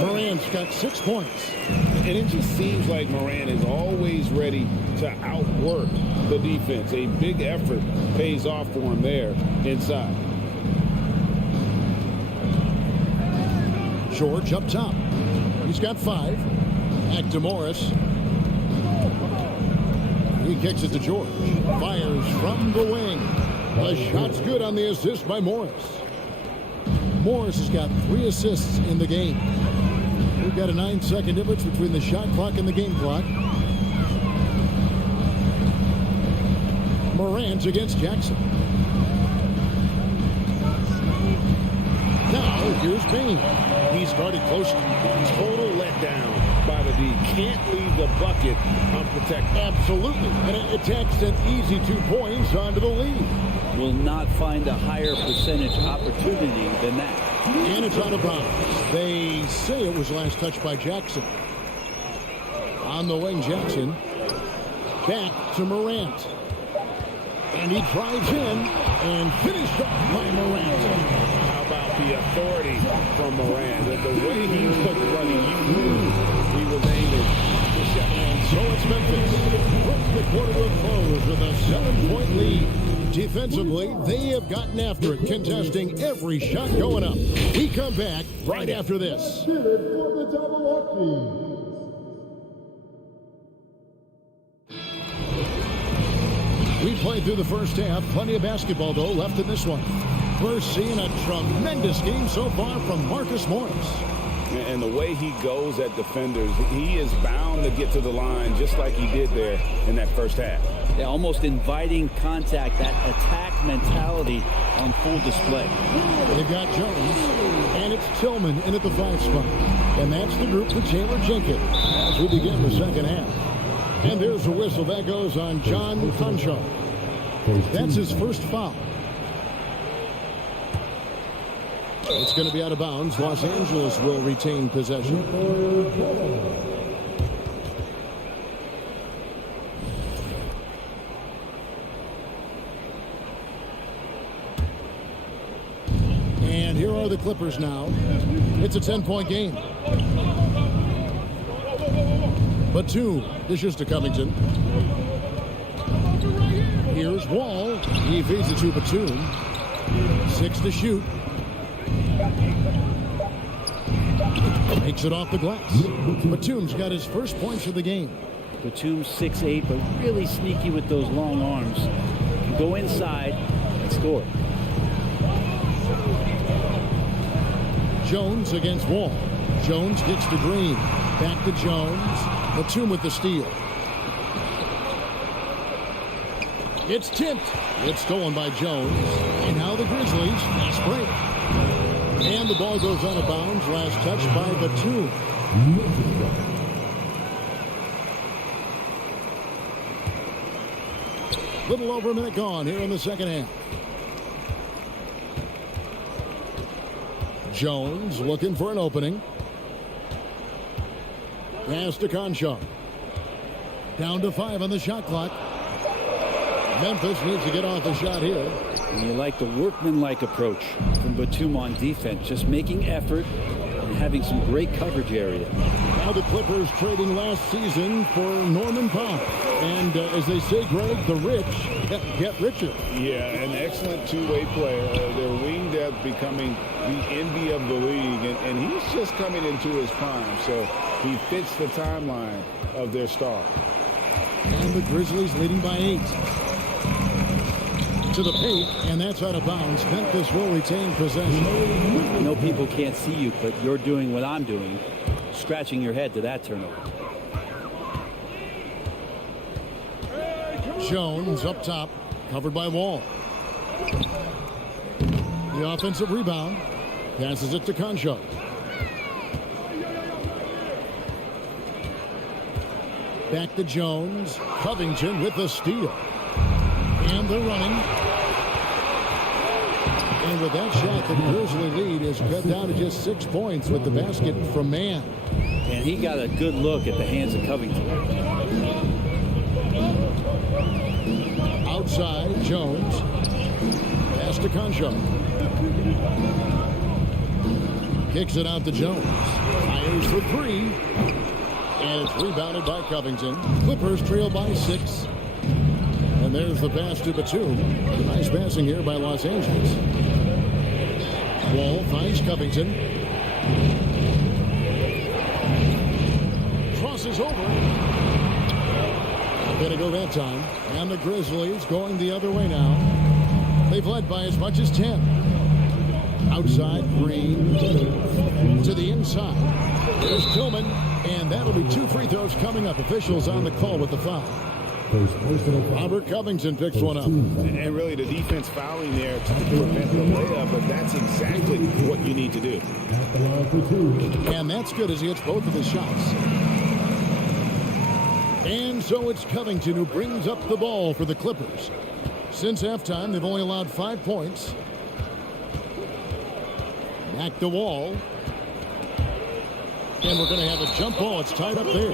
Morant's got 6 points. And it just seems like Morant is always ready to outwork the defense. A big effort pays off for him there inside. George up top. He's got 5. Back to Morris. He kicks it to George. Fires from the wing. The shot's good on the assist by Morris. Morris has got 3 assists in the game. We've got a 9-second difference between the shot clock and the game clock. Morant against Jackson. Now here's Payne. He's guarded closely. Total letdown by the D. Can't leave the bucket unprotected. Absolutely. And it attacks an easy 2 points onto the lead. Will not find a higher percentage opportunity than that. And it's out of bounds. They say it was last touched by Jackson. On the wing, Jackson. Back to Morant. And he drives in and finished off by Morant. How about the authority from Morant? The way he looked running, you knew he was aiming to shot. And so it's Memphis. From the quarter to close with a 7-point lead. Defensively, they have gotten after it, contesting every shot going up. We come back right after this. We played through the first half. Plenty of basketball, though, left in this one. We're seeing a tremendous game so far from Marcus Morris. And the way he goes at defenders, he is bound to get to the line just like he did there in that first half. Yeah, almost inviting contact, that attack mentality on full display. They've got Jones, and it's Tillman in at the 5 spot. And that's the group for Taylor Jenkins as we begin the second half. And there's a whistle. That goes on John Concho. That's his first foul. It's going to be out of bounds. Los Angeles will retain possession. And here are the Clippers now. It's a 10-point game. Batum dishes to Covington. Here's Wall. He feeds it to Batum. 6 to shoot. Makes it off the glass. Batum's got his first points of the game. Batum's 6'8", but really sneaky with those long arms. Can go inside and score. Jones against Wall. Jones gets to Green. Back to Jones. Batum with the steal. It's tipped. It's stolen by Jones. And now the Grizzlies fast break. And the ball goes out of bounds. Last touch by Batum. Little over a minute gone here in the second half. Jones looking for an opening. Pass to Concho. Down to 5 on the shot clock. Memphis needs to get off the shot here. And you like the workmanlike approach from Batum on defense, just making effort and having some great coverage area. Now the Clippers trading last season for Norman Powell. And as they say, Greg, the rich get richer. Yeah, an excellent two-way player. Their wing depth becoming the envy of the league. And he's just coming into his prime. So he fits the timeline of their star. And the Grizzlies leading by 8. To the paint, and that's out of bounds. Memphis will retain possession. I know people can't see you, but you're doing what I'm doing, scratching your head to that turnover. Jones up top, covered by Wall. The offensive rebound, passes it to Concho. Back to Jones. Covington with the steal. And they're running. And with that shot, the Grizzly lead is cut down to just 6 points with the basket from Mann. And he got a good look at the hands of Covington. Outside, Jones. Pass to Concho. Kicks it out to Jones. Fires for 3. And it's rebounded by Covington. Clippers trail by 6. And there's the pass to Batum. Nice passing here by Los Angeles. Wall finds Covington. Crosses over. Gonna go that time. And the Grizzlies going the other way now. They've led by as much as 10. Outside, Green to the inside. There's Tillman. And that'll be 2 free throws coming up. Officials on the call with the foul. Robert Covington picks one up. And really the defense fouling there to prevent the layup, but that's exactly what you need to do. And that's good as he hits both of his shots. And so it's Covington who brings up the ball for the Clippers. Since halftime, they've only allowed 5 points. Back to Wall. And we're going to have a jump ball. It's tied up there.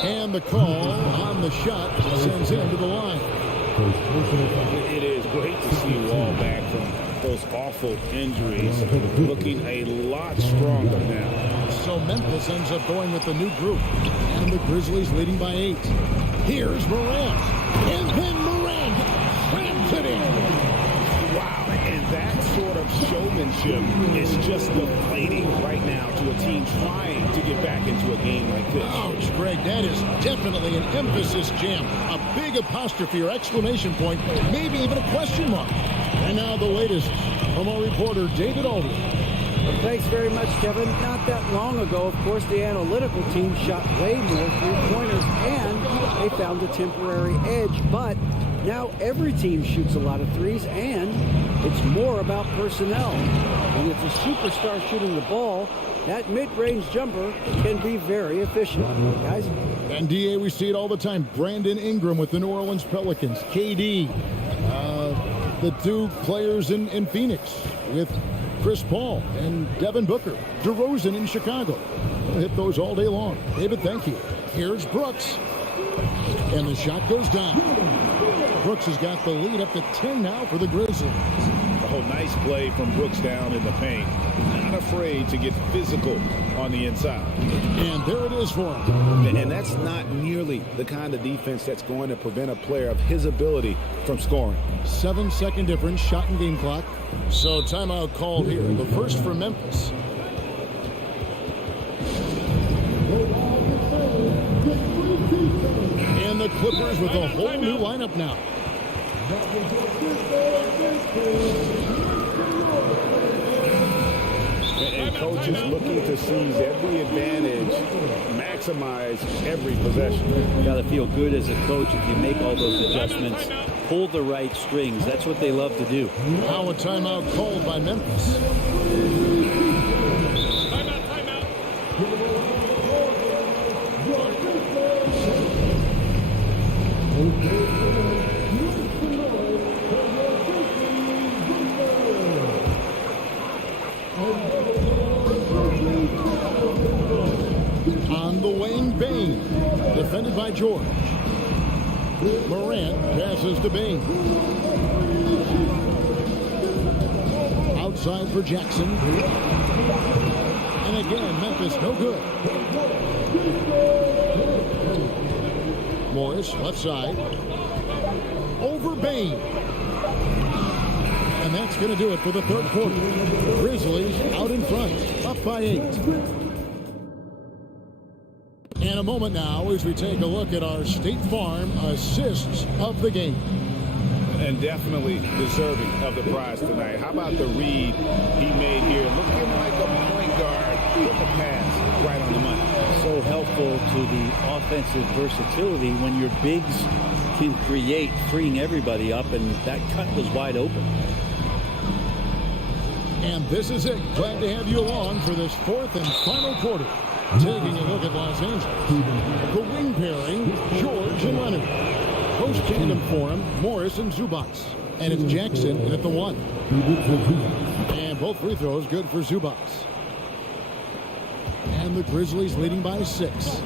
And the call on the shot sends him to the line. It is great to see Wall back from those awful injuries, looking a lot stronger now. So Memphis ends up going with the new group, and the Grizzlies leading by 8. Here's Morant, and then Morant crams it in. Wow, and that's sort of showmanship is just deflating right now to a team trying to get back into a game like this. Ouch, Greg, that is definitely an emphasis jam. A big apostrophe or exclamation point, maybe even a question mark. And now the latest from our reporter, David Aldridge. Well, thanks very much, Kevin. Not that long ago, of course, the analytical team shot way more three-pointers, and they found a temporary edge. But now every team shoots a lot of threes, and it's more about personnel. When it's a superstar shooting the ball, that mid-range jumper can be very efficient. Guys? And, D.A., we see it all the time. Brandon Ingram with the New Orleans Pelicans. KD, the two players in Phoenix with Chris Paul and Devin Booker. DeRozan in Chicago. We'll hit those all day long. David, thank you. Here's Brooks. And the shot goes down. Brooks has got the lead up to 10 now for the Grizzlies. Oh, nice play from Brooks down in the paint. Not afraid to get physical on the inside. And there it is for him. And that's not nearly the kind of defense that's going to prevent a player of his ability from scoring. 7-second difference, shot and game clock. So timeout called here. The first for Memphis. And the Clippers with a whole new lineup now. And coach is looking to seize every advantage, maximize every possession. You got to feel good as a coach if you make all those adjustments. Pull the right strings. That's what they love to do. Now a timeout called by Memphis. On the wing, Bain. Defended by George. Morant passes to Bain. Outside for Jackson. And again, Memphis no good. Morris, left side. Over Bain. And that's going to do it for the third quarter. Grizzlies out in front, up by 8. And a moment now as we take a look at our State Farm assists of the game. And definitely deserving of the prize tonight. How about the read he made here? Looking like a point guard with the pass right on the money. So helpful to the offensive versatility when your bigs can create, freeing everybody up, and that cut was wide open. And this is it. Glad to have you along for this fourth and final quarter. Taking a look at Los Angeles. The wing pairing, George and Leonard. Post tandem for him, Morris and Zubac. And it's Jackson in at the 1. And both free throws good for Zubac. And the Grizzlies leading by 6.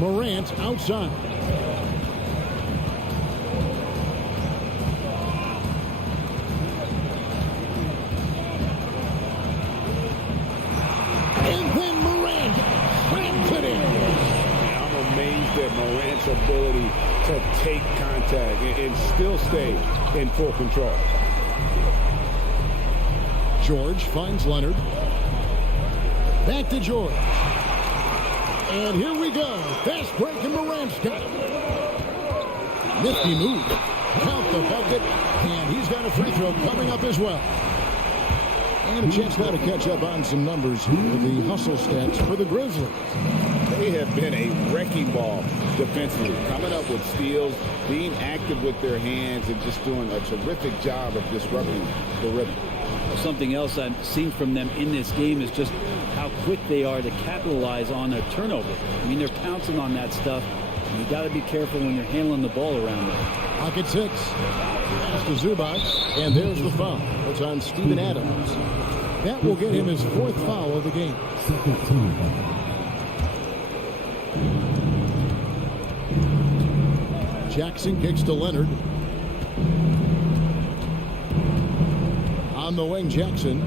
Morant outside. Morant's ability to take contact and still stay in full control. George finds Leonard. Back to George. And here we go. Fast break and Morant's got it. Nifty move. Count the bucket. And he's got a free throw coming up as well. And a chance now to catch up on some numbers here. The hustle stats for the Grizzlies. They have been a wrecking ball defensively, coming up with steals, being active with their hands, and just doing a terrific job of disrupting the rhythm. Something else I've seen from them in this game is just how quick they are to capitalize on a turnover. I mean, they're pouncing on that stuff. And you got to be careful when you're handling the ball around there. Pocket 6. Pass to Zubac, and there's the foul. It's on Steven Adams. That will get him his 4th foul of the game. Jackson kicks to Leonard. On the wing, Jackson.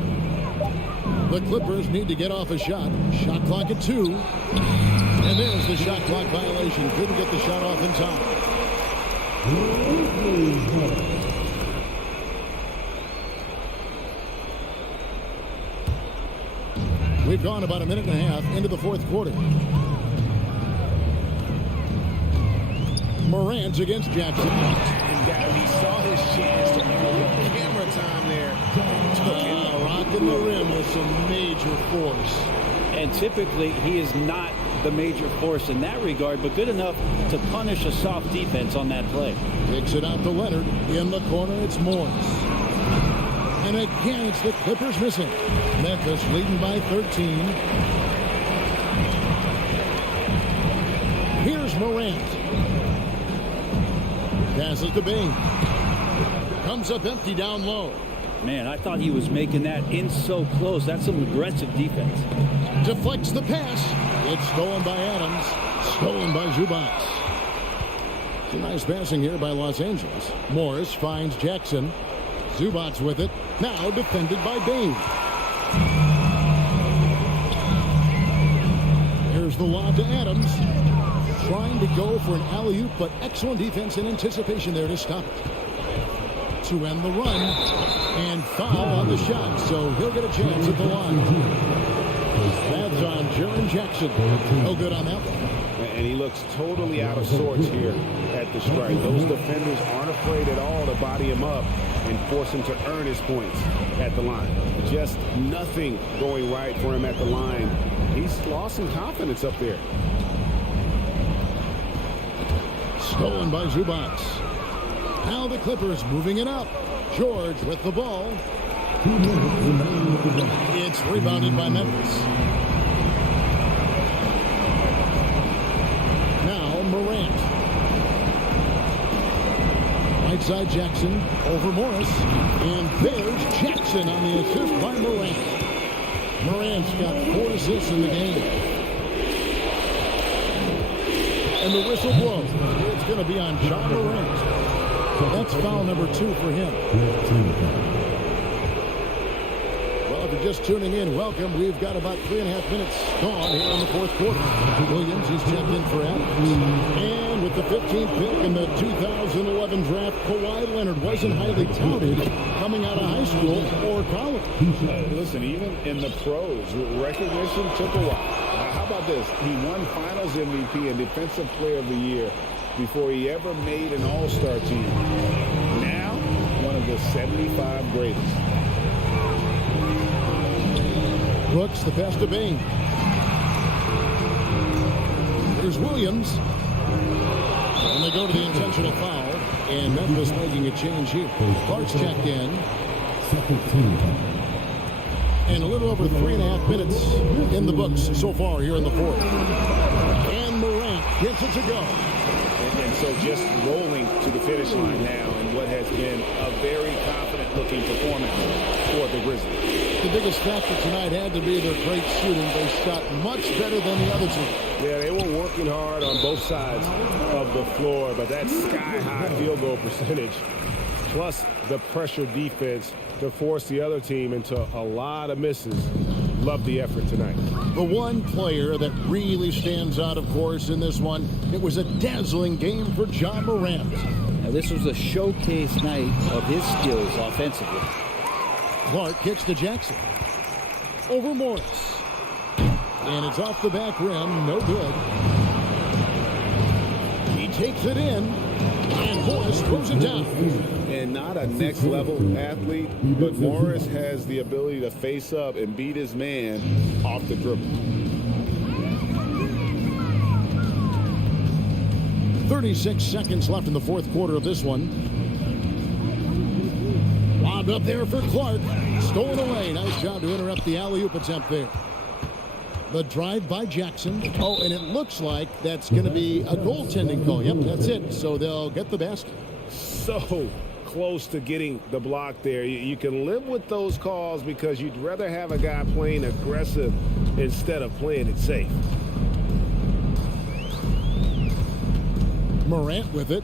The Clippers need to get off a shot. Shot clock at 2. And there's the shot clock violation. Couldn't get the shot off in time. We've gone about a minute and a half into the fourth quarter. Morant against Jackson. And guys, he saw his chance to get camera time there. Rocking the rim with some major force. And typically, he is not the major force in that regard, but good enough to punish a soft defense on that play. Kicks it out to Leonard. In the corner, it's Morris. And again, it's the Clippers missing. Memphis leading by 13. Here's Morant. Passes to Bain. Comes up empty down low. Man, I thought he was making that in so close. That's some aggressive defense. Deflects the pass. It's stolen by Adams. Stolen by Zubac. Some nice passing here by Los Angeles. Morris finds Jackson. Zubac with it. Now defended by Bain. Here's the lob to Adams. Trying to go for an alley-oop, but excellent defense and anticipation there to stop it. To end the run. And foul on the shot, so he'll get a chance at the line. That's on Jaren Jackson. No good on that one. And he looks totally out of sorts here at the strike. Those defenders aren't afraid at all to body him up and force him to earn his points at the line. Just nothing going right for him at the line. He's lost some confidence up there. Stolen by Zubac. Now the Clippers moving it up. George with the ball. It's rebounded by Memphis. Now Morant. Right side Jackson over Morris. And there's Jackson on the assist by Morant. Morant's got 4 assists in the game. And the whistle blows. It's going to be on John Morant. That's foul number 2 for him. Well, if you're just tuning in, welcome. We've got about 3.5 minutes gone here in the fourth quarter. Williams, he's checked in for Adams. And with the 15th pick in the 2011 draft, Kawhi Leonard wasn't highly touted coming out of high school or college. Listen, even in the pros, recognition took a while. How about this? He won Finals MVP and Defensive Player of the Year before he ever made an all-star team. Now, one of the 75 greatest. Brooks, the pass to Bain. Here's Williams. And they go to the intentional foul. And Memphis making a change here. Clark's checked in. And a little over 3.5 minutes in the books so far here in the fourth. And Morant gets it to go. And so just rolling to the finish line now in what has been a very confident-looking performance for the Grizzlies. The biggest factor tonight had to be their great shooting. They shot much better than the other team. Yeah, they were working hard on both sides of the floor, but that sky-high field goal percentage, plus the pressure defense to force the other team into a lot of misses. Love the effort tonight. The one player that really stands out, of course, in this one, it was a dazzling game for John Morant. Now, this was a showcase night of his skills offensively. Clark kicks to Jackson. Over Morris. And it's off the back rim. No good. He takes it in. And Morris throws it down. And not a next-level athlete, but Morris has the ability to face up and beat his man off the dribble. 36 seconds left in the fourth quarter of this one. Lobbed up there for Clark. Stolen away. Nice job to interrupt the alley-oop attempt there. The drive by Jackson. Oh, and it looks like that's going to be a goaltending call. Yep, that's it. So they'll get the basket. So close to getting the block there. You can live with those calls because you'd rather have a guy playing aggressive instead of playing it safe. Morant with it.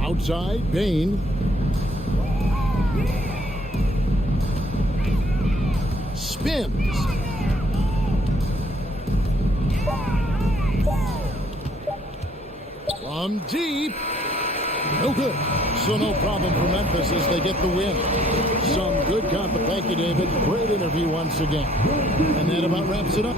Outside, Bain. Spins. From deep. No good. So no problem for Memphis as they get the win. Some Good comment. Thank you, David. Great interview once again. And that about wraps it up.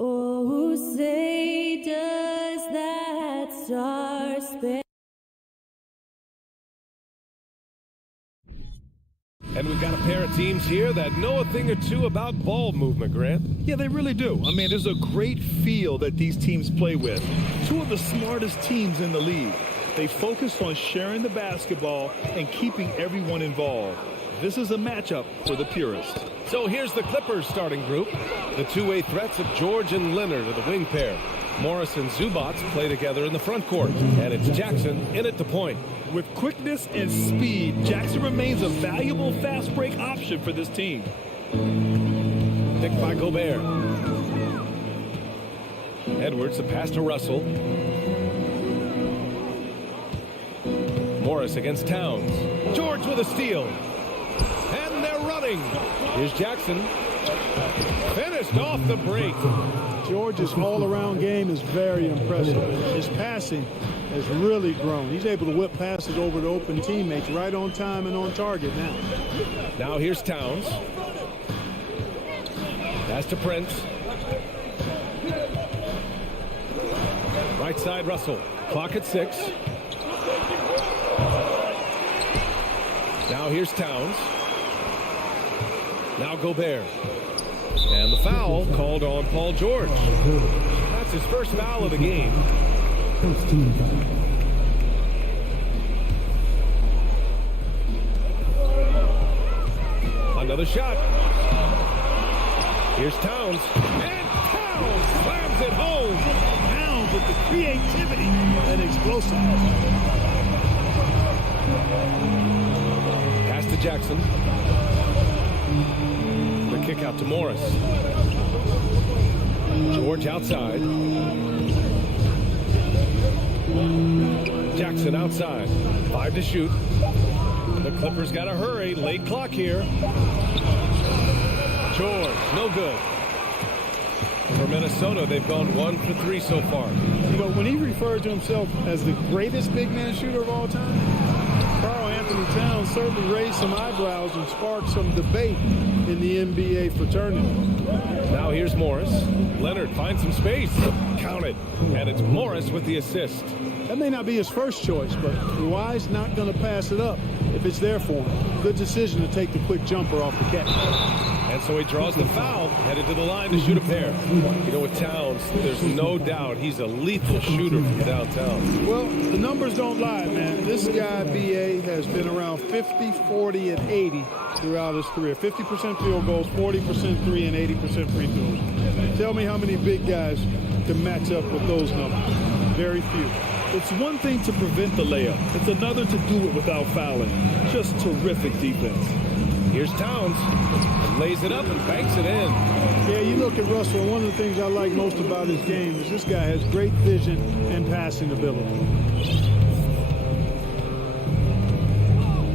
Oh, say does that star-spangled And we've got a pair of teams here that know a thing or two about ball movement, Grant. Yeah, they really do. I mean, there's a great feel that these teams play with. Two of the smartest teams in the league. They focus on sharing the basketball and keeping everyone involved. This is a matchup for the purists. So here's the Clippers starting group. The two-way threats of George and Leonard are the wing pair. Morris and Zubats play together in the front court. And it's Jackson in at the point. With quickness and speed, Jackson remains a valuable fast break option for this team. Picked by Gobert. Edwards, the pass to Russell. Morris against Towns. George with a steal. And they're running. Here's Jackson. Finished off the break. George's all-around game is very impressive. His passing has really grown. He's able to whip passes over to open teammates right on time and on target now. Now here's Towns. Pass to Prince. Right side Russell. Clock at 6. Now here's Towns. Now Gobert. And the foul called on Paul George. That's his first foul of the game. Another shot. Here's Towns. And Towns slams it home. Towns with the creativity and explosiveness. Pass to Jackson. The kick out to Morris. George outside. Jackson outside. 5 to shoot. The Clippers got to hurry. Late clock here. George, no good. For Minnesota, they've gone 1 for 3 so far. You know, when he referred to himself as the greatest big man shooter of all time, Karl Anthony Towns certainly raised some eyebrows and sparked some debate in the NBA fraternity. Now here's Morris. Leonard finds some space. Count it. And it's Morris with the assist. That may not be his first choice, but Kawhi's not going to pass it up if it's there for him. Good decision to take the quick jumper off the catch. And so he draws the foul, headed to the line to shoot a pair. You know, with Towns, there's no doubt he's a lethal shooter from downtown. Well, the numbers don't lie, man. This guy, B.A., has been around 50, 40, and 80 throughout his career. 50% field goals, 40% three, and 80% free throws. Tell me how many big guys can match up with those numbers. Very few. It's one thing to prevent the layup. It's another to do it without fouling. Just terrific defense. Here's Towns. Lays it up and banks it in. Yeah, you look at Russell, one of the things I like most about his game is this guy has great vision and passing ability.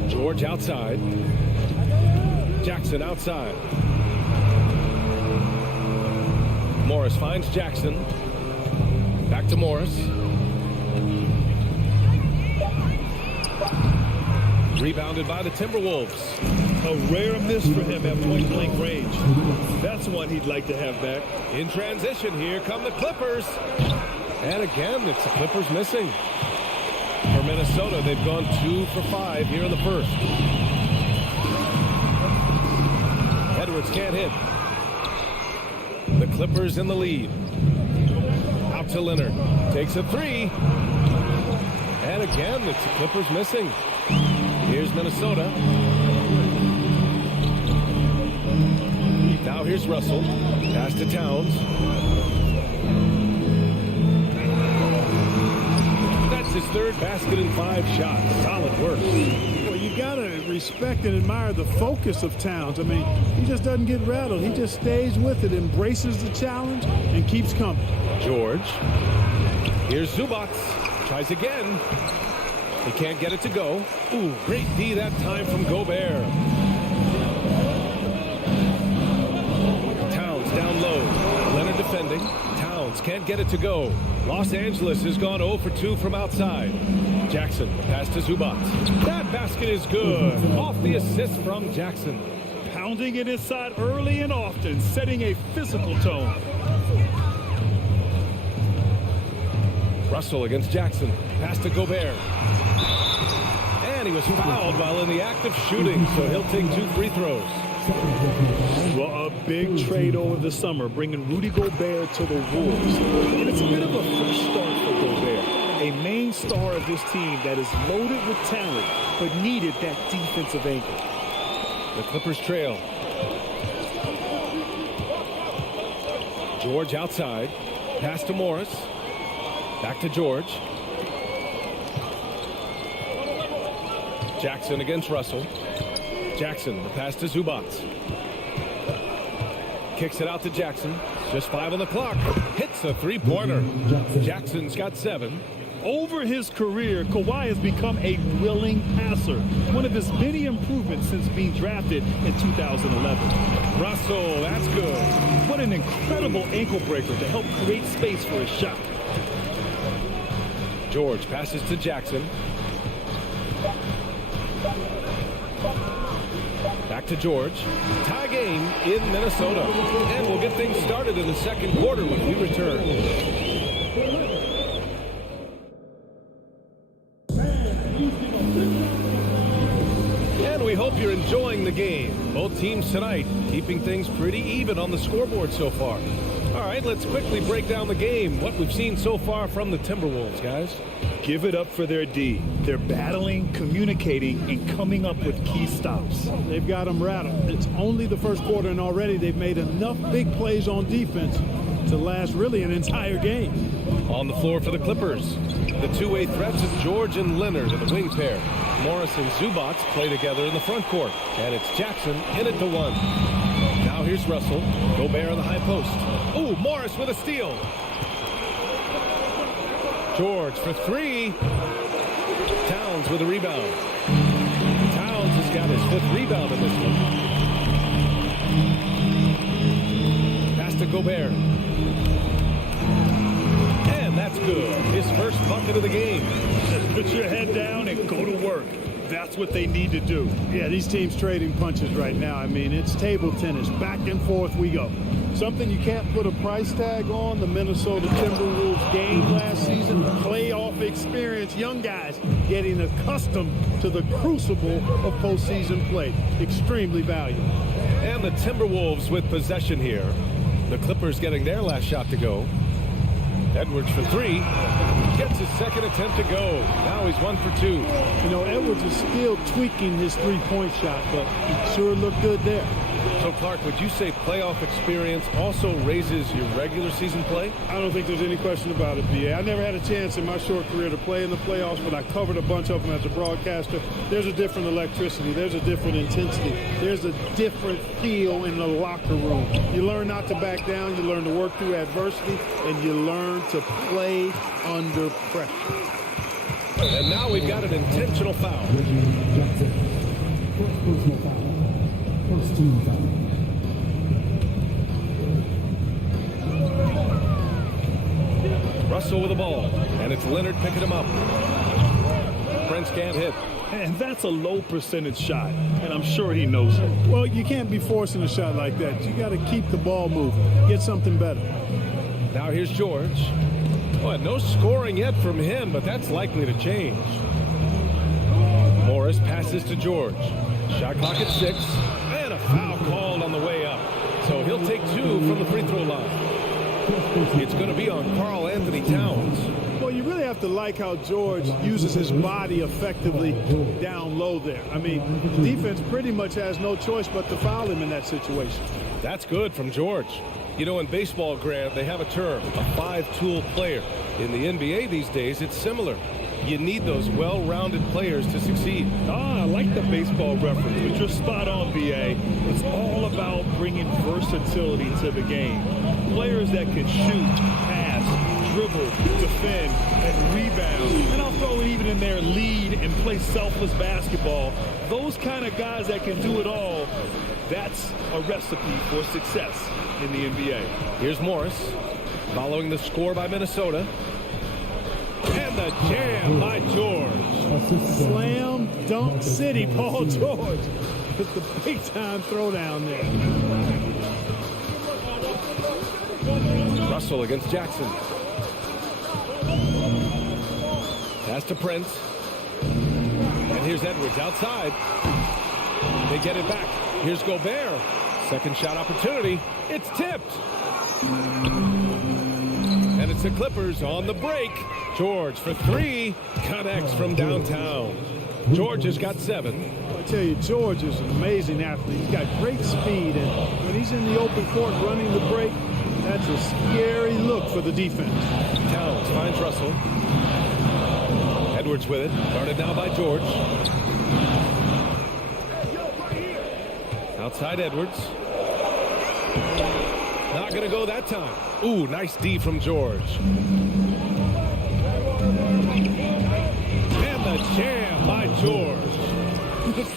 George outside. Jackson outside. Morris finds Jackson. Back to Morris. Rebounded by the Timberwolves. A rare miss for him at point-blank range. That's one he'd like to have back. In transition, here come the Clippers. And again, it's the Clippers missing. For Minnesota, they've gone 2 for 5 here in the first. Edwards can't hit. The Clippers in the lead. Out to Leonard. Takes a 3. And again, it's the Clippers missing. Here's Minnesota. Now here's Russell. Pass to Towns. That's his third basket in 5 shots. Solid work. Well, you got to respect and admire the focus of Towns. I mean, he just doesn't get rattled. He just stays with it, embraces the challenge, and keeps coming. George. Here's Zubac. Tries again. He can't get it to go. Ooh, great D that time from Gobert. Towns down low. Leonard defending. Towns can't get it to go. Los Angeles has gone 0 for 2 from outside. Jackson pass to Zubac. That basket is good. Off the assist from Jackson. Pounding it inside early and often, setting a physical tone. Russell against Jackson. Pass to Gobert. And he was fouled while in the act of shooting, so he'll take 2 free throws. Well, a big trade over the summer, bringing Rudy Gobert to the Wolves. And it's a bit of a fresh start for Gobert, a main star of this team that is loaded with talent, but needed that defensive anchor. The Clippers trail. George outside. Pass to Morris. Back to George. Jackson against Russell. Jackson, the pass to Zubac. Kicks it out to Jackson. Just 5 on the clock. Hits a 3-pointer. Jackson's got 7. Over his career, Kawhi has become a willing passer. One of his many improvements since being drafted in 2011. Russell, that's good. What an incredible ankle breaker to help create space for his shot. George passes to Jackson. Back to George. Tie game in Minnesota. And we'll get things started in the second quarter when we return. And we hope you're enjoying the game. Both teams tonight keeping things pretty even on the scoreboard so far. All right, let's quickly break down the game. What we've seen so far from the Timberwolves, guys. Give it up for their D. They're battling, communicating, and coming up with key stops. They've got them rattled. It's only the first quarter, and already they've made enough big plays on defense to last really an entire game. On the floor for the Clippers, the two-way threats of George and Leonard in the wing pair. Morris and Zubac play together in the front court. And it's Jackson in it to 1. Now here's Russell. Gobert on the high post. Ooh, Morris with a steal. George for 3. Towns with a rebound. Towns has got his 5th rebound in this one. Pass to Gobert. And that's good. His first bucket of the game. Just put your head down and go to work. That's what they need to do. Yeah, these teams trading punches right now. I mean, it's table tennis. Back and forth we go. Something you can't put a price tag on, the Minnesota Timberwolves game last season, playoff experience, young guys getting accustomed to the crucible of postseason play. Extremely valuable. And the Timberwolves with possession here. The Clippers getting their last shot to go. Edwards for 3. Gets his second attempt to go. Now he's 1 for 2. You know, Edwards is still tweaking his three-point shot, but he sure looked good there. So, Clark, would you say playoff experience also raises your regular season play? I don't think there's any question about it, B.A. I never had a chance in my short career to play in the playoffs, but I covered a bunch of them as a broadcaster. There's a different electricity. There's a different intensity. There's a different feel in the locker room. You learn not to back down. You learn to work through adversity, and you learn to play under pressure. And now we've got an intentional foul. First personal foul. First team foul. Russell with the ball, and it's Leonard picking him up. Prince can't hit. And that's a low percentage shot, and I'm sure he knows it. Well, you can't be forcing a shot like that. You got to keep the ball moving. Get something better. Now here's George. Well, no scoring yet from him, but that's likely to change. Morris passes to George. Shot clock at 6, and a foul called on the way up. So he'll take 2 from the free throw line. It's going to be on Karl Anthony Towns. Well, you really have to like how George uses his body effectively down low there. I mean, the defense pretty much has no choice but to foul him in that situation. That's good from George. You know, in baseball, Grant, they have a term, a 5-tool player. In the NBA these days, it's similar. You need those well-rounded players to succeed. I like the baseball reference, but you're spot on, B.A. It's all about bringing versatility to the game. Players that can shoot, pass, dribble, defend, and rebound. And I'll throw it even in there, lead and play selfless basketball. Those kind of guys that can do it all, that's a recipe for success in the NBA. Here's Morris, following the score by Minnesota. And the jam by George. Slam dunk city, Paul George. With the big-time throwdown there. Russell against Jackson. Pass to Prince. And here's Edwards outside. They get it back. Here's Gobert. Second shot opportunity. It's tipped. And it's the Clippers on the break. George for 3. Connects from downtown. George has got 7. I tell you, George is an amazing athlete. He's got great speed, and when he's in the open court running the break, that's a scary look for the defense. Towns finds Russell. Edwards with it. Guarded now by George. Outside Edwards. Not going to go that time. Ooh, nice D from George. And the jam by George.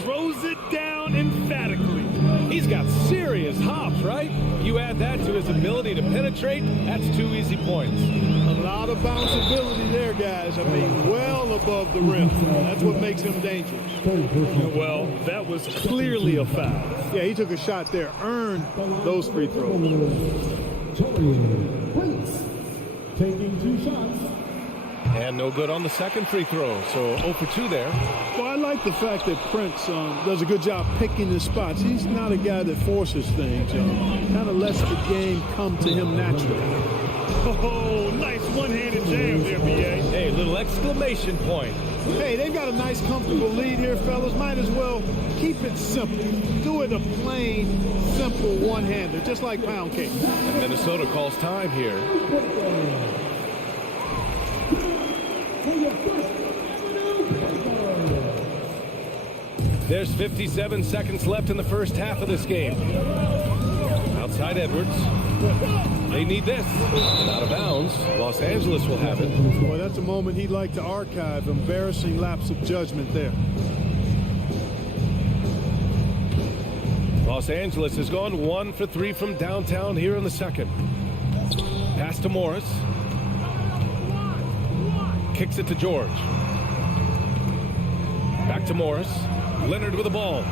Throws it down emphatically. He's got serious hops, right? You add that to his ability to penetrate, that's 2 easy points. A lot of bounceability there, guys. I mean, well above the rim. That's what makes him dangerous. Well, that was clearly a foul. Yeah, he took a shot there, earned those free throws. Prince taking 2 shots. And no good on the second free throw, so 0 for 2 there. Well, I like the fact that Prince does a good job picking his spots. He's not a guy that forces things. Kind of lets the game come to him naturally. Oh, nice one-handed jam there, B.A. Hey, little exclamation point. Hey, they've got a nice, comfortable lead here, fellas. Might as well keep it simple. Do it a plain, simple one-hander, just like pound cake. And Minnesota calls time here. There's 57 seconds left in the first half of this game. Outside Edwards. They need this. And out of bounds. Los Angeles will have it. Boy, that's a moment he'd like to archive. Embarrassing lapse of judgment there. Los Angeles has gone 1 for 3 from downtown here in the second. Pass to Morris. Kicks it to George. Back to Morris. Leonard with the ball.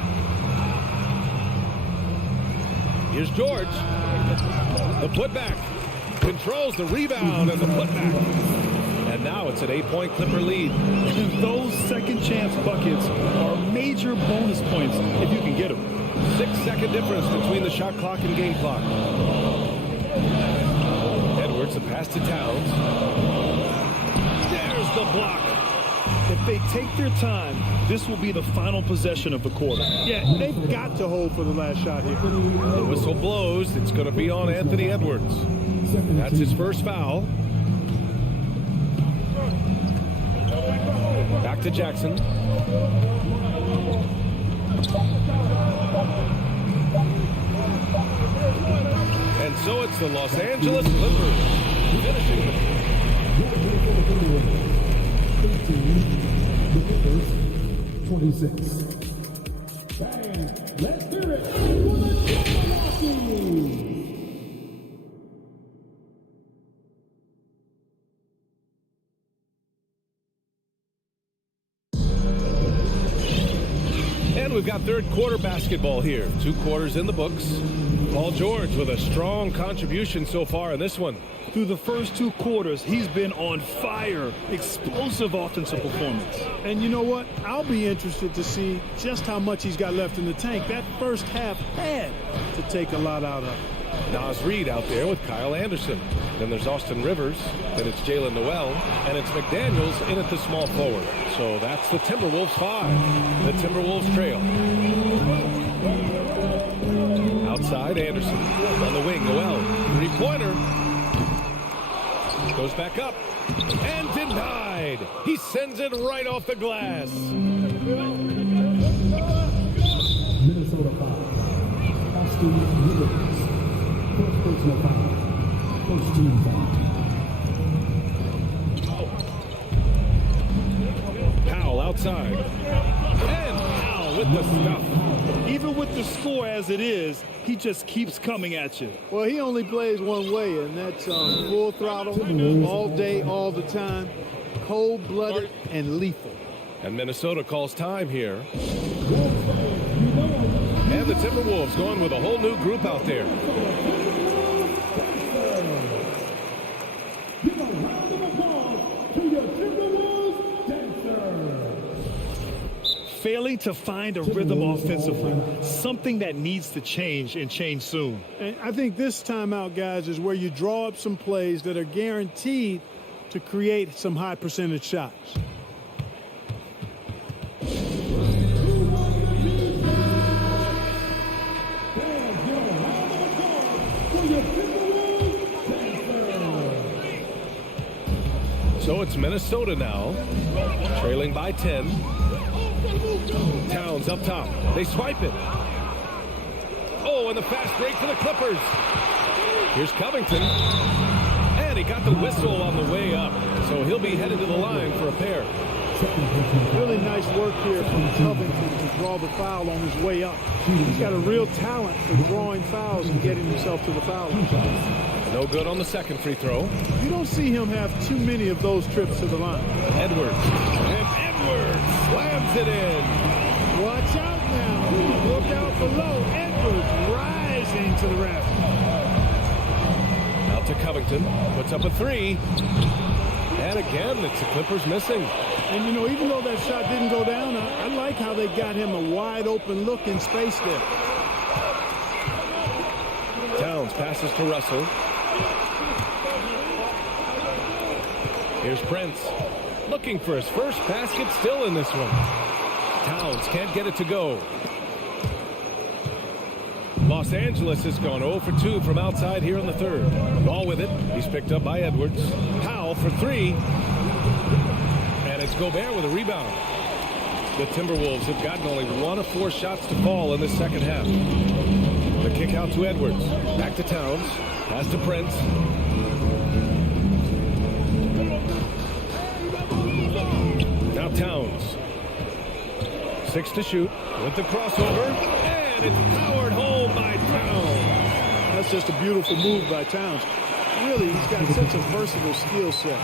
Here's George. The putback. Controls the rebound and the putback. And now it's an 8-point Clipper lead. Those second chance buckets are major bonus points if you can get them. 6-second difference between the shot clock and game clock. Edwards, the pass to Towns. There's the block. If they take their time, this will be the final possession of the quarter. Yeah, they've got to hold for the last shot here. The whistle blows. It's going to be on Anthony Edwards. That's his first foul. Back to Jackson. And so it's the Los Angeles Clippers finishing the 26. And let's do it for the Milwaukee. And we've got third quarter basketball here. 2 quarters in the books. Paul George with a strong contribution so far in this one. Through the first 2 quarters, he's been on fire. Explosive offensive performance. And you know what? I'll be interested to see just how much he's got left in the tank. That first half had to take a lot out of it. Nas Reed out there with Kyle Anderson. Then there's Austin Rivers. Then it's Jalen Noel. And it's McDaniels in at the small forward. So that's the Timberwolves 5. The Timberwolves trail. Outside, Anderson. On the wing, Noel. 3-pointer. Goes back up. And denied. He sends it right off the glass. Minnesota 5. Austin Rivers. First personal foul. First team foul. Powell outside. And Powell with the stuff. Even with the score as it is, he just keeps coming at you. Well, he only plays one way, and that's full throttle, all day, all the time, cold-blooded and lethal. And Minnesota calls time here. And the Timberwolves going with a whole new group out there. Give a round of applause to your Timberwolves dancers. Failing to find a rhythm offensively, something that needs to change and change soon. And I think this timeout, guys, is where you draw up some plays that are guaranteed to create some high percentage shots. So it's Minnesota now, trailing by 10. Towns up top. They swipe it. Oh, and the fast break for the Clippers. Here's Covington. And he got the whistle on the way up. So he'll be headed to the line for a pair. Really nice work here from Covington to draw the foul on his way up. He's got a real talent for drawing fouls and getting himself to the foul line. No good on the second free throw. You don't see him have too many of those trips to the line. Edwards. And Edwards slams it in. Watch out now. Look out below. Edwards rising to the rafters. Out to Covington. Puts up a 3. And again, it's the Clippers missing. And, you know, even though that shot didn't go down, I like how they got him a wide open look in space there. Towns passes to Russell. Here's Prince. Looking for his first basket still in this one. Towns can't get it to go. Los Angeles has gone 0 for 2 from outside here in the third. Ball with it. He's picked up by Edwards. Powell for 3. And it's Gobert with a rebound. The Timberwolves have gotten only 1 of 4 shots to fall in the second half. The kick out to Edwards. Back to Towns. Pass to Prince. Now Towns. 6 to shoot. With the crossover. And it's powered home by Towns. That's just a beautiful move by Towns. Really, he's got such a versatile skill set.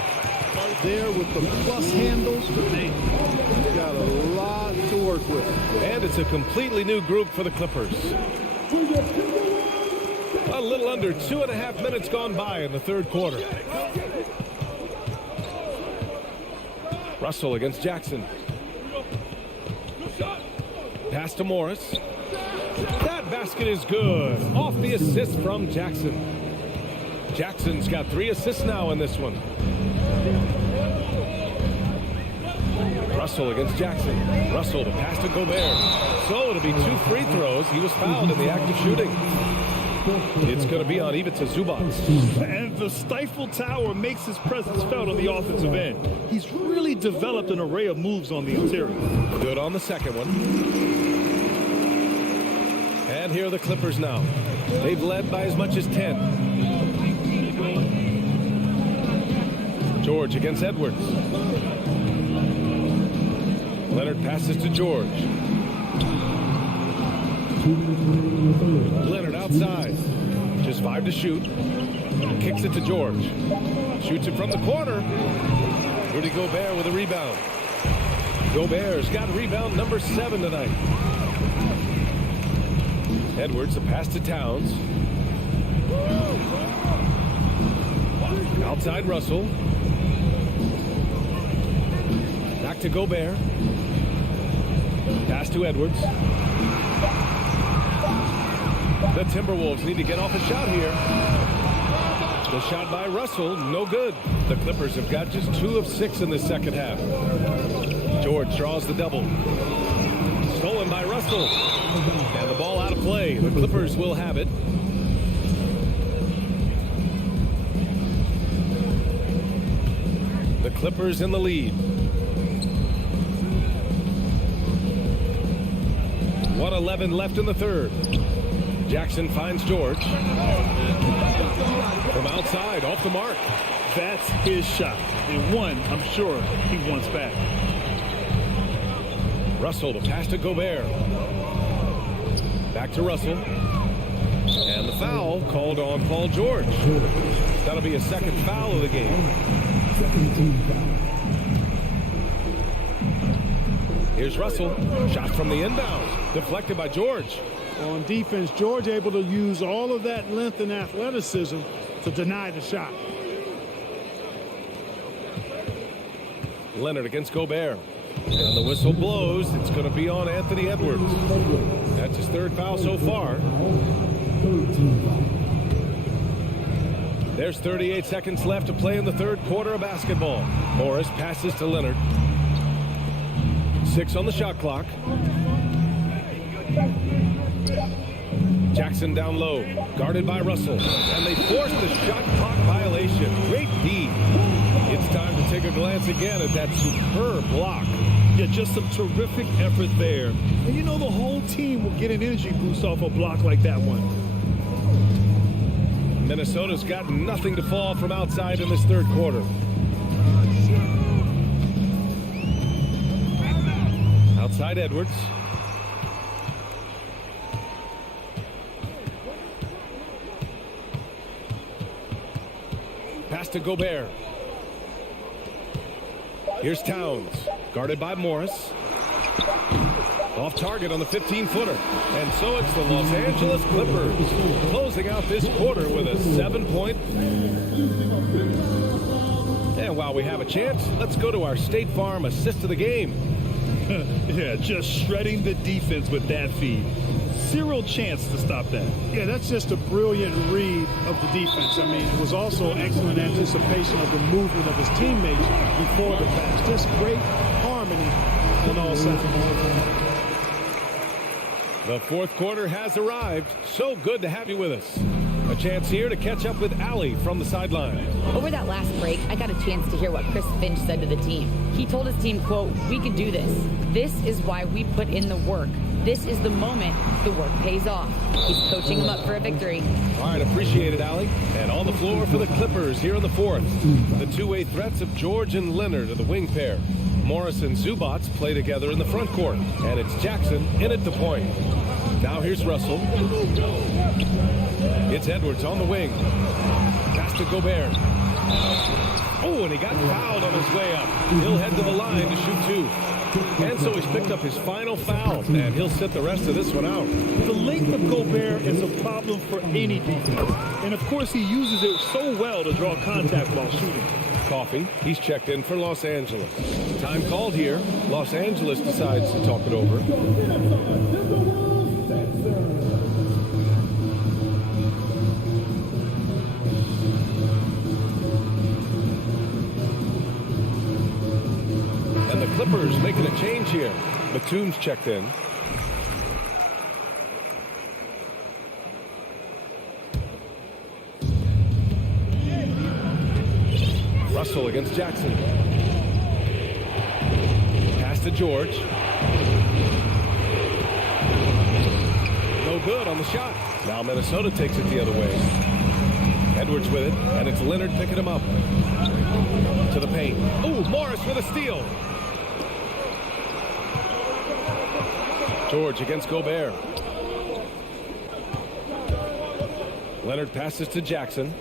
There with the plus handles, man, he's got a lot to work with. And it's a completely new group for the Clippers. A little under 2.5 minutes gone by in the third quarter. Russell against Jackson. Pass to Morris. That basket is good. Off the assist from Jackson. Jackson's got 3 assists now in this one. Russell against Jackson. Russell to pass to Gobert. So it'll be 2 free throws. He was fouled in the act of shooting. It's going to be on Ivica Zubac. And the stifled tower makes his presence felt on the offensive end. He's really developed an array of moves on the interior. Good on the second one. And here are the Clippers now. They've led by as much as 10. George against Edwards. Leonard passes to George. Leonard outside. Just 5 to shoot. Kicks it to George. Shoots it from the corner. Rudy Gobert with a rebound. Gobert's got rebound number 7 tonight. Edwards, a pass to Towns. Outside Russell. Back to Gobert. Pass to Edwards. The Timberwolves need to get off a shot here. The shot by Russell, no good. The Clippers have got just 2 of 6 in the second half. George draws the double. Stolen by Russell. And the ball out of play. The Clippers will have it. The Clippers in the lead. 1:11 left in the third. Jackson finds George. From outside, off the mark. That's his shot. And one, I'm sure, he wants back. Russell to pass to Gobert. Back to Russell. And the foul called on Paul George. That'll be a second foul of the game. Here's Russell. Shot from the inbound. Deflected by George. On defense, George able to use all of that length and athleticism to deny the shot. Leonard against Gobert. And the whistle blows. It's going to be on Anthony Edwards. That's his 3rd foul so far. There's 38 seconds left to play in the 3rd quarter of basketball. Morris passes to Leonard. 6 on the shot clock. Jackson down low, guarded by Russell. And they force the shot clock violation. Great D. It's time to take a glance again at that superb block. Yeah, just some terrific effort there. And you know the whole team will get an energy boost off a block like that one. Minnesota's got nothing to fall from outside in this 3rd quarter. Outside Edwards. Pass to Gobert. Here's Towns, guarded by Morris. Off target on the 15-footer. And so it's the Los Angeles Clippers closing out this quarter with a 7-point. And while we have a chance, let's go to our State Farm assist of the game. Yeah, just shredding the defense with that feed. Zero chance to stop that. Yeah, that's just a brilliant read of the defense. I mean, it was also excellent anticipation of the movement of his teammates before the pass. Just great harmony on all sides. The 4th quarter has arrived. So good to have you with us. A chance here to catch up with Allie from the sideline. Over that last break, I got a chance to hear what Chris Finch said to the team. He told his team, quote, "We can do this. This is why we put in the work. This is the moment the work pays off." He's coaching them up for a victory. All right, appreciate it, Allie. And on the floor for the Clippers here in the 4th. The two-way threats of George and Leonard are the wing pair. Morris and Zubac play together in the front court. And it's Jackson in at the point. Now here's Russell. It's Edwards on the wing. Pass to Gobert. Oh, and he got fouled on his way up. He'll head to the line to shoot 2. And so he's picked up his final foul, and he'll sit the rest of this one out. The length of Gobert is a problem for any defense. And, of course, he uses it so well to draw contact while shooting. Coffee, he's checked in for Los Angeles. Time called here. Los Angeles decides to talk it over. Clippers make Batum's checked in. Russell against Jackson. Pass to George. No good on the shot. Now Minnesota takes it the other way. Edwards with it, and it's Leonard picking him up. To the paint. Ooh, Morris with a steal. George against Gobert. Leonard passes to Jackson.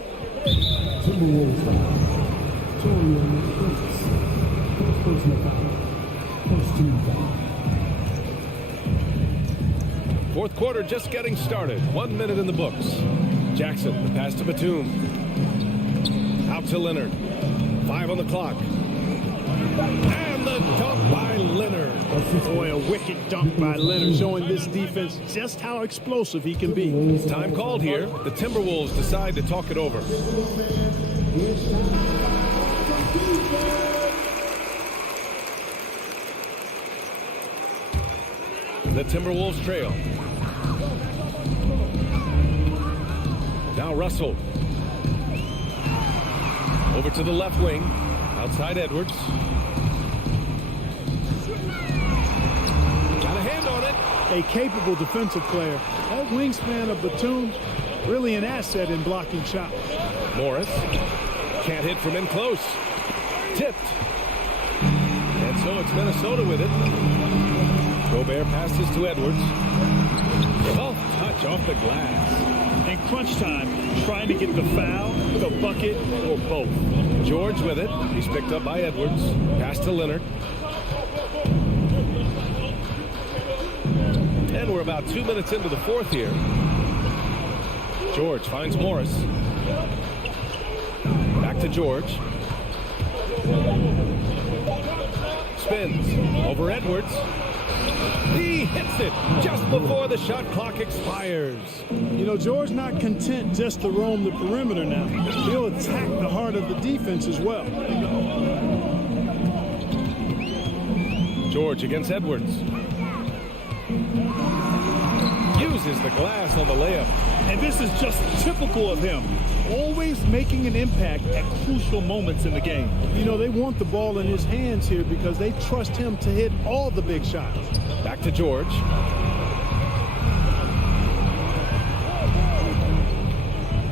Fourth quarter just getting started. 1 minute in the books. Jackson, the pass to Batum. Out to Leonard. 5 on the clock. And the dunk by Leonard. Boy, a wicked dunk by Leonard, showing this defense just how explosive he can be. Time called here. The Timberwolves decide to talk it over. The Timberwolves trail. Now Russell. Over to the left wing. Outside Edwards. Got a hand on it. A capable defensive player. That wingspan of Batum's really an asset in blocking shots. Morris. Can't hit from in close. Tipped. And so it's Minnesota with it. Gobert passes to Edwards. Soft touch off the glass. In crunch time, trying to get the foul, the bucket, or both. George with it. He's picked up by Edwards. Pass to Leonard. And we're about 2 minutes into the fourth here. George finds Morris. Back to George. Spins over Edwards. He hits it just before the shot clock expires. You know, George not content just to roam the perimeter now. He'll attack the heart of the defense as well. George against Edwards. Uses the glass on the layup. And this is just typical of him. Always making an impact at crucial moments in the game. You know, they want the ball in his hands here because they trust him to hit all the big shots. Back to George.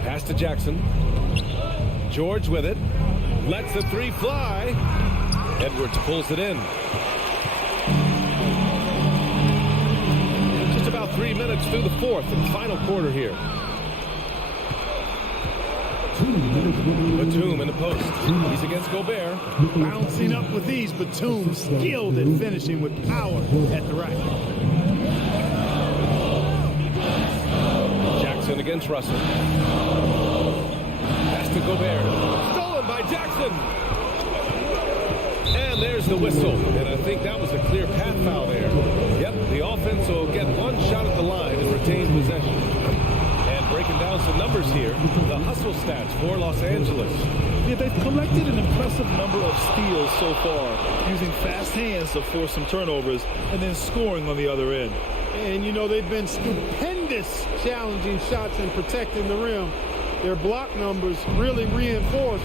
Pass to Jackson. George with it. Lets the three fly. Edwards pulls it in. Just about 3 minutes through the fourth and final quarter here. Batum in the post. He's against Gobert. Bouncing up with these. Batum skilled at finishing with power at the rack. Jackson against Russell. Pass to Gobert. Stolen by Jackson. And there's the whistle. And I think that was a clear path foul there. Yep, the offense will get one shot at the line and retain possession. Breaking down some numbers here, the hustle stats for Los Angeles. Yeah, they've collected an impressive number of steals so far, using fast hands to force some turnovers and then scoring on the other end. And, you know, they've been stupendous challenging shots and protecting the rim. Their block numbers really reinforce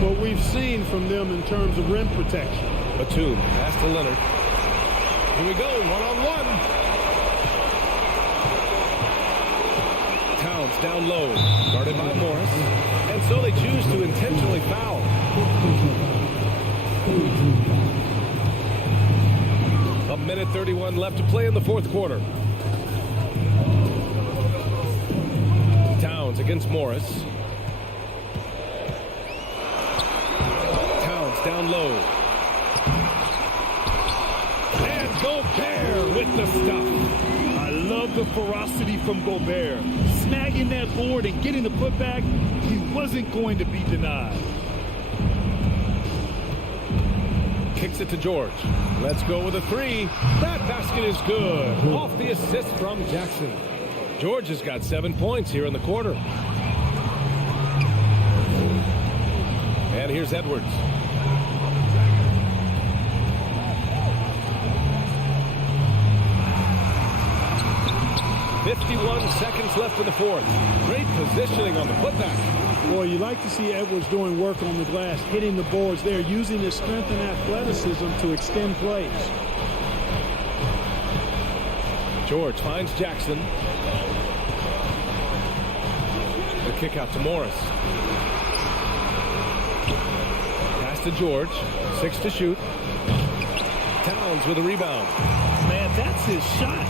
what we've seen from them in terms of rim protection. Batum, pass to Leonard. Here we go, one-on-one. Down low, guarded by Morris, and so they choose to intentionally foul. A minute 31 left to play in the fourth quarter. Towns against Morris. Towns down low. And Gobert with the stuff. I love the ferocity from Gobert. Snagging that board and getting the putback, he wasn't going to be denied. Kicks it to George. Let's go with a three. That basket is good. Off the assist from Jackson. George has got 7 points here in the quarter. And here's Edwards. 51 seconds left in the fourth. Great positioning on the putback. Boy, you like to see Edwards doing work on the glass, hitting the boards there, using his strength and athleticism to extend plays. George finds Jackson. The kick out to Morris. Pass to George. 6 to shoot. Towns with a rebound. Man, that's his shot.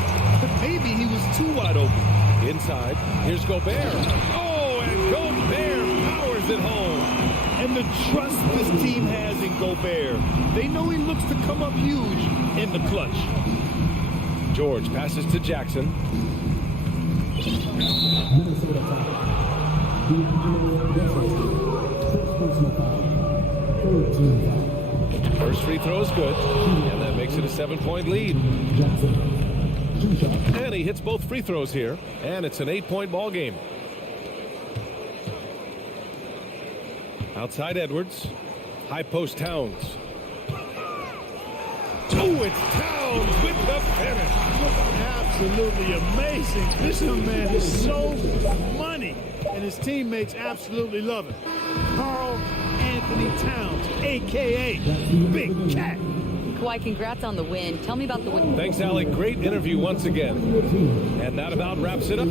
Maybe he was too wide open. Inside. Here's Gobert. Oh, and Gobert powers it home. And the trust this team has in Gobert. They know he looks to come up huge in the clutch. George passes to Jackson. First free throw is good, and that makes it a 7-point lead. And he hits both free throws here, and it's an 8-point ball game. Outside Edwards. High post Towns. Oh, it's Towns with the finish. Absolutely amazing. This young man is so money, and his teammates absolutely love him. Karl Anthony Towns, a.k.a. Big Cat. Kawhi, congrats on the win. Tell me about the win. Thanks, Alec. Great interview once again. And that about wraps it up.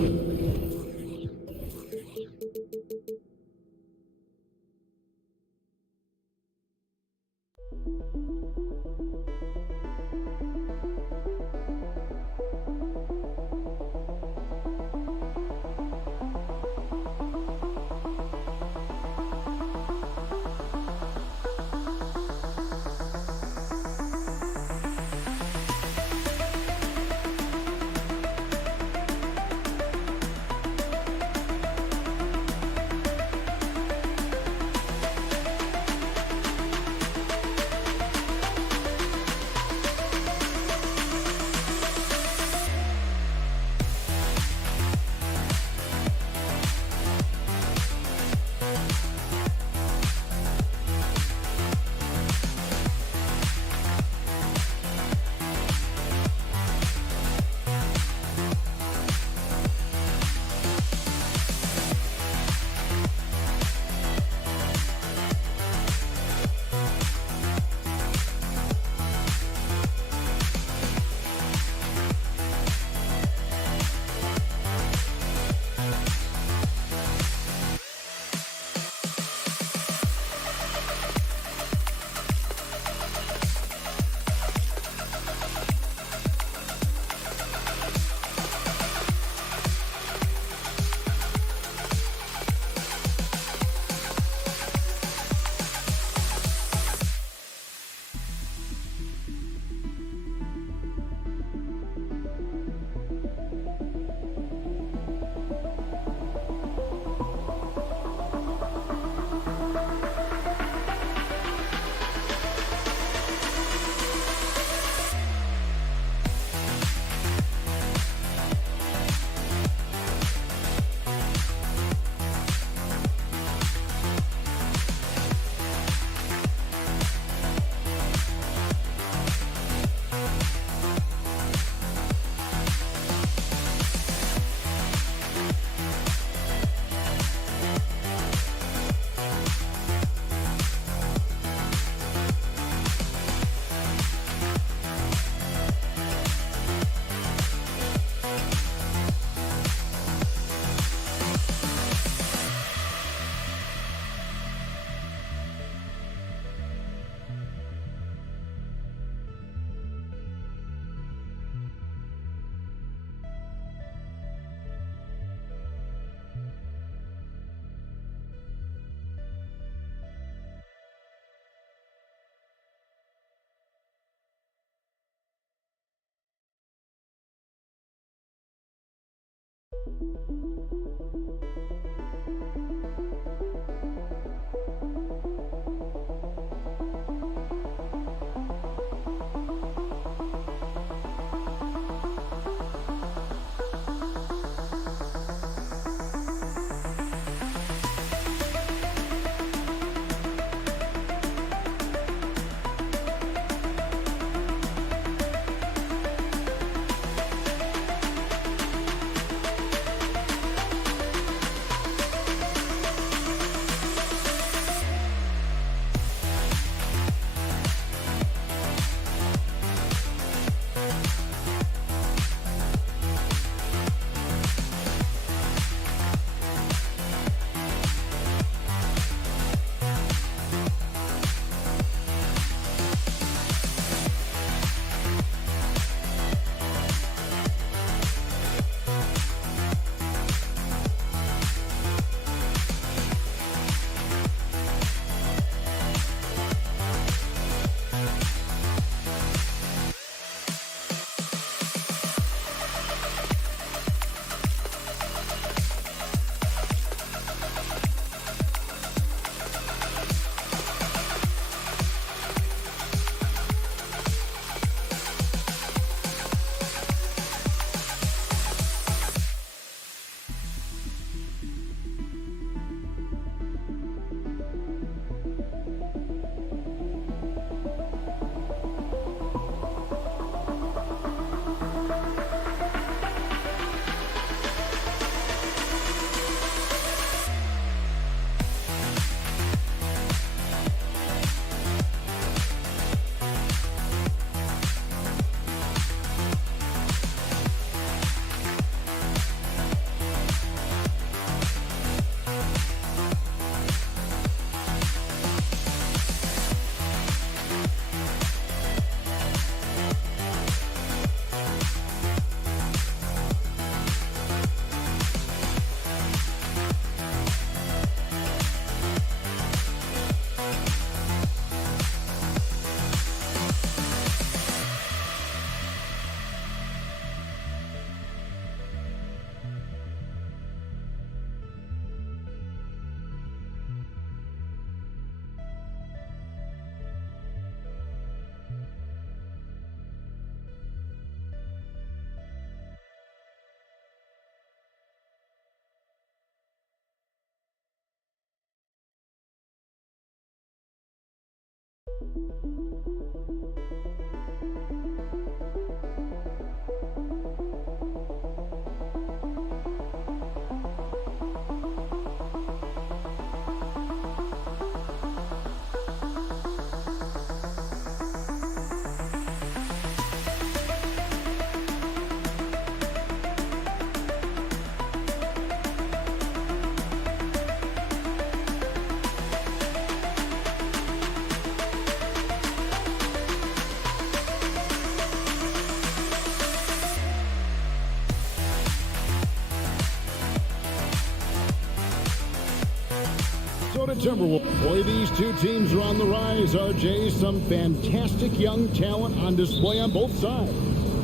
Timberwolves. Boy, these two teams are on the rise, RJ. Some fantastic young talent on display on both sides.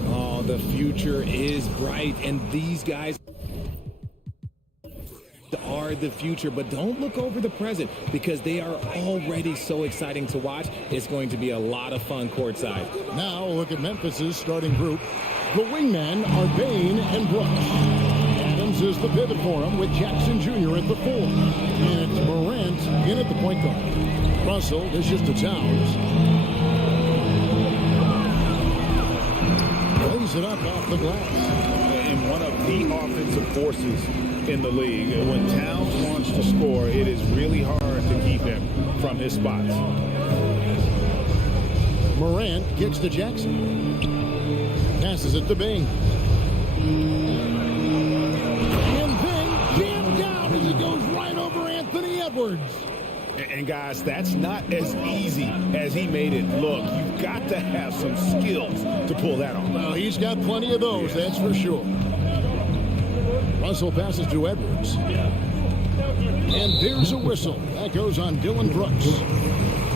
Oh, the future is bright, and these guys are the future. But don't look over the present, because they are already so exciting to watch. It's going to be a lot of fun courtside. Now look at Memphis's starting group. The wingmen are Bain and Brooks. Adams is the pivot for him, with Jackson Jr. at the 4. And it's Morant in at the point guard. Russell dishes to Towns. Lays it up off the glass. And one of the offensive forces in the league. When Towns wants to score, it is really hard to keep him from his spots. Morant kicks to Jackson. Passes it to Bain. As he goes right over Anthony Edwards. And guys, that's not as easy as he made it look. You've got to have some skills to pull that off. Well, he's got plenty of those, that's for sure. Russell passes to Edwards. And there's a whistle. That goes on Dylan Brooks.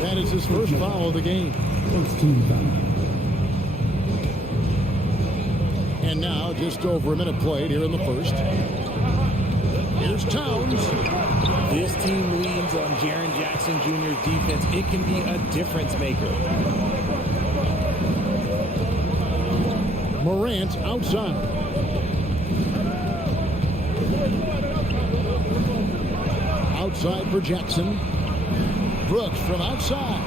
That is his first foul of the game. And now, just over a minute played here in the first. Here's Towns. This team leans on Jaren Jackson Jr.'s defense. It can be a difference maker. Morant outside. Outside for Jackson. Brooks from outside.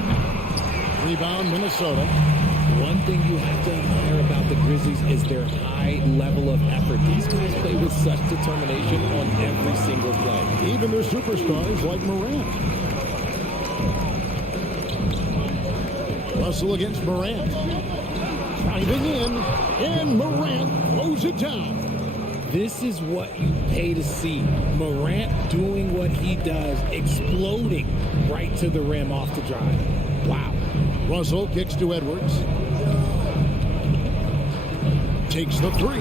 Rebound, Minnesota. One thing you have to admire about the Grizzlies is their high level of effort. These guys play with such determination on every single play. Even their superstars like Morant. Russell against Morant. Driving in, and Morant throws it down. This is what you pay to see. Morant doing what he does, exploding right to the rim off the drive. Wow. Russell kicks to Edwards. Takes the 3.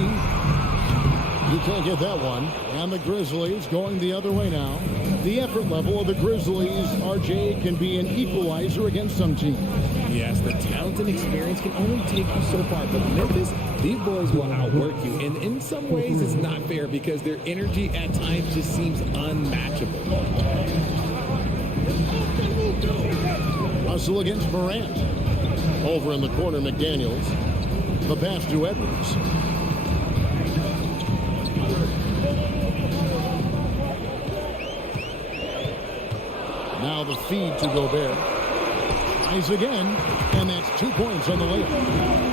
You can't get that one. And the Grizzlies going the other way now. The effort level of the Grizzlies, RJ, can be an equalizer against some teams. Yes, the talent and experience can only take you so far. But Memphis, these boys will outwork you. And in some ways, it's not fair because their energy at times just seems unmatchable. Russell against Morant. Over in the corner, McDaniels. The pass to Edwards. Now the feed to Gobert. Tries again, and that's 2 points on the layup.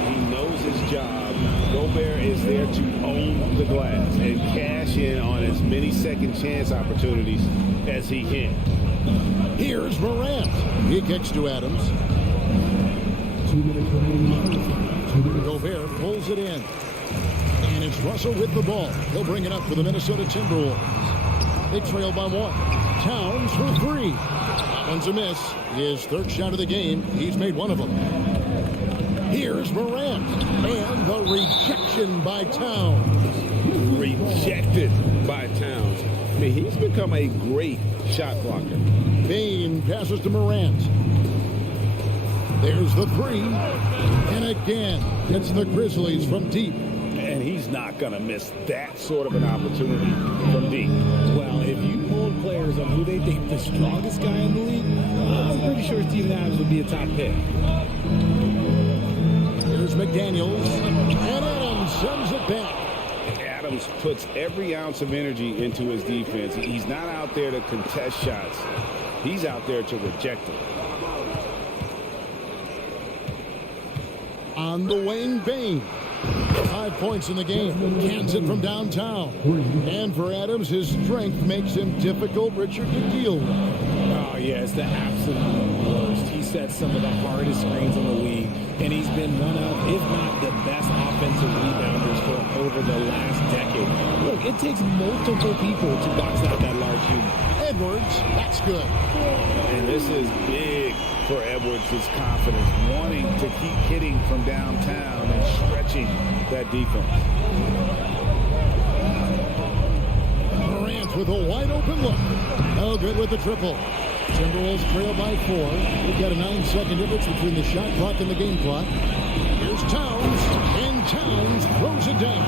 He knows his job. Gobert is there to own the glass and cash in on as many second chance opportunities as he can. Here's Morant. He kicks to Adams. Gobert pulls it in. And it's Russell with the ball. He'll bring it up for the Minnesota Timberwolves. They trail by 1. Towns for 3. That one's a miss. His third shot of the game. He's made one of them. Here's Morant. And the rejection by Towns. Rejected by Towns. I mean, he's become a great shot blocker. Bain passes to Morant. There's the 3. And again, it's the Grizzlies from deep. And he's not going to miss that sort of an opportunity from deep. Well, if you polled players on who they think the strongest guy in the league, I'm pretty sure Steven Adams would be a top pick. Here's McDaniels. And Adams sends it back. Adams puts every ounce of energy into his defense. He's not out there to contest shots. He's out there to reject them. On the wing, Bain. 5 points in the game. Cans it from downtown. And for Adams, his strength makes him difficult, Richard, to deal with. Oh, yeah, it's the absolute worst. He sets some of the hardest screens in the league, and he's been one of, if not the best offensive rebounders for over the last decade. Look, it takes multiple people to box out that large unit. Edwards, that's good. And this is big for Edwards' confidence, wanting to keep hitting from downtown and stretching that defense. Morant with a wide open look. No good with the triple. Timberwolves trail by 4. We've got a 9-second difference between the shot clock and the game clock. Here's Towns, and Towns throws it down.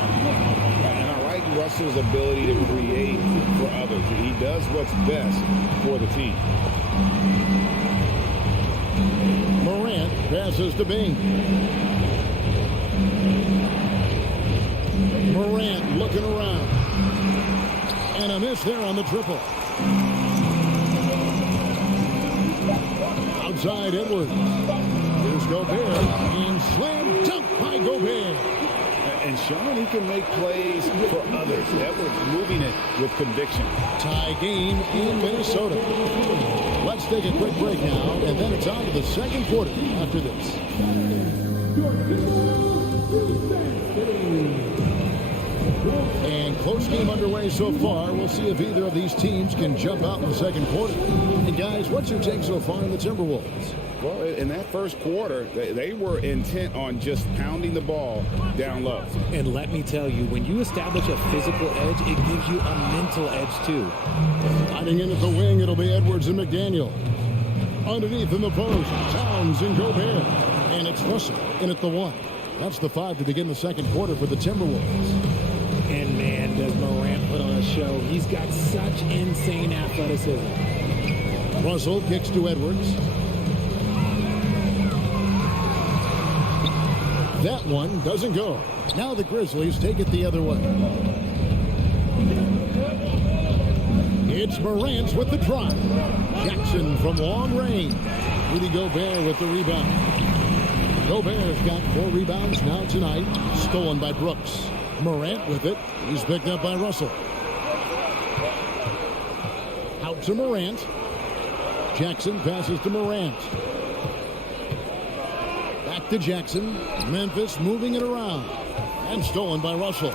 And I like Russell's ability to create for others. He does what's best for the team. Morant passes to Bing. Morant looking around. And a miss there on the triple. Outside Edwards. Here's Gobert. And slam dunk by Gobert. And showing he can make plays for others. Edwards moving it with conviction. Tie game in Minnesota. Let's take a quick break now, and then it's on to the second quarter after this. And close game underway so far. We'll see if either of these teams can jump out in the second quarter. And guys, what's your take so far in the Timberwolves? Well, in that first quarter, they were intent on just pounding the ball down low. And let me tell you, when you establish a physical edge, it gives you a mental edge too. Sliding in at the wing, it'll be Edwards and McDaniel. Underneath in the post, Towns and Gobert. And it's Russell in at the 1. That's the 5 to begin the second quarter for the Timberwolves. And man, does Morant put on a show. He's got such insane athleticism. Russell kicks to Edwards. That one doesn't go. Now the Grizzlies take it the other way. It's Morant with the drive. Jackson from long range. Rudy Gobert with the rebound. Gobert's got 4 rebounds now tonight. Stolen by Brooks. Morant with it. He's picked up by Russell. Out to Morant. Jackson passes to Morant. Back to Jackson. Memphis moving it around. And stolen by Russell.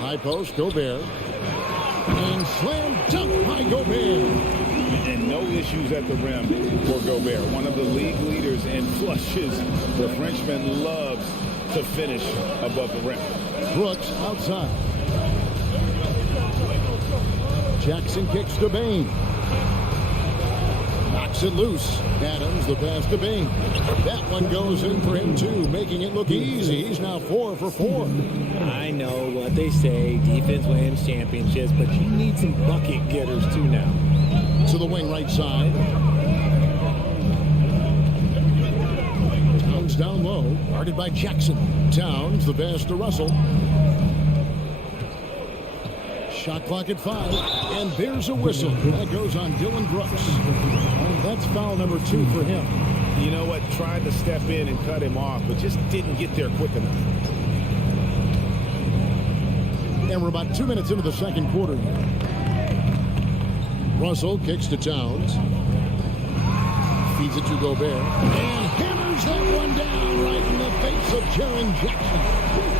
High post, Gobert. And slam dunk by Gobert. And no issues at the rim for Gobert. One of the league leaders in flushes. The Frenchman loves to finish above the rim. Brooks outside. Jackson kicks to Bain. Knocks it loose. Adams, the pass to Bain. That one goes in for him too, making it look easy. He's now 4 for 4. I know what they say, defense wins championships, but you need some bucket getters too now. To the wing right side. Towns down low, guarded by Jackson. Towns, the pass to Russell. Shot clock at 5, and there's a whistle. That goes on Dylan Brooks. That's foul number 2 for him. You know what? Tried to step in and cut him off, but just didn't get there quick enough. And we're about 2 minutes into the second quarter here. Russell kicks to Towns. Feeds it to Gobert. And hammers that one down right in the face of Jaren Jackson.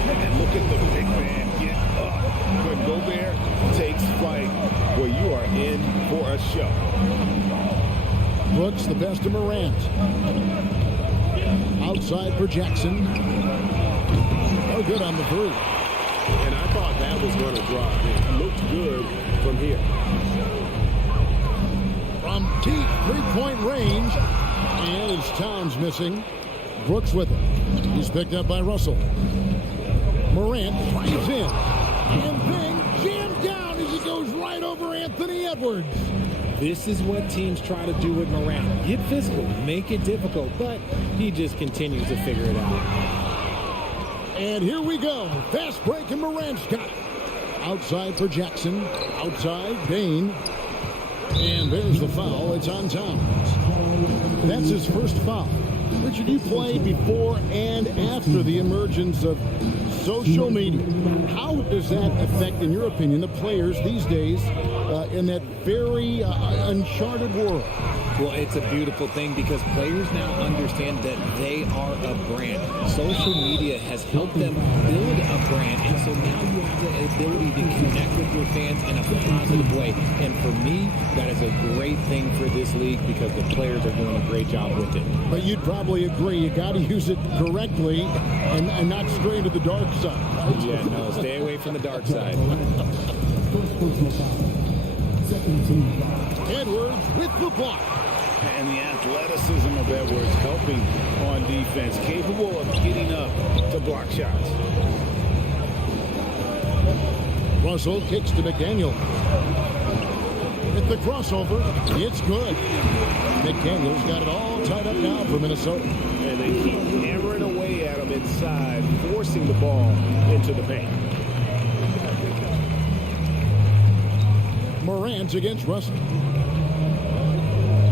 And look at the big man get up. When Gobert takes flight, well, you are in for a show. Brooks, the best of Morant. Outside for Jackson. No good on the 3. And I thought that was going to drop. It looked good from here. From deep 3-point range. And it's Towns missing. Brooks with it. He's picked up by Russell. Morant drives in. And then jammed down as he goes right over Anthony Edwards. This is what teams try to do with Morant. Get physical, make it difficult, but he just continues to figure it out. And here we go. Fast break, and Morant's got it. Outside for Jackson. Outside, Bain. And there's the foul. It's on Towns. That's his first foul. Richard, you played before and after the emergence of social media. How does that affect, in your opinion, the players these days in that very uncharted world? Well, it's a beautiful thing because players now understand that they are a brand. Social media has helped them build a brand, and so now you have the ability to connect with your fans in a positive way. And for me, that is a great thing for this league because the players are doing a great job with it. But you'd probably agree you got to use it correctly and not stray to the dark side. Right? Yeah, no, stay away from the dark side. Edwards with the block. And the athleticism of Edwards helping on defense, capable of getting up to block shots. Russell kicks to McDaniel. With the crossover, it's good. McDaniel's got it all tied up now for Minnesota. And they keep hammering away at him inside, forcing the ball into the paint. Morant against Russell.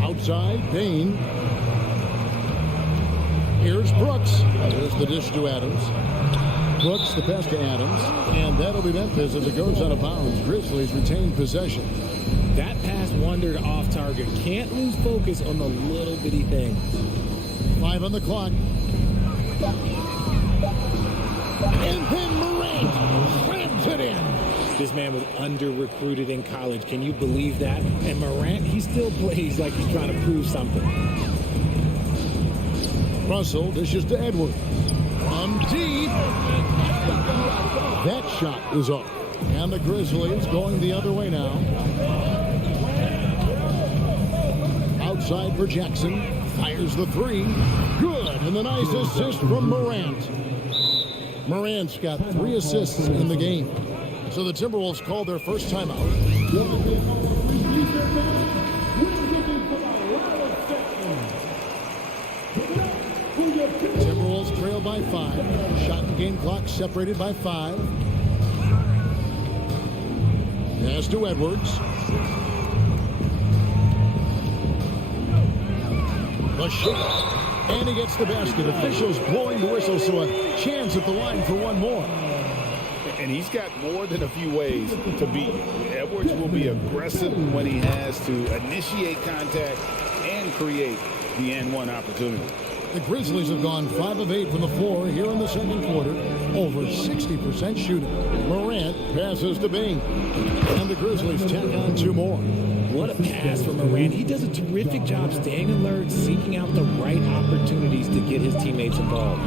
Outside, Bain. Here's Brooks. There's the dish to Adams. Brooks, the pass to Adams. And that'll be Memphis as it goes out of bounds. Grizzlies retain possession. That pass wandered off target. Can't lose focus on the little bitty thing. 5 on the clock. And then Morant slams it in. This man was under-recruited in college. Can you believe that? And Morant, he still plays like he's trying to prove something. Russell dishes to Edwards. From deep. That shot is off. And the Grizzlies going the other way now. Outside for Jackson. Fires the three. Good. And the nice assist from Morant. Morant's got 3 assists in the game. So the Timberwolves called their first timeout. Timberwolves trail by 5. Shot and game clock separated by 5. Pass to Edwards. The shot. And he gets the basket. Officials blowing the whistle, so a chance at the line for one more. And he's got more than a few ways to beat you. Edwards will be aggressive when he has to initiate contact and create the n1 opportunity. The Grizzlies have gone 5 of 8 from the floor here in the second quarter. Over 60% shooting. Morant passes to Bain. And the Grizzlies tack on 2 more. What a pass from Morant. He does a terrific job staying alert, seeking out the right opportunities to get his teammates involved.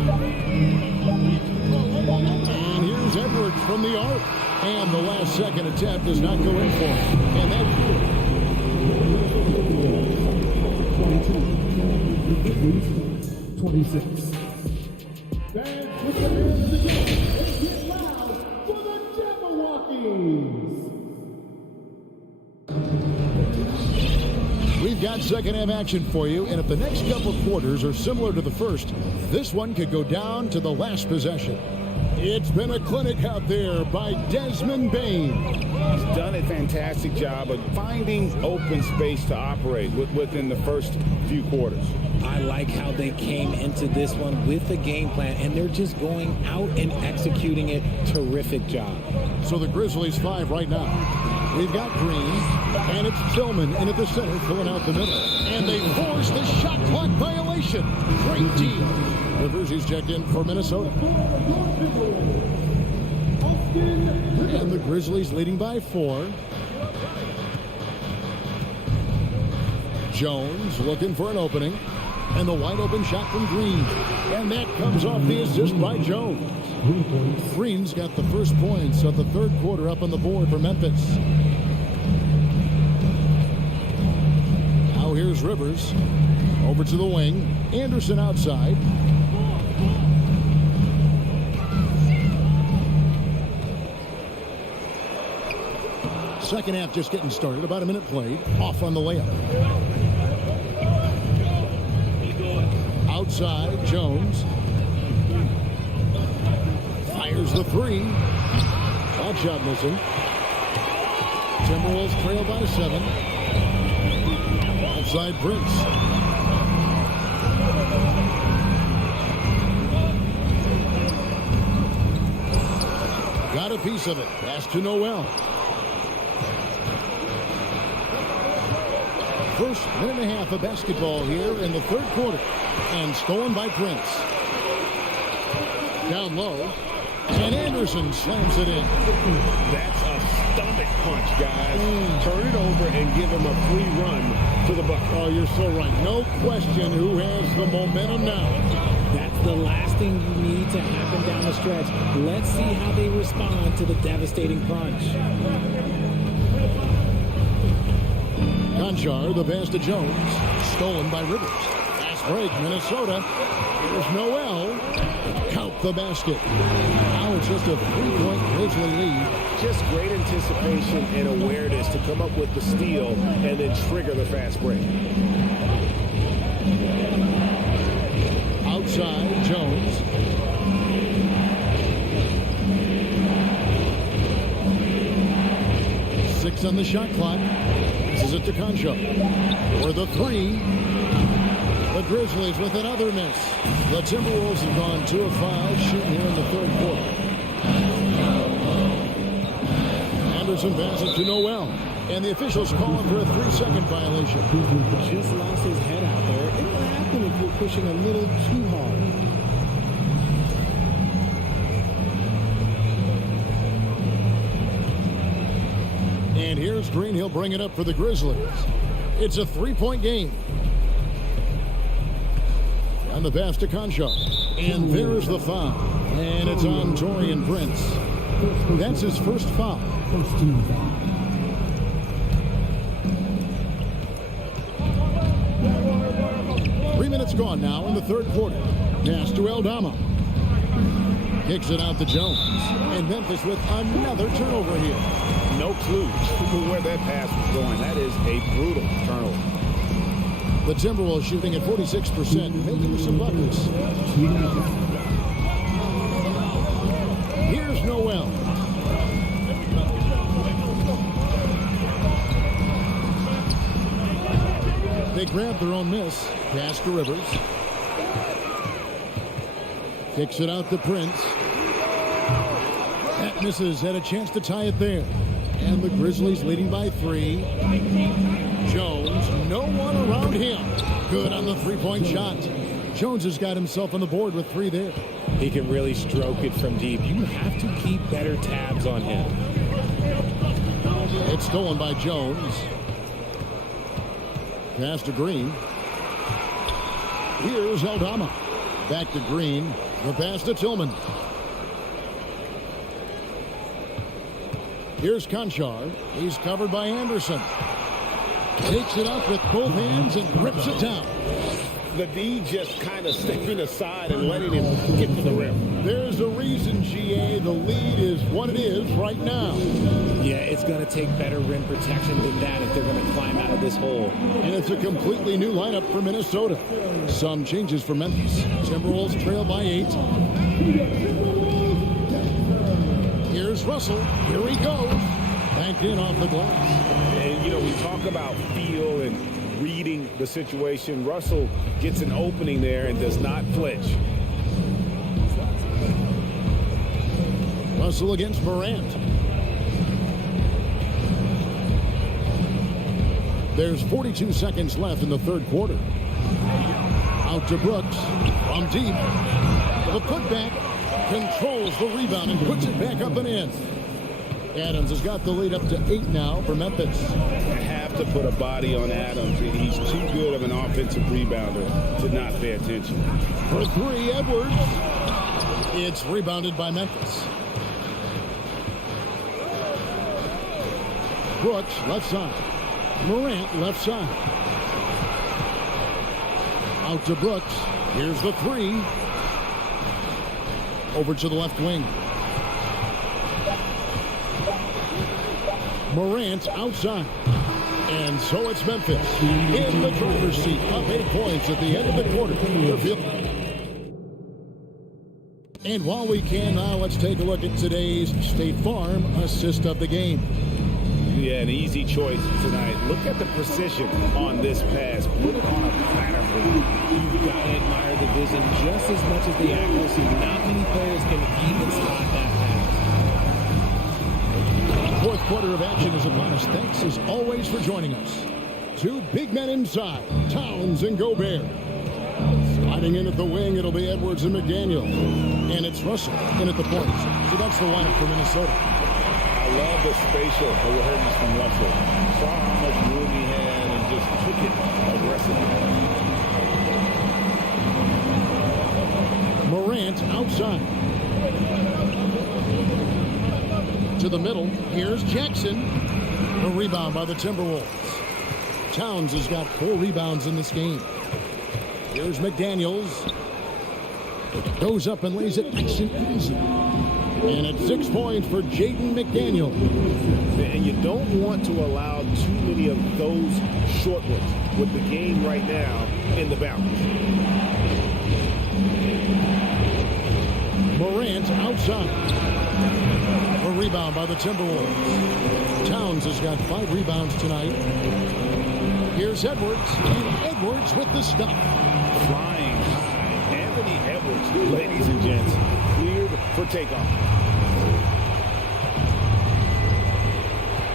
And here's Edwards from the arc. And the last second attempt does not go in for him. And that 26. Fans, put your hands together and get loud for the Jabberwockies. We've got second half action for you, and if the next couple quarters are similar to the first, this one could go down to the last possession. It's been a clinic out there by Desmond Bain. He's done a fantastic job of finding open space to operate within the first few quarters. I like how they came into this one with a game plan, and they're just going out and executing it. Terrific job. So the Grizzlies 5 right now. We've got Green, and it's Tillman in at the center, filling out the middle. And they force the shot clock violation. Great deal. Rivers checked in for Minnesota. And the Grizzlies leading by 4. Jones looking for an opening. And the wide open shot from Green. And that comes off the assist by Jones. Green's got the first points of the third quarter up on the board for Memphis. Now here's Rivers. Over to the wing. Anderson outside. Second half just getting started. About a minute played. Off on the layup. Outside, Jones. Fires the three. That shot missing. Timberwolves trail by 7. Outside, Prince. Got a piece of it. Pass to Noel. First minute and a half of basketball here in the third quarter. And stolen by Prince. Down low. And Anderson slams it in. That's a stomach punch, guys. Turn it over and give him a free run to the bucket. Oh, you're so right. No question who has the momentum now. That's the last thing you need to happen down the stretch. Let's see how they respond to the devastating punch. Conchar, the pass to Jones. Stolen by Rivers. Fast break, Minnesota. Here's Noel. Count the basket. Now it's just a 3-point Grizzly lead. Just great anticipation and awareness to come up with the steal and then trigger the fast break. Outside, Jones. Six on the shot clock. This is it to Concho. For the three. The Grizzlies with another miss. The Timberwolves have gone 2 of 5 shooting here in the third quarter. Anderson passes to Noel. And the officials call him for a 3-second violation. Just lost his head out there. It'll happen if you're pushing a little too hard. And here's Green. He'll bring it up for the Grizzlies. It's a 3-point game. And the pass to Concho. And there's the foul. And it's on Taurean Prince. That's his first foul. 3 minutes gone now in the third quarter. Pass to Aldama. Kicks it out to Jones. And Memphis with another turnover here. No clue where that pass was going. That is a brutal turnover. The Timberwolves shooting at 46%, making some buckets. Here's Noel. They grab their own miss. Pass to Rivers. Kicks it out to Prince. That misses. Had a chance to tie it there. And the Grizzlies leading by 3. Jones, no one around him. Good on the 3-point shot. Jones has got himself on the board with 3 there. He can really stroke it from deep. You have to keep better tabs on him. It's stolen by Jones. Pass to Green. Here's Aldama. Back to Green. The pass to Tillman. Here's Conchar. He's covered by Anderson. Takes it up with both hands and rips it down. The D just kind of stepping aside and letting him get to the rim. There's a reason, GA. The lead is what it is right now. Yeah, it's going to take better rim protection than that if they're going to climb out of this hole. And it's a completely new lineup for Minnesota. Some changes for Memphis. Timberwolves trail by 8. Here's Russell. Here he goes. Back in off the glass. And, you know, we talk about feel and reading the situation. Russell gets an opening there and does not flinch. Russell against Morant. There's 42 seconds left in the third quarter. Out to Brooks. From deep. The putback. Controls the rebound and puts it back up and in. Adams has got the lead up to 8 now for Memphis. You have to put a body on Adams. He's too good of an offensive rebounder to not pay attention. For 3, Edwards. It's rebounded by Memphis. Brooks, left side. Morant, left side. Out to Brooks. Here's the 3. Over to the left wing. Morant outside. And so it's Memphis in the driver's seat, up 8 points at the end of the quarter. And while we can now, let's take a look at today's State Farm assist of the game. Yeah, an easy choice tonight. Look at the precision on this pass. Put it on a platter for you. You've got to admire the vision just as much as the accuracy. Not many players can even spot that pass. quarter of action is upon us. Thanks as always for joining us. Two big men inside, Towns and Gobert. Sliding in at the wing, it'll be Edwards and McDaniel. And it's Russell in at the point. So that's the lineup for Minnesota. I love the spatial awareness from Russell. Saw how much room he had and just took it aggressively. Morant outside. To the middle, here's Jackson. A rebound by the Timberwolves. Towns has got 4 rebounds in this game. Here's McDaniels. Goes up and lays it nice and easy. And it's 6 points for Jaden McDaniel. And you don't want to allow too many of those short ones with the game right now in the balance. Morant outside. A rebound by the Timberwolves. Towns has got 5 rebounds tonight. Here's Edwards. And Edwards with the stop. Flying high. Anthony Edwards, ladies and gents, cleared for takeoff.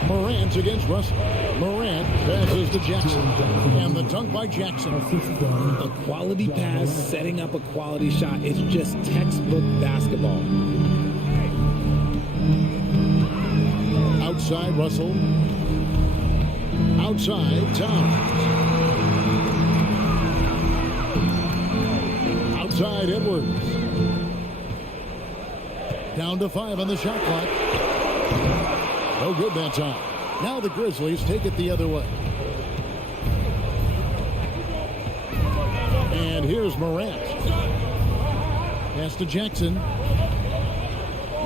Morant against Russell. Morant passes to Jackson. And the dunk by Jackson. A quality pass, setting up a quality shot. It's just textbook basketball. Outside Russell. Outside Towns. Outside Edwards. Down to 5 on the shot clock. No good that time. Now the Grizzlies take it the other way. And here's Morant. Pass to Jackson.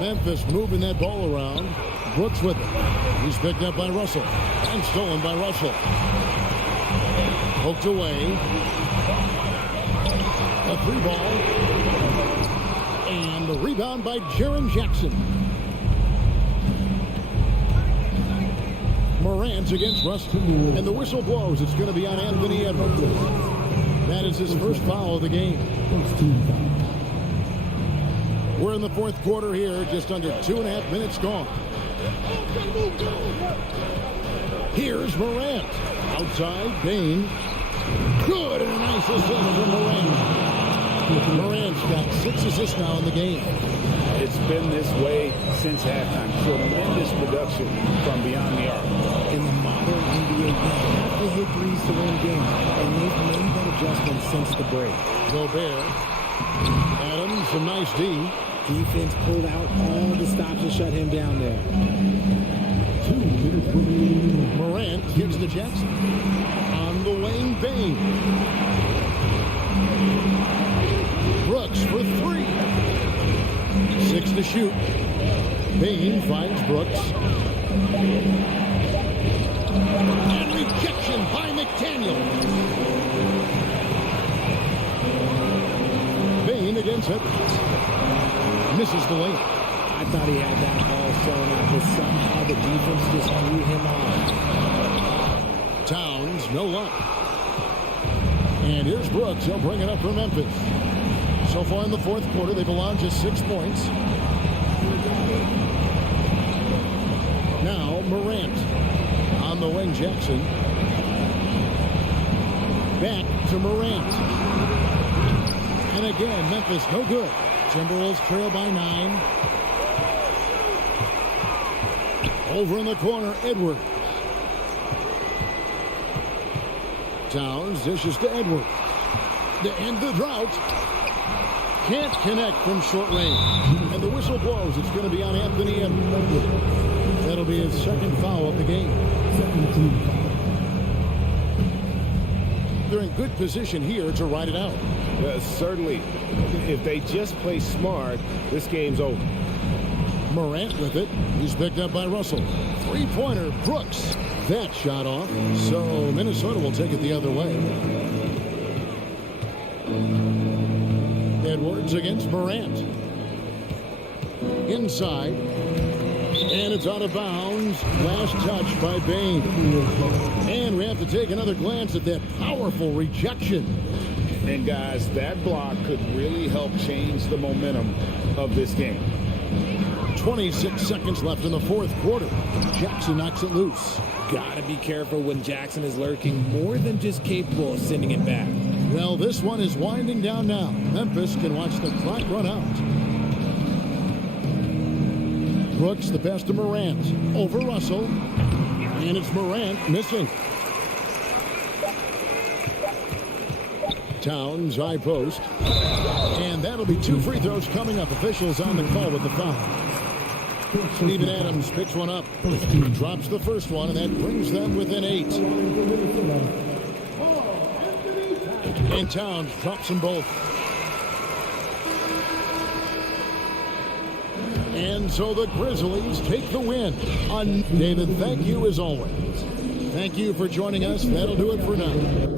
Memphis moving that ball around. Brooks with it. He's picked up by Russell. And stolen by Russell. Poked away. A 3 ball. And the rebound by Jaren Jackson. Morant against Russell. And the whistle blows. It's going to be on Anthony Edwards. That is his first foul of the game. We're in the fourth quarter here. Just under 2.5 minutes gone. Here's Morant. Outside, Bain. Good, and a nice assist from Morant. Morant's got 6 assists now in the game. It's been this way since halftime. Tremendous production from beyond the arc. In the modern NBA, you have to hit threes to win games, and they've made that adjustment since the break. Gobert. Adams, some nice D. Defense pulled out all the stops to shut him down there. Morant gives to Jackson. On the wing, Bain. Brooks for 3. 6 to shoot. Bain finds Brooks. And rejection by McDaniel. Bain against Edwards. Misses the lane. I thought he had that ball sewn up, but somehow the defense just threw him off. Towns, no luck. And here's Brooks. He'll bring it up for Memphis. So far in the fourth quarter, they've allowed just 6 points. Now Morant. On the wing, Jackson. Back to Morant. And again, Memphis, no good. Timberwolves trail by 9. Over in the corner, Edwards. Towns dishes to Edwards. To end the drought. Can't connect from short range. And the whistle blows. It's going to be on Anthony Edwards. That'll be his second foul of the game. They're in good position here to ride it out. Certainly. If they just play smart, this game's over. Morant with it. He's picked up by Russell. 3-pointer, Brooks. That shot off. So Minnesota will take it the other way. Edwards against Morant. Inside. And it's out of bounds. Last touch by Bain. And we have to take another glance at that powerful rejection. And guys, that block could really help change the momentum of this game. 26 seconds left in the fourth quarter. Jackson knocks it loose. Gotta be careful when Jackson is lurking, more than just capable of sending it back. Well, this one is winding down now. Memphis can watch the clock run out. Brooks, the pass to Morant. Over Russell. And it's Morant missing. Towns, high post. And that'll be 2 free throws coming up. Officials on the call with the foul. Steven Adams picks one up. Drops the first one, and that brings them within 8. And Towns drops them both. And so the Grizzlies take the win. David, thank you as always. Thank you for joining us. That'll do it for now.